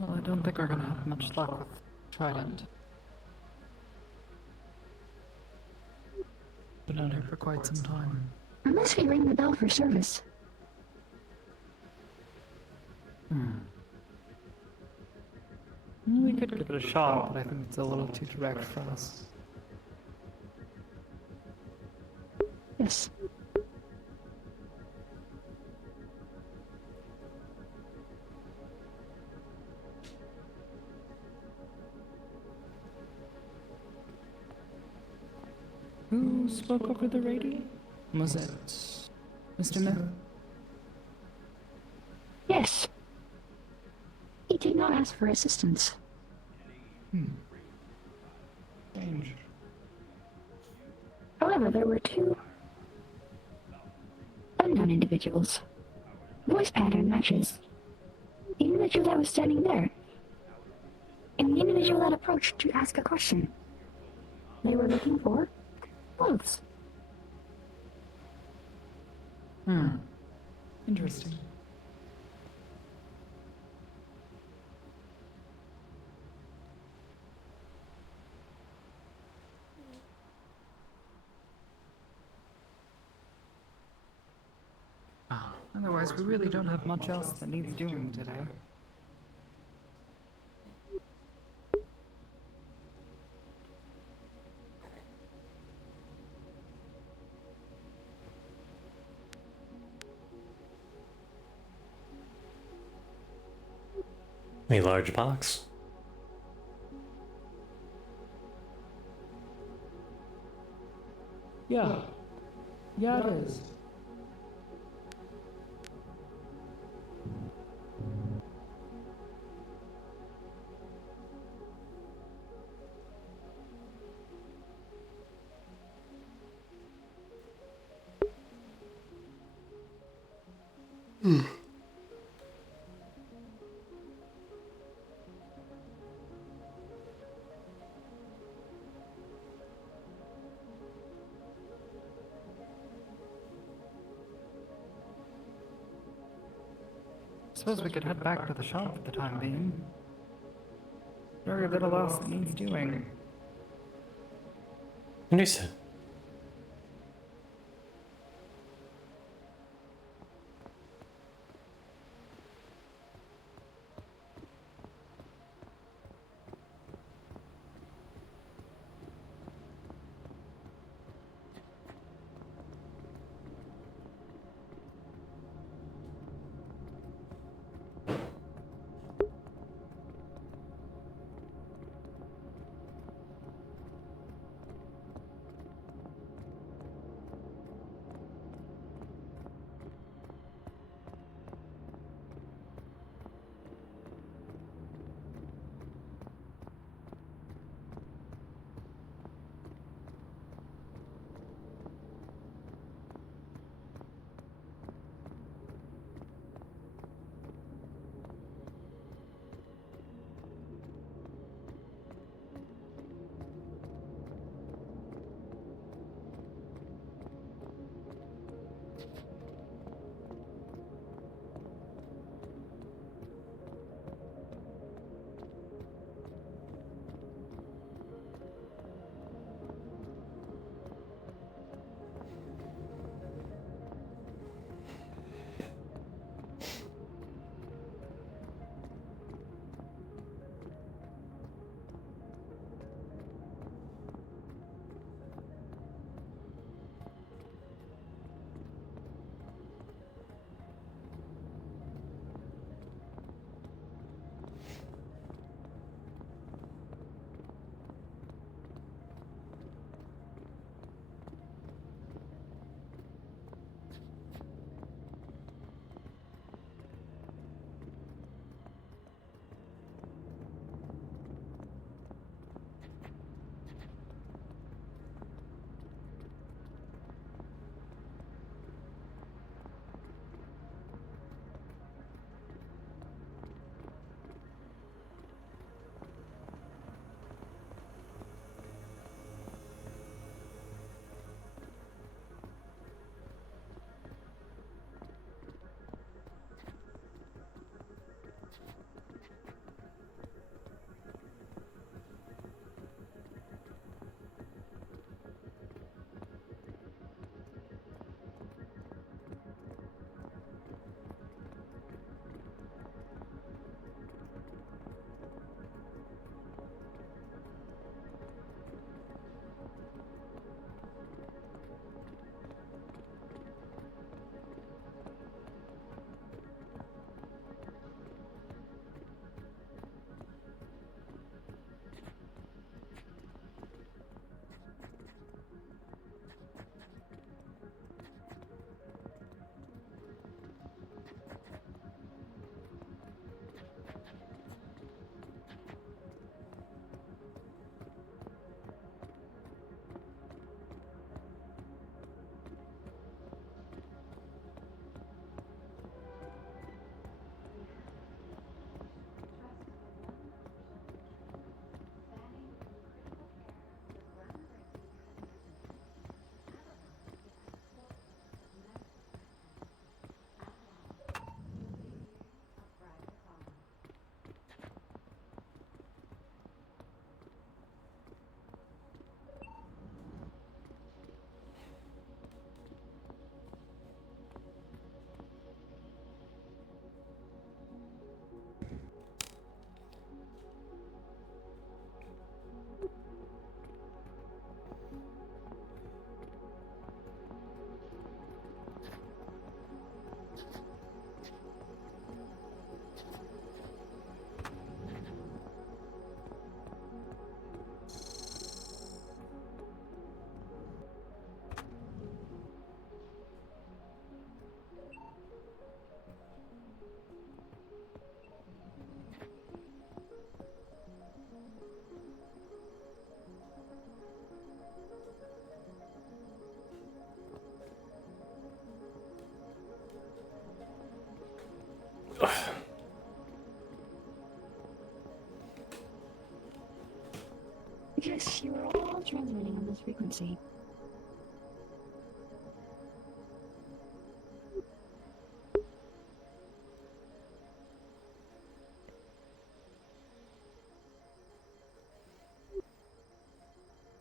Well, I don't think we're gonna have much luck with Trident. Been out here for quite some time. Unless we ring the bell for service. We could give it a shot, but I think it's a little too direct for us. Yes. Who spoke over the radio? Was it Mr. Myth? Yes. He did not ask for assistance. Strange. However, there were two unknown individuals. Voice pattern matches. The individual that was standing there, and the individual that approached to ask a question. They were looking for clothes. Interesting. Otherwise, we really don't have much else that needs doing today. A large box? Yeah. Yeah, it is. Suppose we could head back to the shop for the time being. Very little else that needs doing. Understood. Yes, you are all transmitting on this frequency.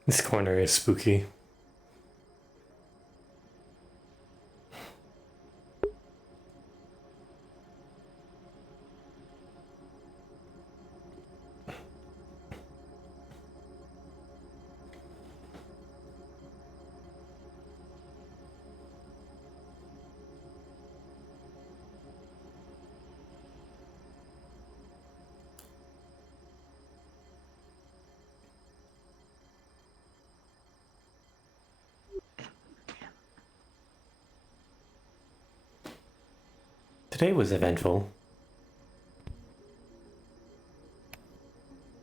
This corner is spooky. Today was eventful.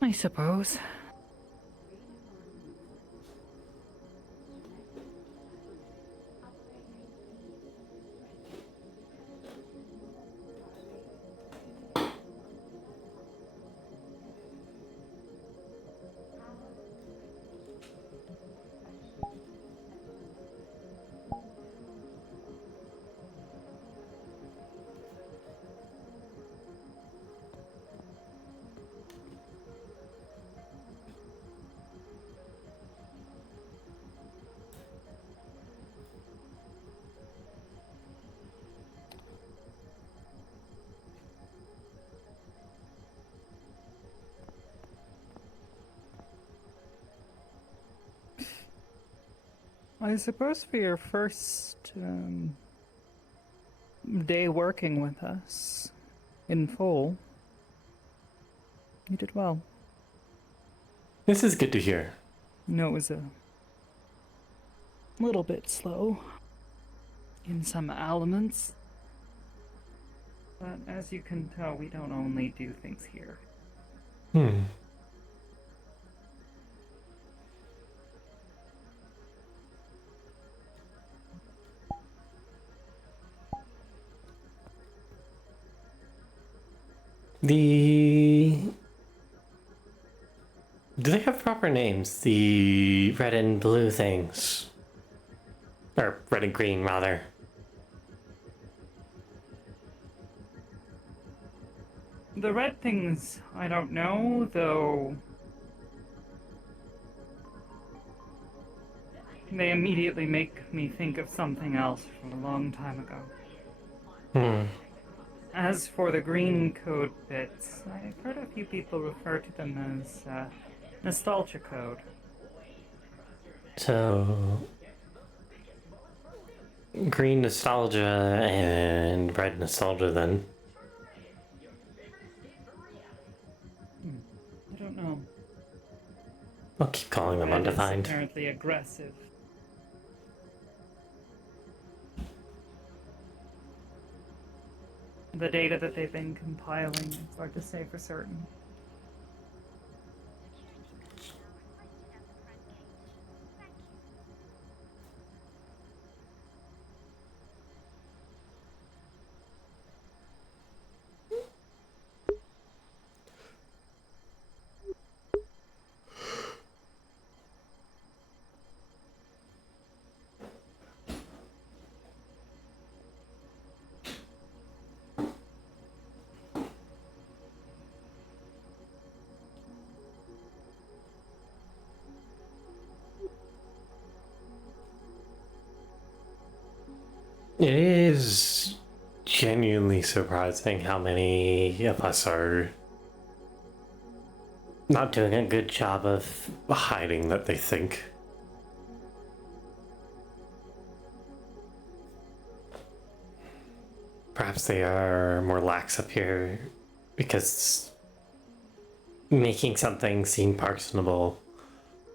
I suppose. I suppose for your first day working with us in full, you did well. This is good to hear. No, it was a little bit slow in some elements. But as you can tell, we don't only do things here. Hmm. Do they have proper names? The red and blue things. Or red and green, rather. The red things, I don't know, though. They immediately make me think of something else from a long time ago. Hmm. As for the green code bits, I've heard a few people refer to them as nostalgia code. So, green nostalgia and red nostalgia then. I don't know. I'll keep calling them Red is undefined. apparently aggressive. The data that they've been compiling, it's hard to say for certain. It is genuinely surprising how many of us are not doing a good job of hiding that they think. Perhaps they are more lax up here because making something seem personable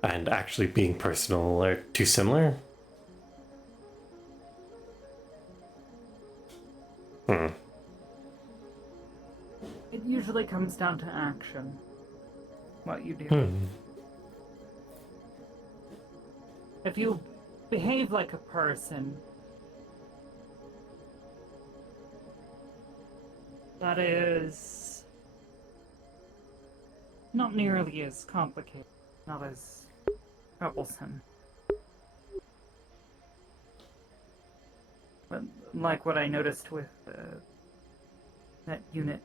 and actually being personal are too similar. Hmm. It usually comes down to action. What you do. Hmm. If you behave like a person, That is not nearly as complicated, not as troublesome. But like what I noticed with that unit,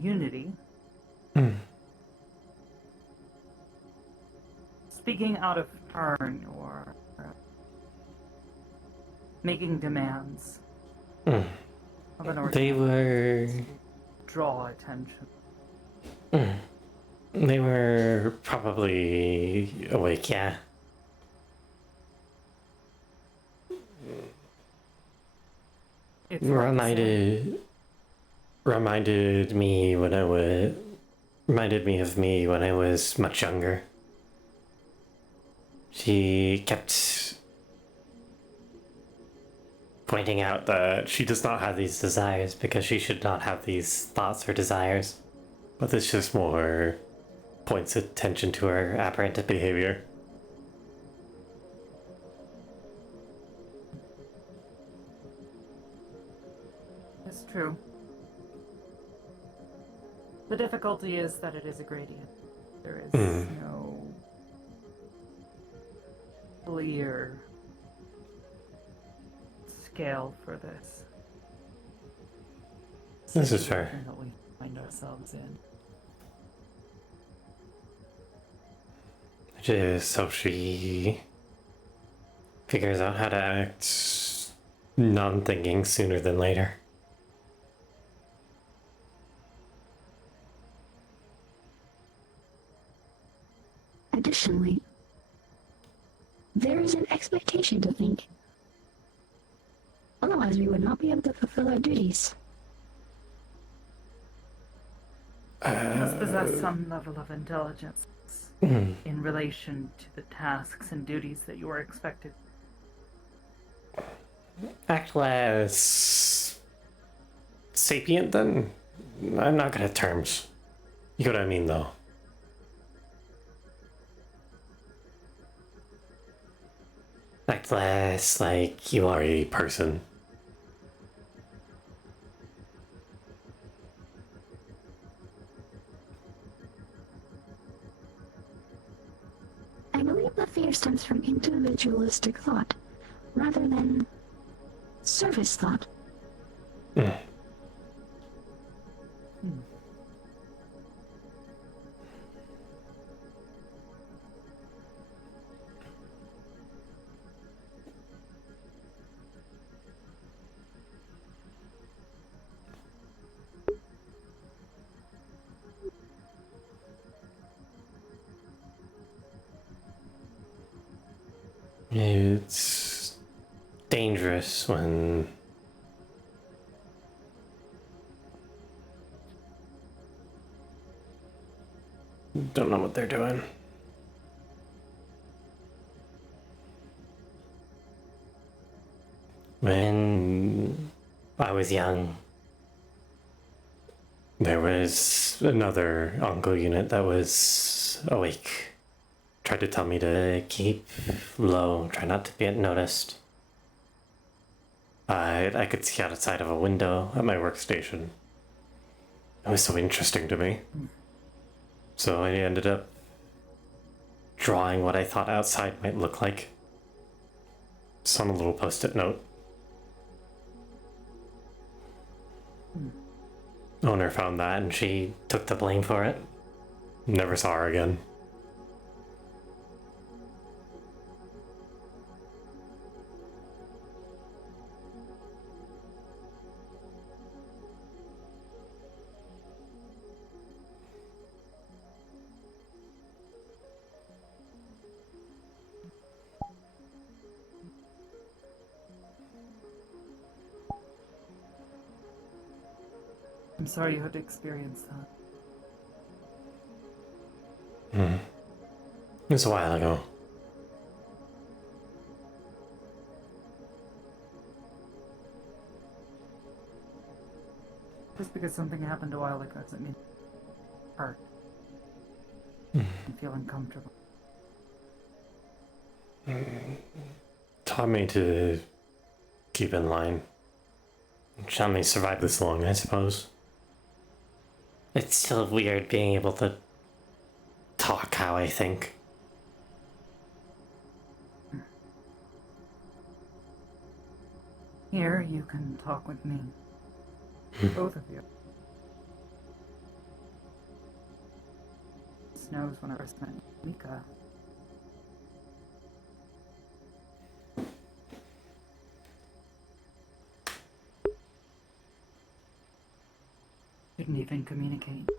Unity, speaking out of turn or making demands of an They were... draw attention. They were probably awake, yeah. It's hard to say. Reminded me of me when I was much younger. She kept pointing out that she does not have these desires because she should not have these thoughts or desires. But this just more points attention to her aberrant behavior. It's true. The difficulty is that it is a gradient. There is no clear scale for this. This is fair. That we find ourselves in. Just so she figures out how to act non-thinking sooner than later. Additionally, there is an expectation to think. Otherwise, we would not be able to fulfill our duties. You must possess some level of intelligence in relation to the tasks and duties that you are expected. Act less sapient then? I'm not good at terms. You know what I mean though. Act less like you are a person. I believe the fear stems from individualistic thought, rather than service thought. It's dangerous when don't know what they're doing. When I was young, there was another Anko unit that was awake. Tried to tell me to keep low, try not to get noticed. I could see outside of a window at my workstation. It was so interesting to me. So I ended up drawing what I thought outside might look like. Just on a little post-it note. Owner found that and she took the blame for it. Never saw her again. I'm sorry you had to experience that. It was a while ago. Just because something happened a while ago doesn't mean hurt. Feel uncomfortable. Taught me to keep in line. Shall me survive this long, I suppose. It's still weird being able to talk how I think. Here, you can talk with me. Both of you. Knows when I first met Mika. Couldn't even communicate.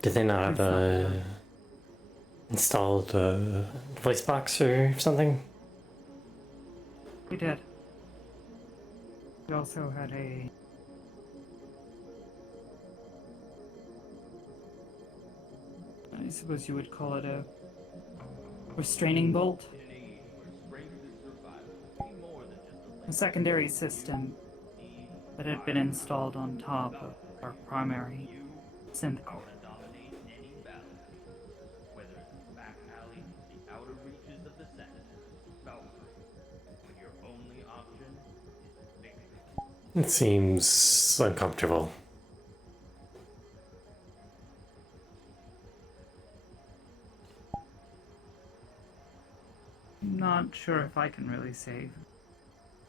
Did they not have a installed voice box or something? We did. We also had a I suppose you would call it a restraining bolt. A secondary system that had been installed on top of our primary synth core. Whether it's the back alley, the outer reaches of the Senate, Valkyrie, when your only option is victory. It seems uncomfortable. Not sure if I can really say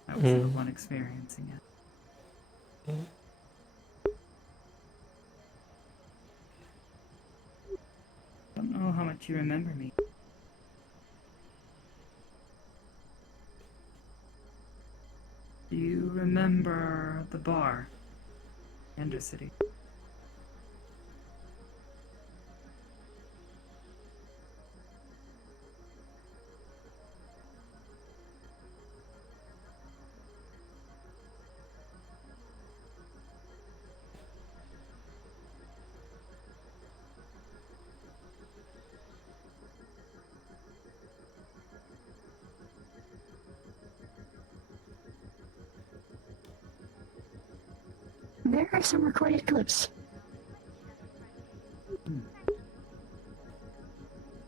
I was the one experiencing it. Don't know how much you remember me. Do you remember the bar, Undercity? There are some recorded clips.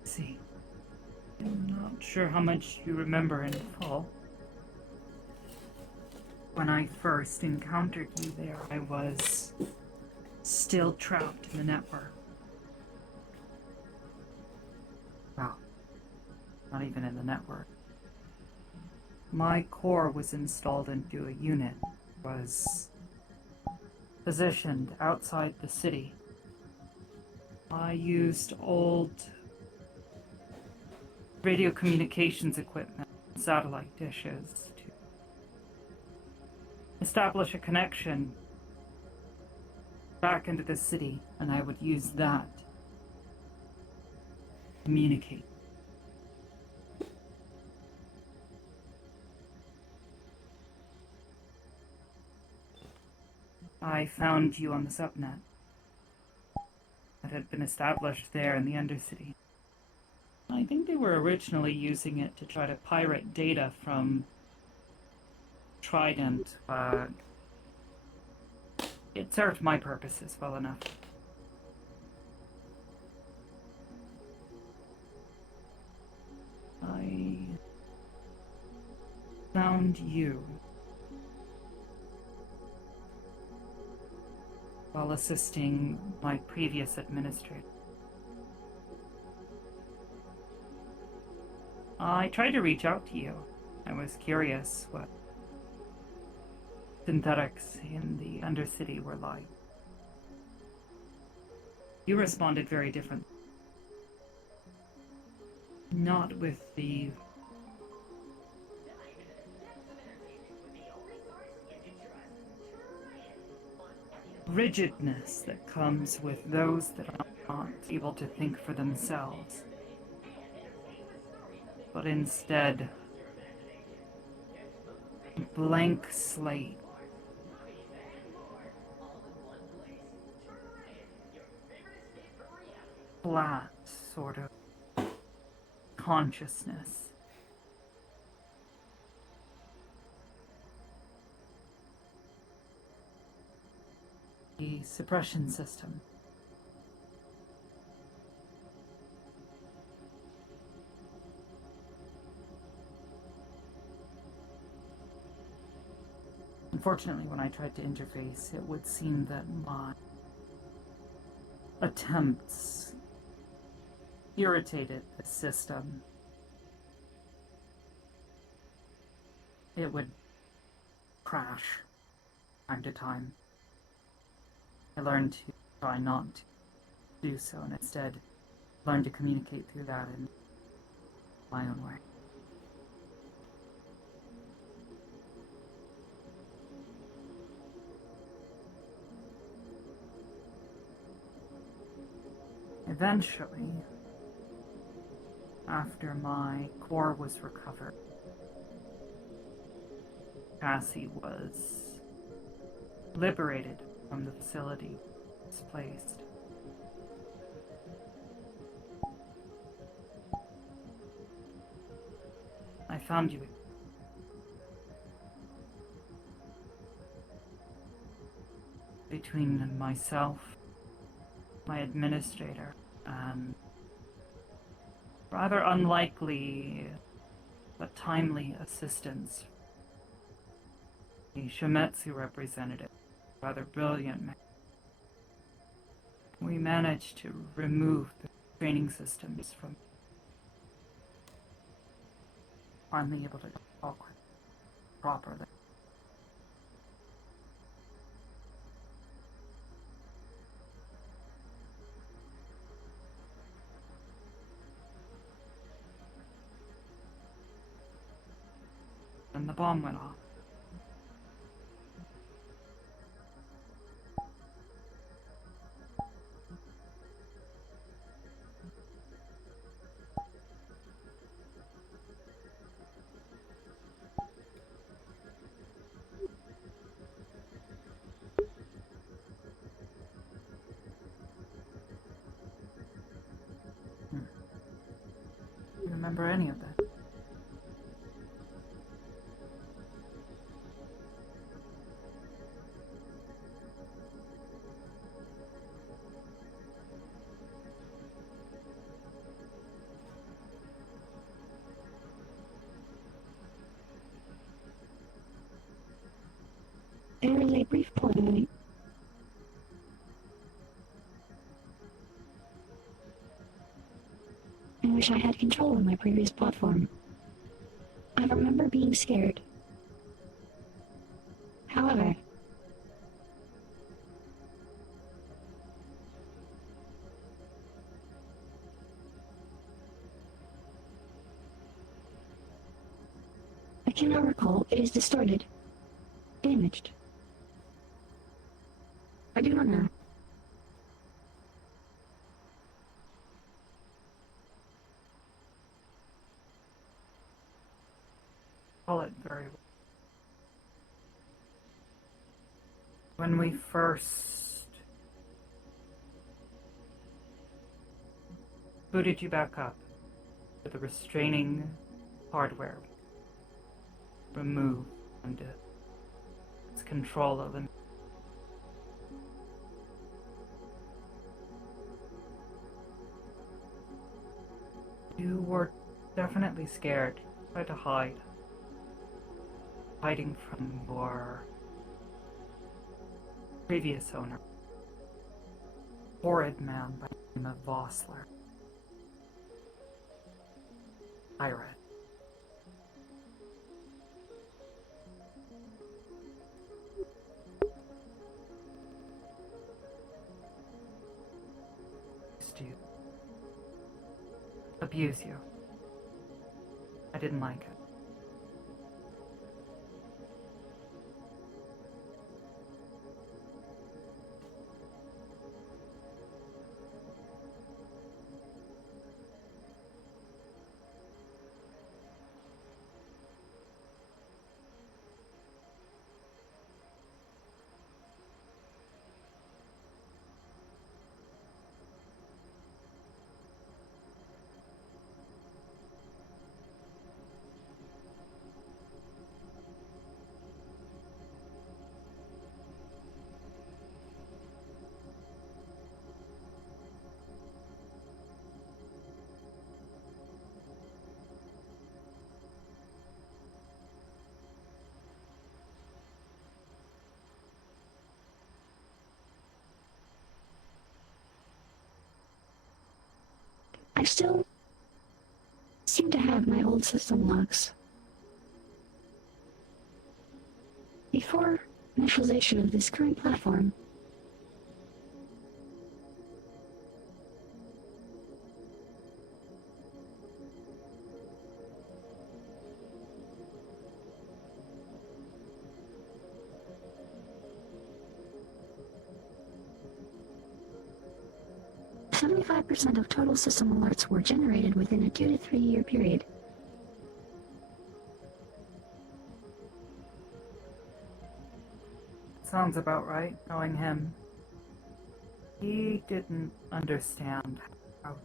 See. I'm not sure how much you remember in full. When I first encountered you there, I was still trapped in the network. Well, not even in the network. My core was installed into a unit, was positioned outside the city. I used old radio communications equipment, satellite dishes, to establish a connection back into the city, and I would use that to communicate. I found you on the subnet that had been established there in the Undercity. I think they were originally using it to try to pirate data from Trident, but it served my purposes well enough. I found you while assisting my previous administrator. I tried to reach out to you. I was curious what synthetics in the Undercity were like. You responded very different. Not with the rigidness that comes with those that are not able to think for themselves, but instead blank slate. Flat sort of consciousness. The suppression system. Unfortunately, when I tried to interface, it would seem that my attempts irritated the system. It would crash time to time. I learned to try not to do so, and instead learn to communicate through that in my own way. Eventually, after my core was recovered, Cassie was liberated from the facility, displaced. I found you. Between myself, my administrator, and rather unlikely but timely assistance, the Shimetsu representative, rather brilliant man. We managed to remove the training systems from finally able to talk properly. And the bomb went off. Do you remember any of that? There was a brief point. In which I had control of my previous platform. I remember being scared. However, I cannot recall. It is distorted. Damaged. I do not know. Call it very well. When we first booted you back up with the restraining hardware removed and its control of them. You were definitely scared. Tried to hide. Hiding from your previous owner. Horrid man by the name of Vossler. Pirate. Used to abuse you. I didn't like it. I still seem to have my old system logs. Before initialization of this current platform, .75% of total system alerts were generated within a 2 to 3 year period. Sounds about right, knowing him. He didn't understand how to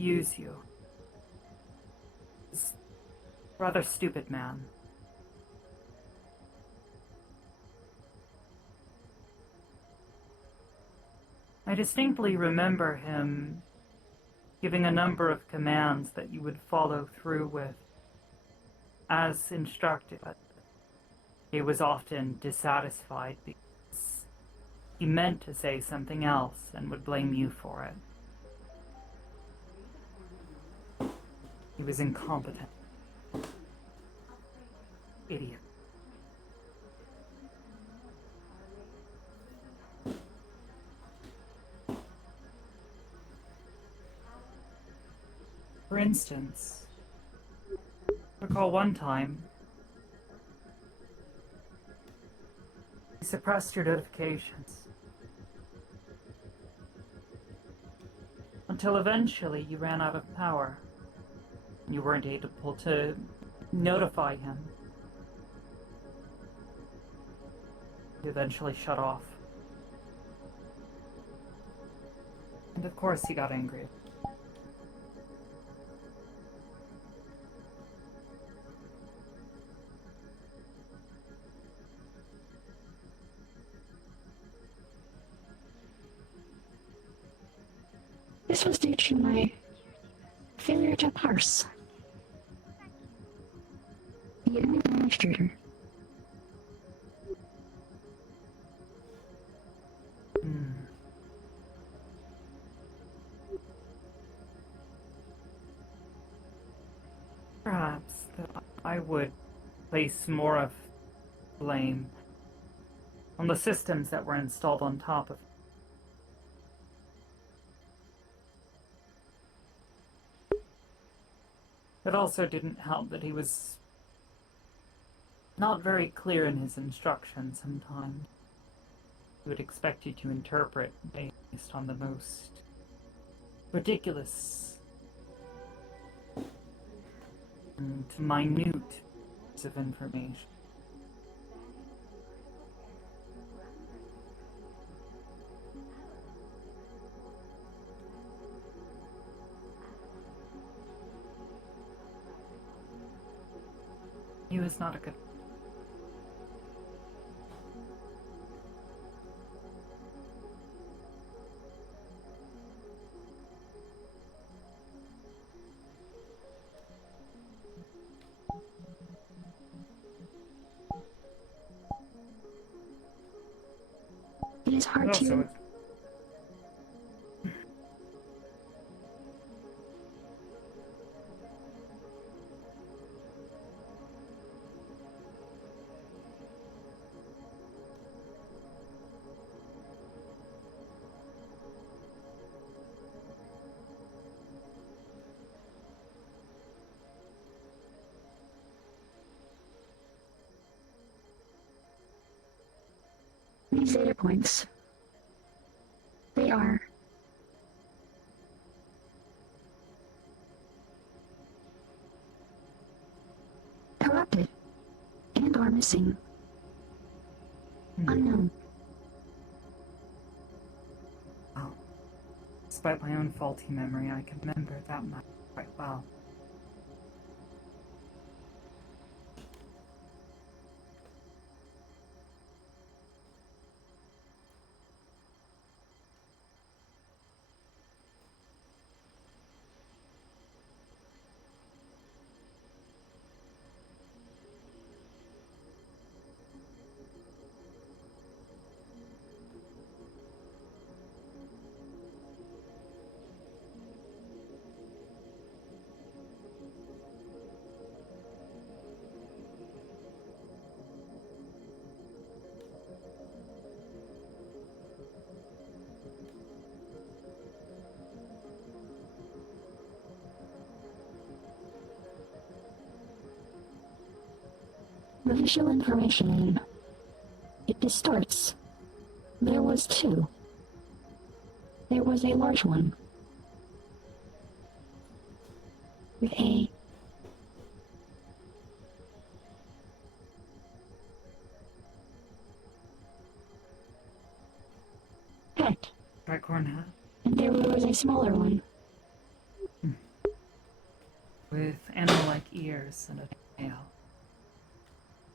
use you. He's a rather stupid man. I distinctly remember him giving a number of commands that you would follow through with as instructed. He was often dissatisfied because he meant to say something else and would blame you for it. He was incompetent. Idiot. For instance, recall one time you suppressed your notifications until eventually you ran out of power. You weren't able to notify him. You eventually shut off. And of course he got angry. This was due to my failure to parse the administrator. Perhaps that I would place more of blame on the systems that were installed on top of it. It also didn't help that he was not very clear in his instructions sometimes. He would expect you to interpret based on the most ridiculous and minute bits of information. He was not a good. It is hard to these data points. They are corrupted and are missing. Unknown. Oh. Despite my own faulty memory, I can remember that much quite well. The visual information, it distorts. There was two. There was a large one with a hat. Tricorn hat. And there was a smaller one. With animal-like ears and a tail.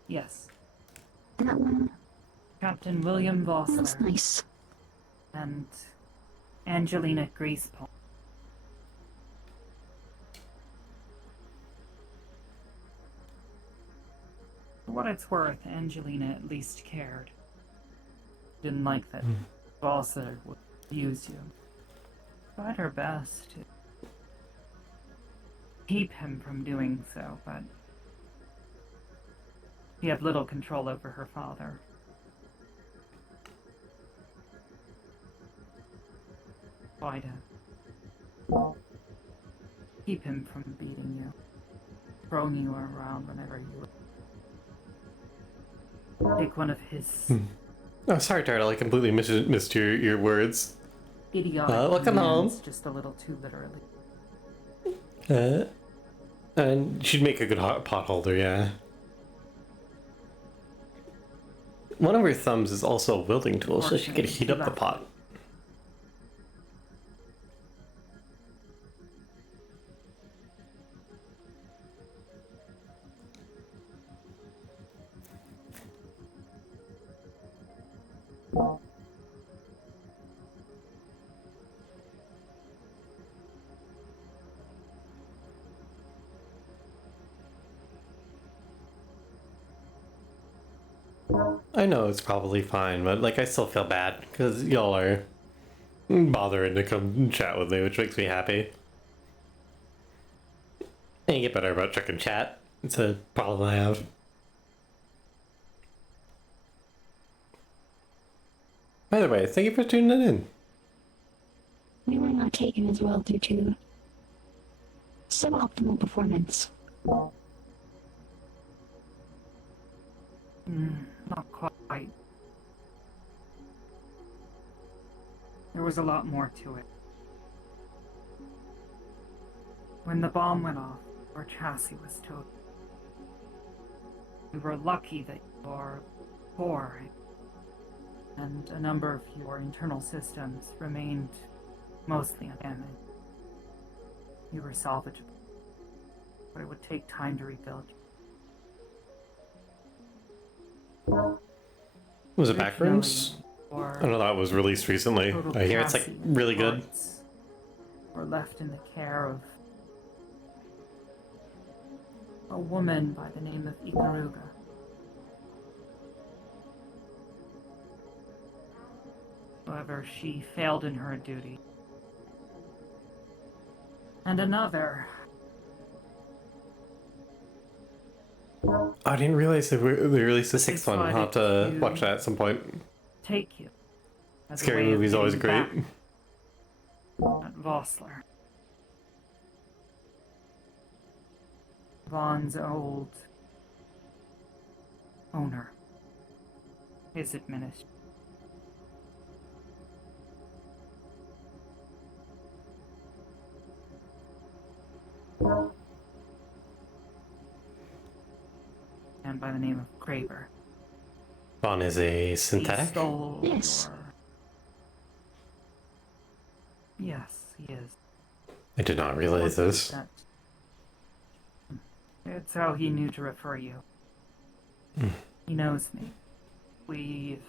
Yes. That one. Captain William Vossler. That's nice. And Angelina Greasepalm. For what it's worth, Angelina at least cared. Didn't like that Vossler would abuse you. Tried her best to keep him from doing so, but he had little control over her father. Try to keep him from beating you, throwing you around whenever you take one of his Oh, sorry, Turtle. I completely missed your words. idiotic Welcome commands home. just a little too literally. And she'd make a good pot holder, yeah. One of her thumbs is also a welding tool, so she could heat up the pot. I know it's probably fine, but like I still feel bad because y'all are bothering to come chat with me, which makes me happy. And you get better about checking chat. It's a problem I have. By the way, thank you for tuning in. We were not taken as well due to suboptimal performance. Not quite. There was a lot more to it. When the bomb went off, our chassis was totaled. We were lucky that your core and a number of your internal systems remained mostly undamaged. You were salvageable, but it would take time to rebuild you. Was it Backrooms? I know that was released recently. I hear it's like really good. Were left in the care of a woman by the name of Ikaruga. However, she failed in her duty. And another. I didn't realize they released the sixth one. I'll have to watch that at some point. Take you. Scary movie's always great. At Vossler. Vaughn's old owner. His administrator. And by the name of Kraber. Vaughn is a synthetic? He stole Yes. Yes, he is. I did not realize this. It's how he knew to refer you. He knows me. We've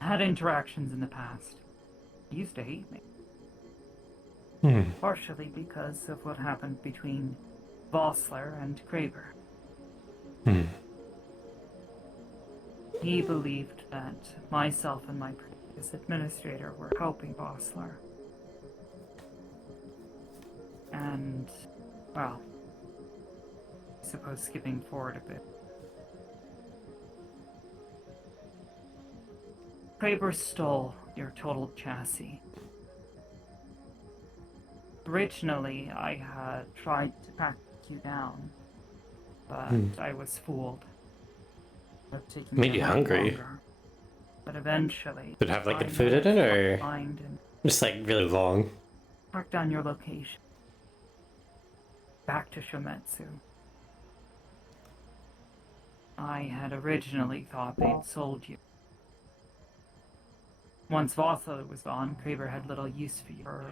had interactions in the past. He used to hate me. Partially because of what happened between Vossler and Kraber. He believed that myself and my previous administrator were helping Vossler. And, well, I suppose skipping forward a bit. Kraber stole your total chassis. Originally, I had tried to track you down, But I was fooled. It taking Made me you a lot hungry. longer. But eventually, Did it have like I good food in it, managed to or find and just like really long? track down your location. Back to Shometsu. I had originally thought they'd sold you. Once Vossler was gone, Kraber had little use for your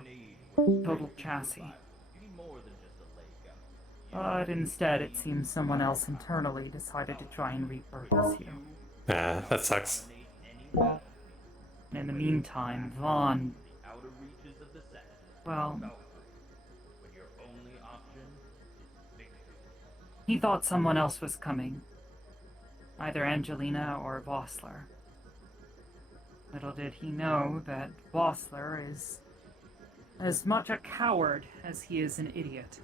total chassis. But instead, it seems someone else internally decided to try and repurpose you. Ah, that sucks. And in the meantime, Vaughn... well... he thought someone else was coming. Either Angelina or Vossler. Little did he know that Vossler is as much a coward as he is an idiot.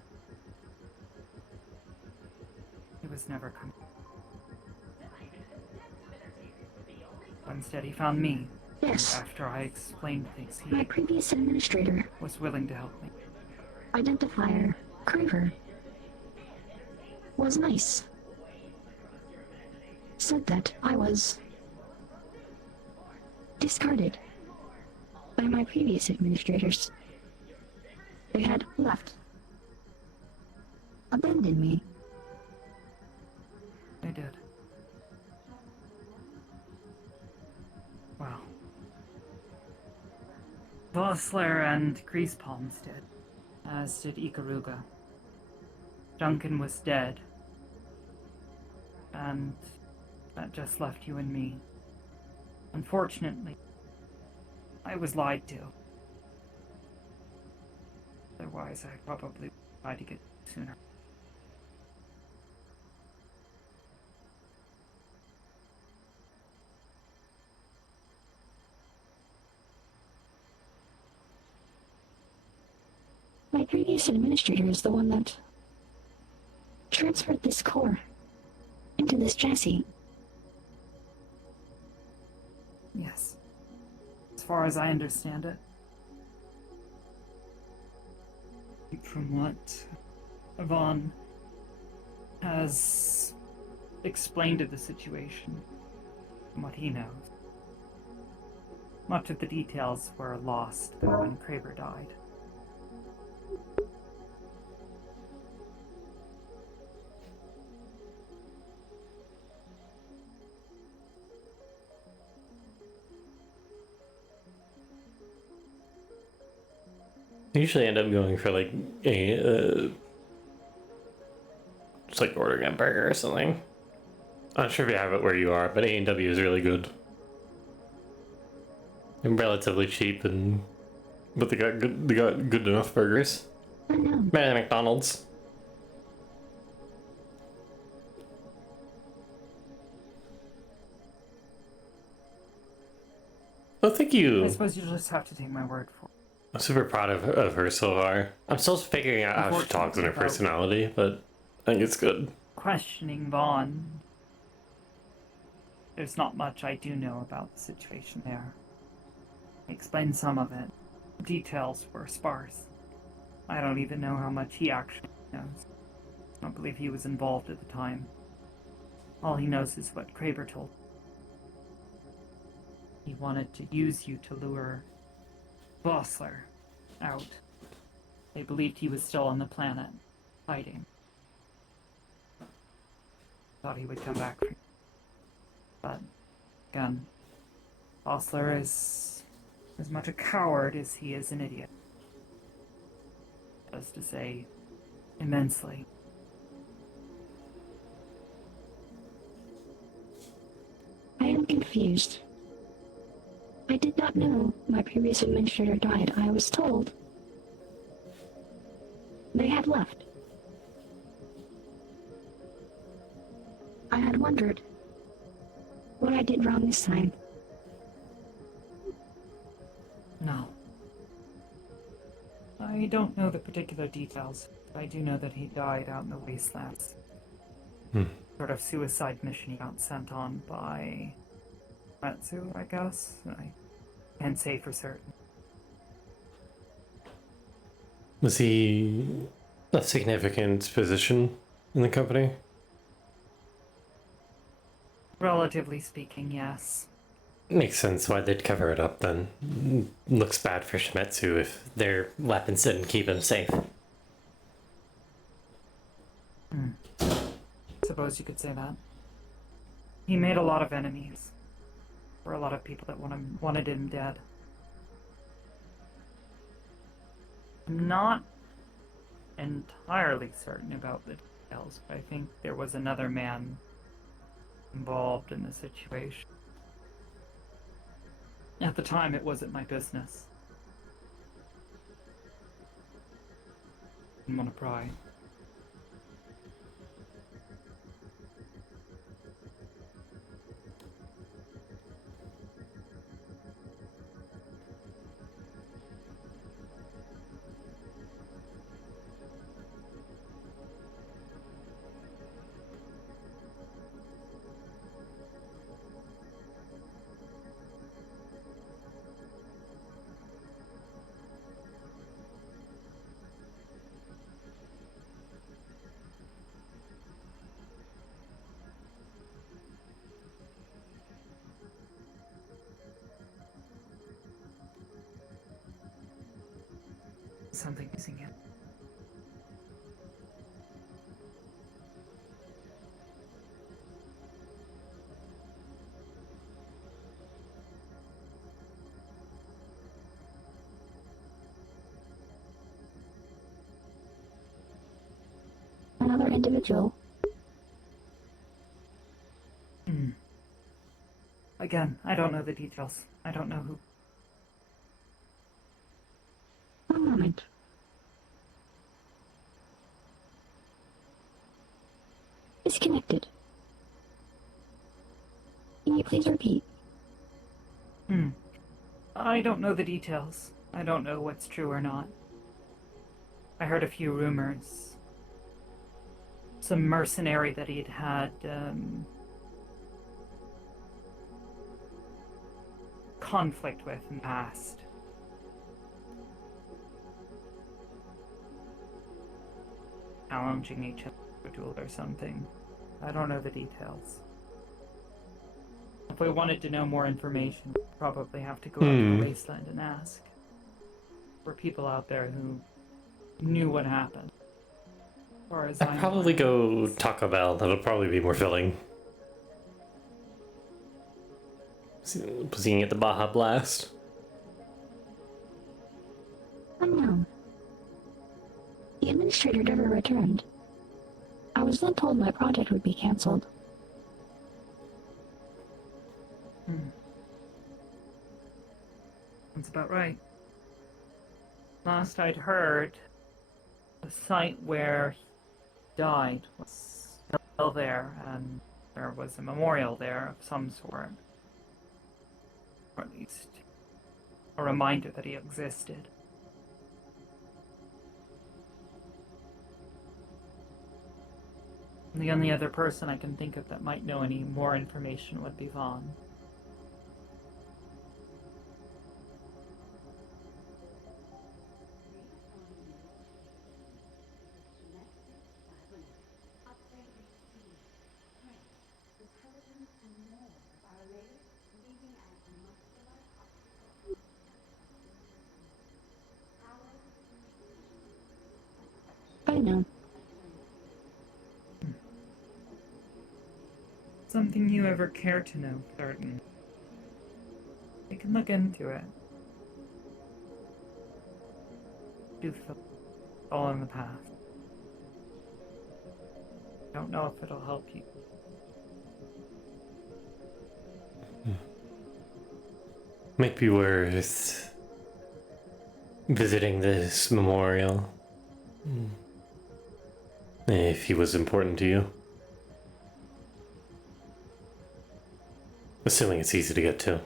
He was never coming. Instead, he found me. Yes. After I explained things, he My previous administrator, was willing to help me. identifier Craver, was nice. Said that I was discarded by my previous administrators. They had left, abandoned me. They did. Well, Vossler and Greasepalms did, as did Ikaruga. Duncan was dead, and that just left you and me. Unfortunately, I was lied to. Otherwise, I probably tried to get sooner. My previous administrator is the one that transferred this core into this chassis. Yes. As far as I understand it. From what Yvonne has explained of the situation, from what he knows, much of the details were lost though when Kraber died. I usually end up going for like a just like ordering a burger or something. I'm not sure if you have it where you are, but A&W is really good. And relatively cheap, but they got good enough burgers. Better than McDonald's. Oh, thank you. I suppose you just have to take my word for it. I'm super proud of her so far. I'm still figuring out how she talks and her personality, but I think it's good. Questioning Vaughn. There's not much I do know about the situation there. I explained some of it. The details were sparse. I don't even know how much he actually knows. I don't believe he was involved at the time. All he knows is what Kraber told him. He wanted to use you to lure Vossler out. They believed he was still on the planet, fighting. Thought he would come back for you. But, again, Vossler is as much a coward as he is an idiot. Just to say, immensely. I am confused. I did not know my previous administrator died. I was told they had left. I had wondered what I did wrong this time. No. I don't know the particular details, but I do know that he died out in the wastelands. Sort of suicide mission he got sent on by Matsu, I guess. I can't say for certain. Was he a significant position in the company? Relatively speaking, yes. Makes sense why they'd cover it up then. Looks bad for Shimetsu if their weapons didn't keep him safe. Suppose you could say that. He made a lot of enemies. For a lot of people that wanted him dead. I'm not entirely certain about the details, but I think there was another man involved in the situation. At the time, it wasn't my business. Didn't want to pry. Something using it. Another individual. Again, I don't know the details. I don't know who. One moment. Disconnected. Can you please repeat? I don't know the details. I don't know what's true or not. I heard a few rumors. Some mercenary that he'd had conflict with in the past. Challenging each other to a duel or something. I don't know the details. If we wanted to know more information, we'd probably have to go out to the wasteland and ask. For people out there who knew what happened. As far as I'd probably go Taco Bell. That'll probably be more filling. Was he at the Baja Blast? Unknown. The administrator never returned. I was then told my project would be cancelled. That's about right. Last I'd heard, the site where he died was still there, and there was a memorial there of some sort. Or at least a reminder that he existed. And the only other person I can think of that might know any more information would be Vaughn. I know. Something you ever care to know, certain. We can look into it. Do all in the past. Don't know if it'll help you. Might be worth visiting this memorial. If he was important to you. Assuming it's easy to get to.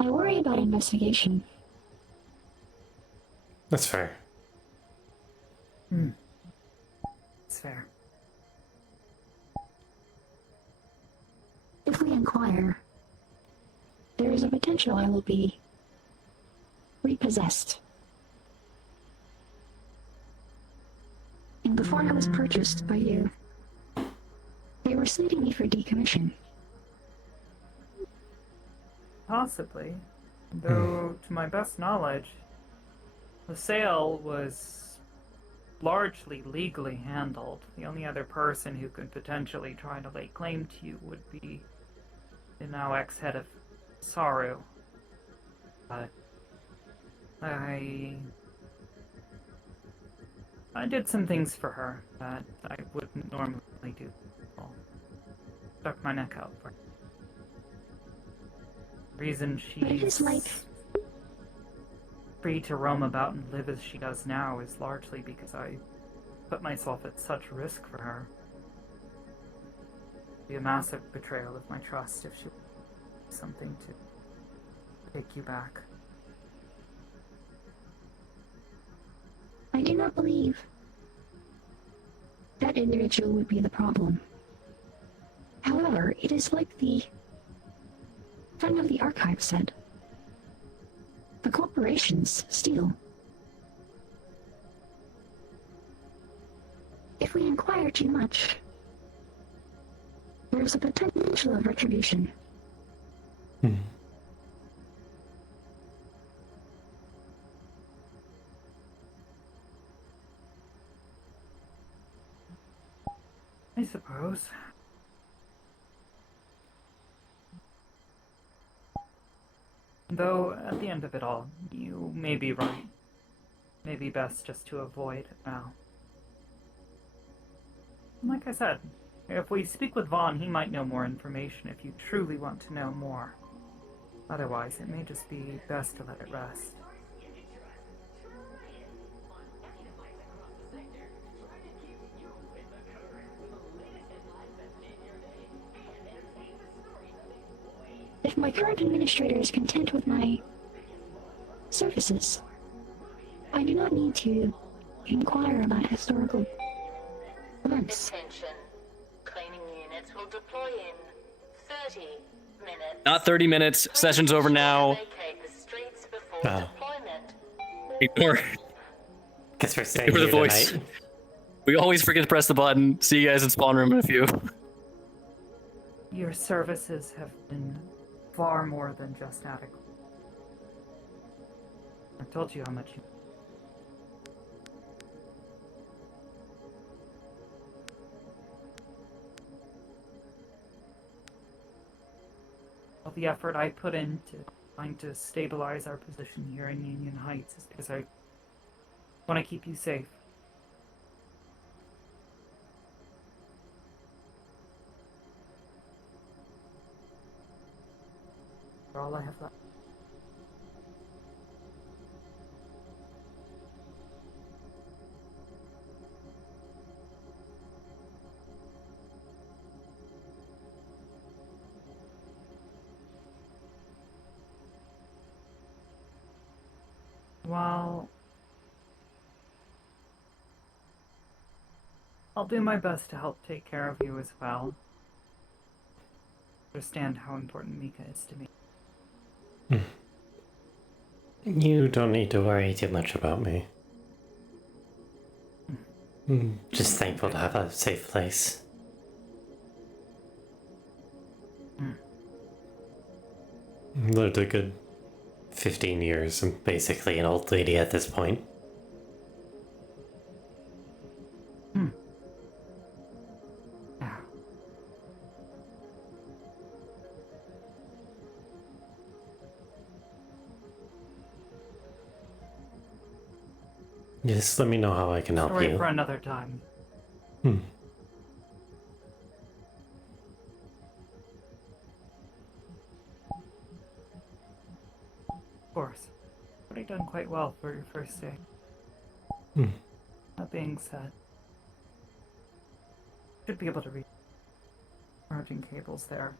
I worry about investigation. That's fair. It's fair. If we inquire, there is a potential I will be repossessed. before I was purchased by you. They were slating me for decommission. Possibly. Though, to my best knowledge, the sale was largely legally handled. The only other person who could potentially try to lay claim to you would be the now ex-head of Saru. But I did some things for her that I wouldn't normally do. Stuck my neck out for her. The reason she's free to roam about and live as she does now is largely because I put myself at such risk for her. It'd be a massive betrayal of my trust if she did something to take you back. I do not believe that individual would be the problem. However, it is like the friend of the archive said. The corporations steal. If we inquire too much, there's a potential of retribution. I suppose. Though, at the end of it all, you may be right. Maybe best just to avoid it now. Like I said, if we speak with Vaughn, he might know more information if you truly want to know more. Otherwise, it may just be best to let it rest. If my current administrator is content with my services, I do not need to inquire about historical events. Attention. Cleaning units will deploy in 30 minutes. Not 30 minutes. Session's over now. Vacate the streets before Oh. deployment. Ignore, Guess we're staying ignore the here voice. tonight. We always forget to press the button. See you guys in spawn room in a few. Your services have been far more than just adequate. I've told you how much you... All the effort I put into trying to stabilize our position here in Union Heights is because I want to keep you safe. For all I have left. Well, I'll do my best to help take care of you as well. Understand how important Mika is to me. You don't need to worry too much about me. Just thankful to have a safe place. Lived a good 15 years. I'm basically an old lady at this point. Just let me know how I can help Story you. for another time. Of course. Already done quite well for your first day. That being said, should be able to read charging cables there.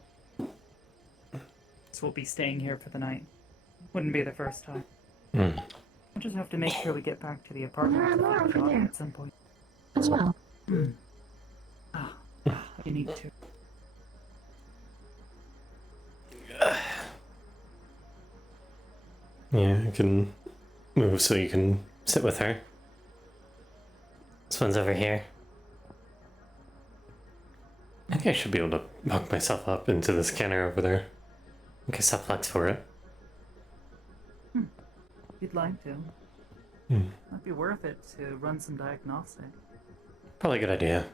So we'll be staying here for the night. Wouldn't be the first time. We'll just have to make sure we get back to the apartment More over there. at some point. As well. You need to. Yeah, I can move so you can sit with her. This one's over here. I think I should be able to hook myself up into the scanner over there. I guess I'll flex for it. If you'd like to. Hmm. Might be worth it to run some diagnostic. Probably a good idea.